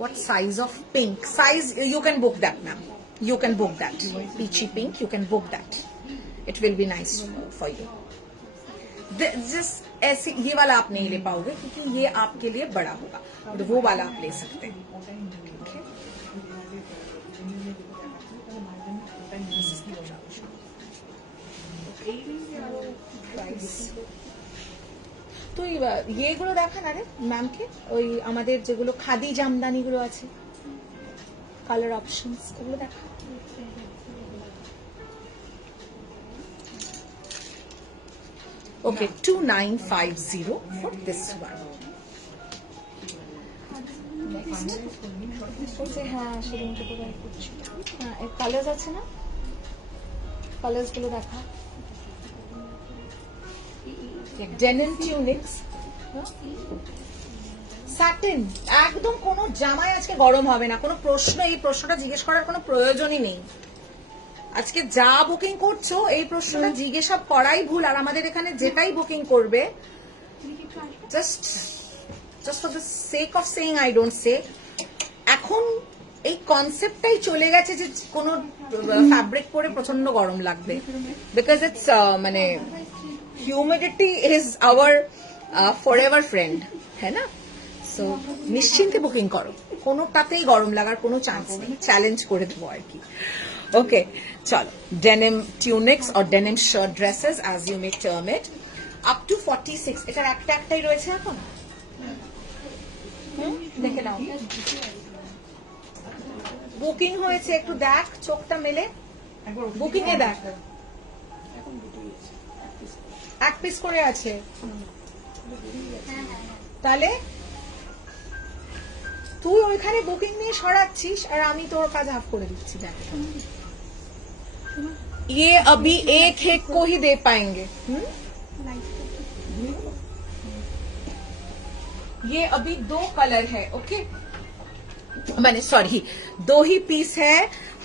What size of pink? Size you can book that, ma'am, you can book that। Peachy pink, you can book that, it will be nice for you। Just ऐसे ये वाला आप नहीं ले पाओगे क्योंकि ये आपके लिए बड़ा होगा, और वो वाला आप ले सकते हैं। তো এইগুলো দেখান আরে ম্যামকে, ওই আমাদের যেগুলো খাদি জামদানি গুলো আছে, কালার অপশনস, ওগুলো দেখা। Okay, 2950 for this one। Next, হ্যাঁ সেদিন তো প্রোভাইড করছি। হ্যাঁ, এর কালার্স আছে না, কালার্স গুলো দেখা। ডেনিম টিউনিক্স, স্যাটিন, একদম কোনো জামাই আজকে গরম হবে না, কোনো প্রশ্ন, এই প্রশ্নটা জিজ্ঞেস করার কোনো প্রয়োজনই নেই। আজকে যা বুকিং করছো এই প্রশ্নটা জিজ্ঞাসা করাই ভুল। আর আমাদের এখানে যেটাই বুকিং করবে, just for the sake of saying I don't say, এখন এই কনসেপ্টটাই চলে গেছে যে কোনো ফ্যাব্রিক পরে প্রচন্ড গরম লাগবে, বিকজ ইটস মানে humidity is our forever friend, হ্যাঁ না? সো নিশ্চিন্তে বুকিং করো, কোনোটাতেই গরম লাগার কোনো চান্স নেই, চ্যালেঞ্জ করে দেবো আর কি। ওকে, চলো, denim tunics or denim shirt dresses as you may term it, up to 46। এটার একটাই রয়েছে এখন, দেখে নাও। বুকিং হয়েছে, একটু দেখ, চোখটা মেলে বুকিং এ দেখ, এখন দুটোই আছে, এক piece করে। এক পিস করে আছে। তাহলে তুই ওইখানে বুকিং নিয়ে সরাচ্ছিস আর আমি তোর কাজ হাফ করে দিচ্ছি। দেখ, ये अभी एक को ही दे पाएंगे। ये अभी 2 कलर है, ओके, मैंने सॉरी 2 ही पीस है,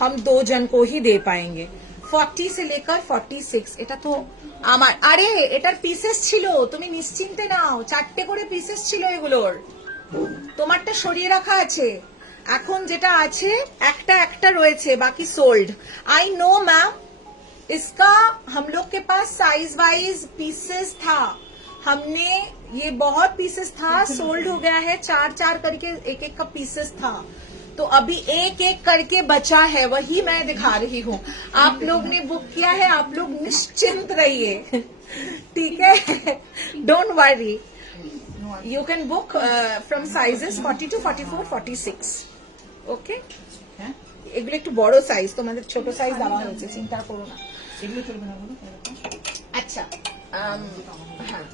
हम 2 जन को ही दे पाएंगे। 40 से लेकर 46। এটা তো আমার, আরে এটার পিসেস ছিল, তুমি নিশ্চিন্তে নাও, 4টে করে পিসেস ছিল এগুলোর, তোমারটা সরিয়ে রাখা আছে। এখন যেটা আছে একটা রয়েছে, বাকি সোল্ড। आई नो मैम, इसका हम लोग के पास साइज वाइज पीसेस था, हमने ये बहुत पीसेस था, सोल्ड हो गया है, 4 करके एक का पीसेस था, तो अभी एक करके बचा है, वही मैं दिखा रही हूँ। आप लोग ने बुक किया है, आप लोग निश्चिंत रहिए, ठीक है, don't worry, you can book from sizes 42, 44, 46, okay? হ্যাঁ, এগুলো একটু বড় সাইজ, তোমাদের ছোট সাইজ দেওয়া হয়েছে, চিন্তা করো না। এগুলো চলবে না বলো? আচ্ছা, হ্যাঁ,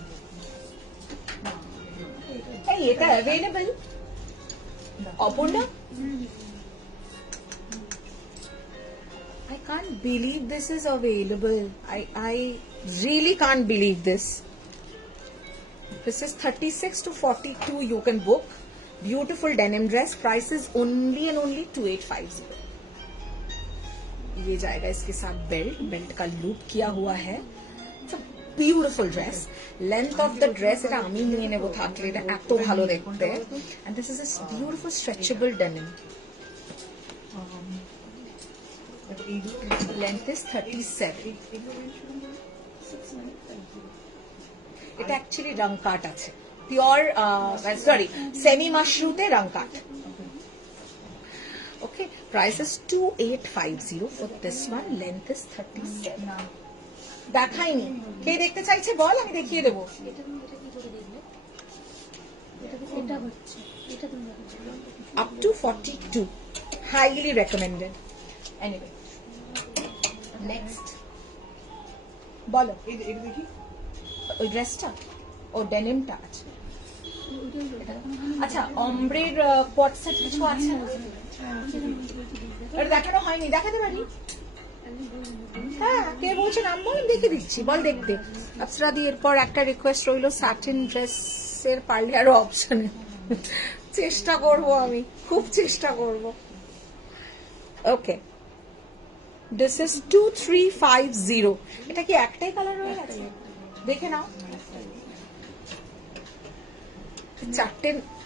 এই এটা available অপূর্ণা। I can't believe this is available. I really can't believe this. This is 36 to 42. You can book. Beautiful denim dress. Price is only and only 2850. ये जाएगा इसके साथ बेल्ट का लूप किया हुआ है। It's a beautiful dress. Length of the dress এটা আমি নিয়ে নেব থাকলে, এটা এত ভালো দেখতে। And this is a beautiful stretchable denim. Length is 37. এটা অ্যাকচুয়ালি রং কাট আছে, পিওর সরি সেমি মাশরুতে রং cut. Okay, price is 2850 for this one, length is 37। দেখাইনি, কে দেখতে চাইছে বল, আমি দেখিয়ে দেবো। Up to 42, highly recommended. Anyway, next বলো। এটা দেখি, ওই ড্রেসটা, ও ডেনিমটা আছে। আচ্ছা, অমব্রের কোয়াট সেট কিছু আছে? এটা দেখানো হয়নি, দেখাতে পারি? হ্যাঁ, কে বলছে নাম বল, দেখে দিচ্ছি, বল দেখতে। আফসরা দি, এরপর একটা রিকোয়েস্ট রইলো, স্যাটিন ড্রেসের পারলে আরো অপশনে চেষ্টা করব, আমি খুব চেষ্টা করব। ওকে, দিস ইজ 2350। এটা কি একটাই কালার রয়ে গেছে? দেখে নাও,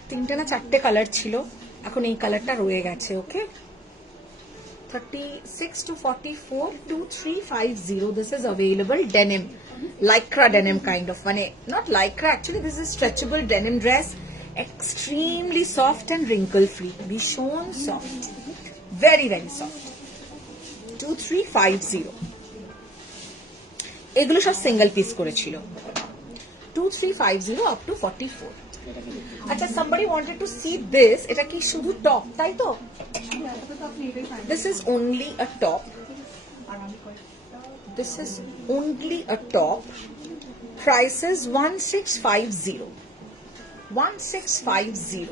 3টে না 4টে কালার ছিল, এখন এই কালারটা রয়ে গেছে। ওকে, 36 to 44, 2350. This is available denim, lycra denim kind of, মানে not lycra actually, this is stretchable denim dress, extremely soft and wrinkle free, ভীষণ soft, very very soft. 2350। এগুলো সব সিঙ্গেল পিস করেছিল। 2350 up to 44। আচ্ছা, somebody wanted to see this, এটা কি শুধু top, তাই তো? This is only a top. This is only a top. Price is 1650. 1650।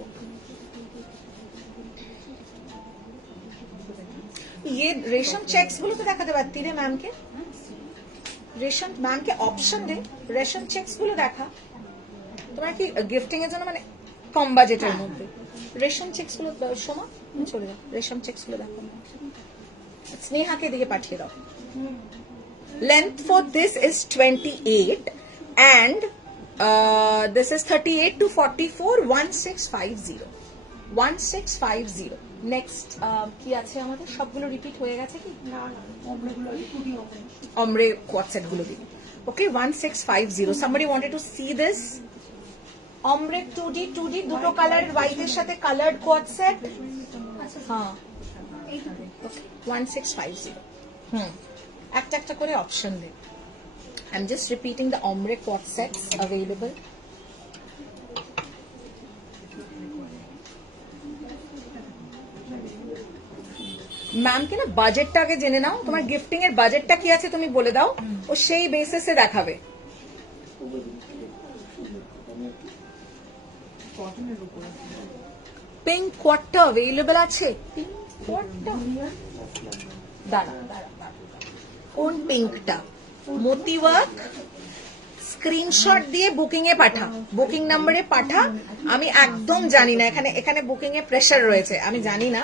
ये रेशम चेक्स গুলো তো দেখাতে পারতি রে ম্যামকে। রেশম ম্যামকে অপশন দে, রেশম চেকস গুলো দেখা। তোমার কি গিফটিং এর জন্য মানে কম বাজেটের মধ্যে রেশম চেকস গুলো সোমা চলে যাও, রেশম চেকস গুলো দেখো, স্নেহাকে দিকে পাঠিয়ে দাও। Length for this is 28 and this is 38 to 44, 1650, 1650. Next কি আছে আমাদের? সবগুলো রিপিট হয়ে গেছে কি? ombre quad set গুলো দিন। Okay, 1650. Somebody wanted to see this ombre 2D দুটো কালার, হোয়াইটের সাথে কালার্ড কোয়াড সেট। হ্যাঁ, 1650। একটা একটা করে অপশন দিন। I'm just repeating the ombre quad sets available. Ma'am কে না বাজেটটা আগে জেনে নাও, তোমার গিফটিং এর বাজেটটা কি আছে তুমি বলে দাও, ও সেই বেসিসে দেখাবে। পিঙ্ক কোয়াডটা अवेलेबल আছে? পিঙ্ক কোয়াডটা দাঁড়া, কোন পিঙ্কটা? মোতি ওয়ার্ক। স্ক্রিনশট দিয়ে বুকিং এ পাঠা, বুকিং নাম্বারে পাঠা। আমি একদম জানি না, এখানে বুকিং এ প্রেসার রয়েছে, আমি জানি না,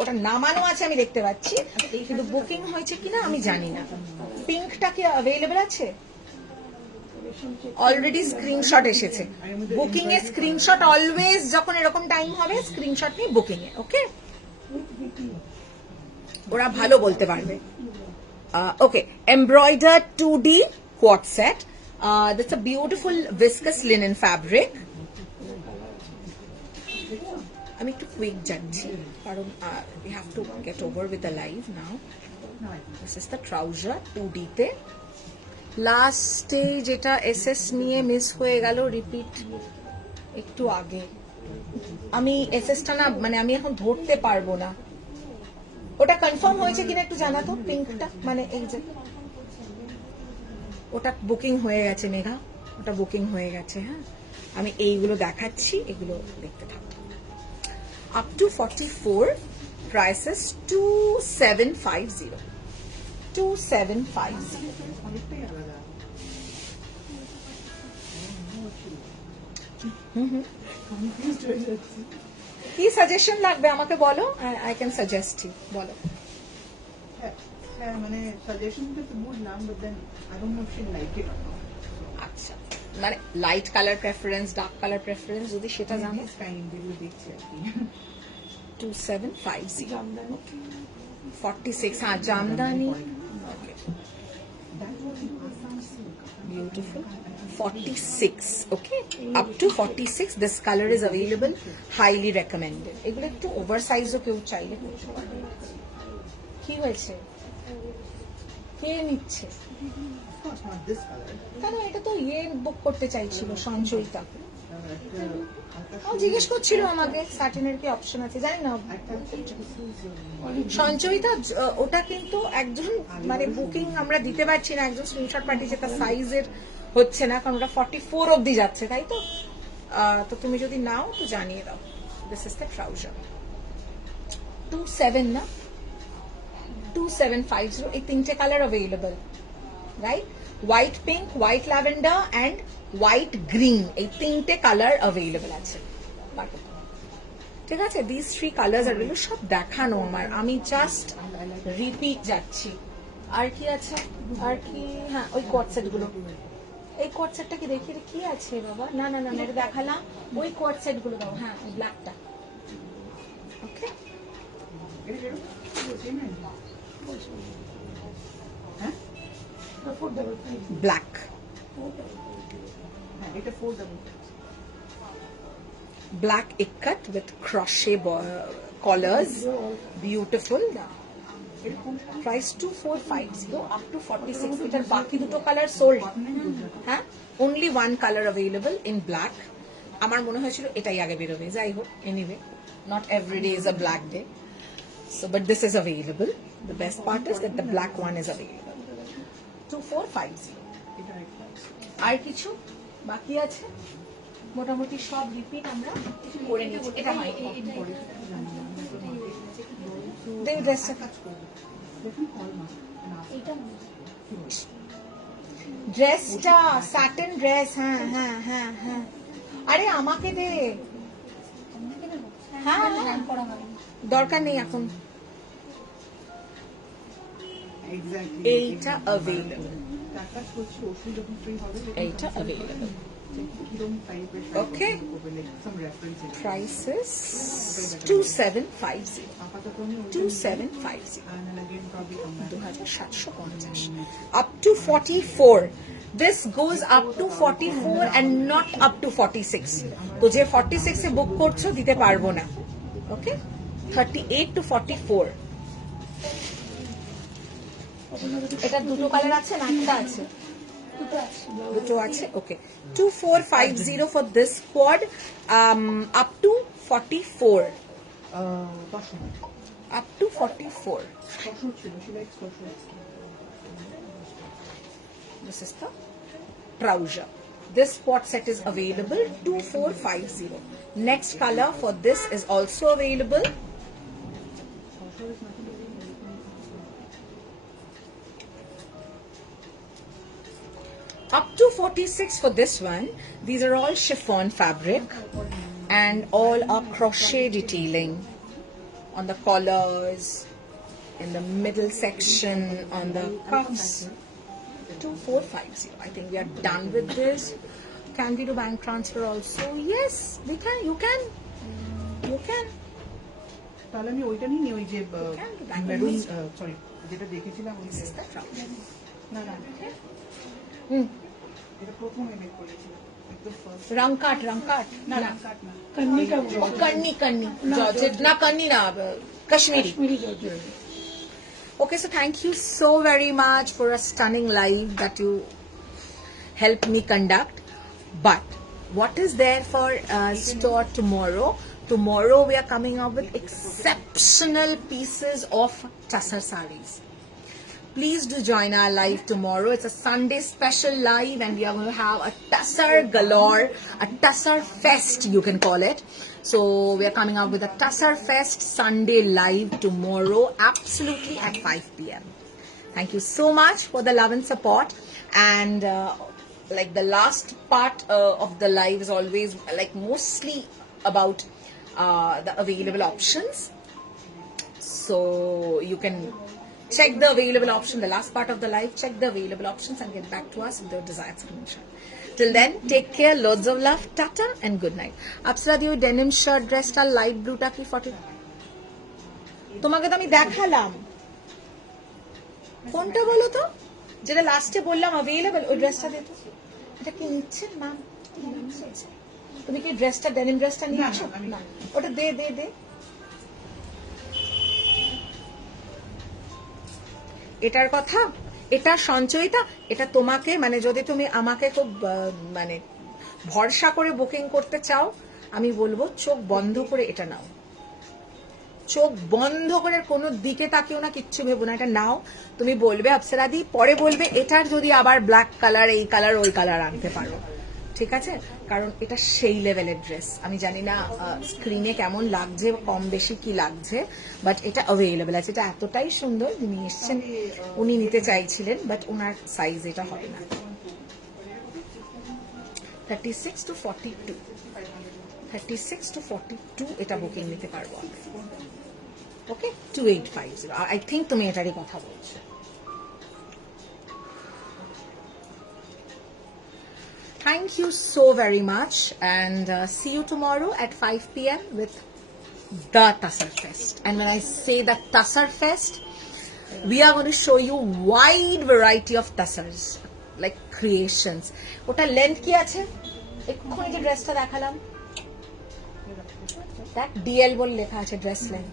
ওটা নামানো আছে আমি দেখতে পাচ্ছি, কিন্তু বুকিং হয়েছে কিনা আমি জানি না। পিঙ্কটা কি অ্যাভেলেবল আছে? অলরেডি স্ক্রিনশট এসেছে। বুকিং এর স্ক্রিনশট অলওয়েজ যখন এরকম টাইম হবে স্ক্রিনশট নিয়ে বুকিং এ, ওকে? ওরা ভালো বলতে পারবে। Okay, embroidered 2D quad set. That's a beautiful viscous linen fabric. আমি একটু কুইক যাচ্ছি কারণ we have to get over with the live now. This is the trouser 2D তে। লাস্টে যেটা এসএস নিয়ে মিস হয়ে গেল, রিপিট একটু আগে। আমি এসএসটা না মানে আমি এখন ধরতে পারবো না। ওটা কনফার্ম হয়েছে কিনা একটু জানাতো, পিঙ্কটা মানে এই যে ওটা বুকিং হয়ে গেছে মেঘা, ওটা বুকিং হয়ে গেছে। হ্যাঁ, আমি এইগুলো দেখাচ্ছি, এগুলো দেখতে থাকো। Up to 44, prices 2750, 2750। কি সাজেশন লাগবে আমাকে বলো, আই ক্যান সাজেস্ট ইউ, বলো। মানে সাজেশন তো বুঝলাম, but then I don't know if she like it or not. আচ্ছা, মানে light colour preference, dark colour preference যদি সেটা জানো। কাইন্ড এগুলো দেখছি আর কি। 2750, 46। হ্যাঁ, Jamdani, beautiful, 46, okay, up to 46 this color is available, highly recommended. এগুলো একটু ওভারসাইজও কেউ চাইলে করতে পারে। কি হয়েছে, কে নিচ্ছে? Not this color. কেন, এটা তো ইয়ে বুক করতে চাইছিল সঞ্চয়িতা, ও জিজ্ঞেস করছিল আমাকে স্যাটিনের কি অপশন আছে, জানি না। সঞ্চয়িতা ওটা কিন্তু একজন মানে বুকিং আমরা দিতে পারছি না, একজন স্ক্রিনশট পাঠিয়েছে তার সাইজের হচ্ছে না, কারণ ওটা 44 অবধি যাচ্ছে, তাই তো? তো তুমি যদি নাও তো জানিয়ে দাও। দিস ইজ দ্য ট্রাউজার 27 না 2750। এই তিনটে colour available, right? White pink, white lavender and white green, এই তিনটে কালার অ্যাভেলেবল আছে। ঠিক আছে, দিস 3 কালার্স আর সব দেখানো আমার, আমি জাস্ট রিপিট যাচ্ছি। আর কি আছে, আর কি? হ্যাঁ, ওই কোয়াড সেট গুলো, এই কোয়াড সেটটা কি দেখি, কি আছে বাবা? না না না, এটা দেখালাম, ওই কোয়াড সেট গুলো দাও। হ্যাঁ, ওই ব্ল্যাকটা, ওকে। ব্ল্যাক, এটা 4 black ikat with crochet collars, beautiful. Price 2450 up to 46. এটার বাকি দুটো কালার সোল্ড। হ্যাঁ, only one color available in black. আমার মনে হয়েছিল এটাই আগে বেরোবে, যাই হোক, anyway not every day is a black day, so but this is available. The best part is that the black one is available. 2450। আর কিছু বাকি আছে? মোটামুটি সব রিপিট আমরা করে নিয়েছি। এটা হয় ড্রেসটা কাজ করবে, ড্রেসটা স্যাটিন ড্রেস, হ্যাঁ হ্যাঁ হ্যাঁ হ্যাঁ, আরে আমাকে দে, হ্যাঁ দরকার নেই এখন। Exactly. এইটা available, টাকা করছি ওষুধ যখন ফ্রি হবে এইটা available. কিরকম টাইপের Okay. Like some reference Prices 2750, আপাতত আমি 2750, and again probably come back. 2750, up to 44. This goes up to 44 and not up to 46. তো যে 46 এ বুক করছো দিতে পারবো না, ওকে? 38 to 44. এটা দুটো কালার আছে না একটা আছে? দুটো আছে, ওকে। 2450 for this quad, up to 44, দর্শন up to 44. দর্শন ছিল সিলেক্ট দর্শন This is the trouser. This quad set is available 2450. Next color for this is also available. Up to 46 for this one. These are all chiffon fabric and all are crochet detailing on the collars, in the middle section, on the cuffs. 2450. I think we are done with this. Can we do bank transfer also? Yes, we can. You can. You can. তাহলে আমি ওইটা নিয়ে ওই যে can do maroon that. Sorry যেটা দেখেছিলাম ওই This is the trouser. না না Hmm. এটা প্রথম এনে করেছিলাম একদম ফার্স্ট Rangkat, rangkat. না না কাট না Oh, kanni, kanni. Georgette. Na kanni na. Kashmiri. Okay, so thank you so very much for a stunning live that you helped me conduct. But what is there for store tomorrow? Tomorrow we are coming up with exceptional pieces of tussar sarees. Please do join our live tomorrow. It's a Sunday special live and we are going to have a tussar galore, a tussar fest you can call it. So we are coming up with a tussar fest Sunday live tomorrow, absolutely at 5 p.m. Thank you so much for the love and support. And like the last part of the live is always like mostly about the available options. So you can check the available option, the last part of the live, check the available options and get back to us with your desired screenshot. Till then, take care, loads of love, tata and good night. Apsara di denim shirt dress ta light blue ta ki 40 তোমাকে তো আমি দেখালাম, কোনটা বলো তো, যেটা লাস্টে বললাম অ্যাভেলেবল, ওই ড্রেসটা দে তো। এটা কি নিচ্ছেন ম্যাম? তুমি কি ড্রেসটা ডেনিম ড্রেসটা নিচ্ছ? না, ওটা দে দে দে। এটার কথা, এটা সঞ্চয়িতা, এটা তোমাকে মানে যদি তুমি আমাকে খুব মানে ভরসা করে বুকিং করতে চাও, আমি বলবো চোখ বন্ধ করে এটা নাও, চোখ বন্ধ করে কোনো দিকে তাকিও না, কিচ্ছু ভেবো না, এটা নাও। তুমি বলবে অপ্সরা দি, পরে বলবে এটার যদি আবার ব্ল্যাক কালার, এই কালার, ওই কালার আনতে পারো, ঠিক আছে? কারণ এটা সেই লেভেলের ড্রেস। আমি জানি না স্ক্রিনে কেমন লাগছে, কম বেশি কি লাগছে, বাট এটা অ্যাভেলেবেল আছে। এটা এতটাই সুন্দর, যিনি এসছেন উনি নিতে চাইছিলেন, বাট ওনার সাইজ এটা হবে না। 36 to 42, 36 to 42 এটা বুকিং নিতে পারবো আমরা। ওকে, 2850। আই থিঙ্ক তুমি এটারই কথা বলছো। Thank you so very much and see you tomorrow at 5 p.m. with the Tussar Fest. And when I say the Tussar Fest, we are going to show you wide variety of tussars, like creations. ওটা length কি আছে? এক্ষুনি যে ড্রেসটা দেখালাম, দেখ DL বলে লেখা আছে dress length.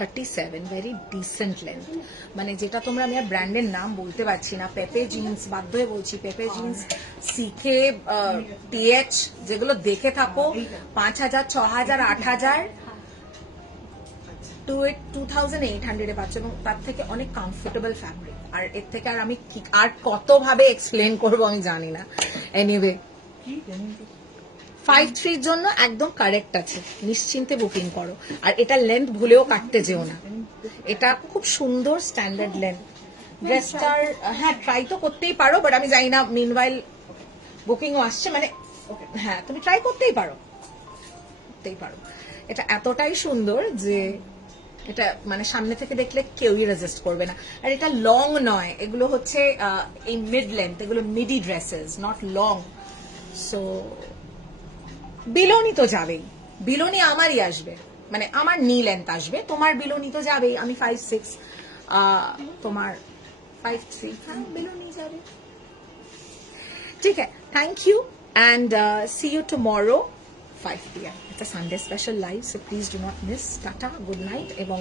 37, very decent length. মানে যেটা তোমরা, আমি আর ব্র্যান্ডের নাম বলতে পারছি না, পেপে জিন্স, বাধ্য হয়ে বলছি পেপে জিন্স, সিকে, টিএচ, যেগুলো দেখে থাকো 5000, 6000, 8000 2800 পাচ্ছ, এবং তার থেকে অনেক কমফোর্টেবল ফ্যাব্রিক। আর এর থেকে আর আমি আর কত ভাবে এক্সপ্লেন করবো আমি জানি না। এনিওয়ে 5'3" এর জন্য একদম কারেক্ট আছে, নিশ্চিন্তে বুকিং করো। আর এটা লেন্থ ভুলেও কাটতে যেও না, এটা খুব সুন্দর স্ট্যান্ডার্ড লেন্থ। ড্রেসটার হ্যাঁ ট্রাই তো করতেই পারো, বাট আমি জানি না মিনওয়াইল বুকিংও আসছে, মানে হ্যাঁ তুমি ট্রাই করতেই পারো, এটা এতটাই সুন্দর যে এটা মানে সামনে থেকে দেখলে কেউই রেজিস্ট করবে না। আর এটা লং নয়, এগুলো হচ্ছে এই মিড লেন্থ, এগুলো মিডি ড্রেসেস, নট লং। সো বিলোনি তো যাবেই, বিলোনি আমারই আসবে, মানে আমার নি লেন্থ আসবে, তোমার বিলোনি তো যাবেই। আমি 5'6", তোমার 5'3", হ্যাঁ বিলোনি যাবে। ঠিক আছে, thank you and see you tomorrow 5 PM. It's a Sunday special live, so please do not miss. Tata, good night. এবং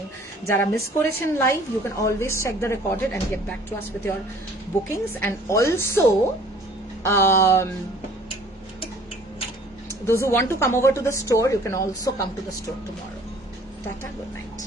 যারা মিস করেছেন live, you can always check the recorded and get back to us with your bookings. And also, those who want to come over to the store, you can also come to the store tomorrow. Tata, good night.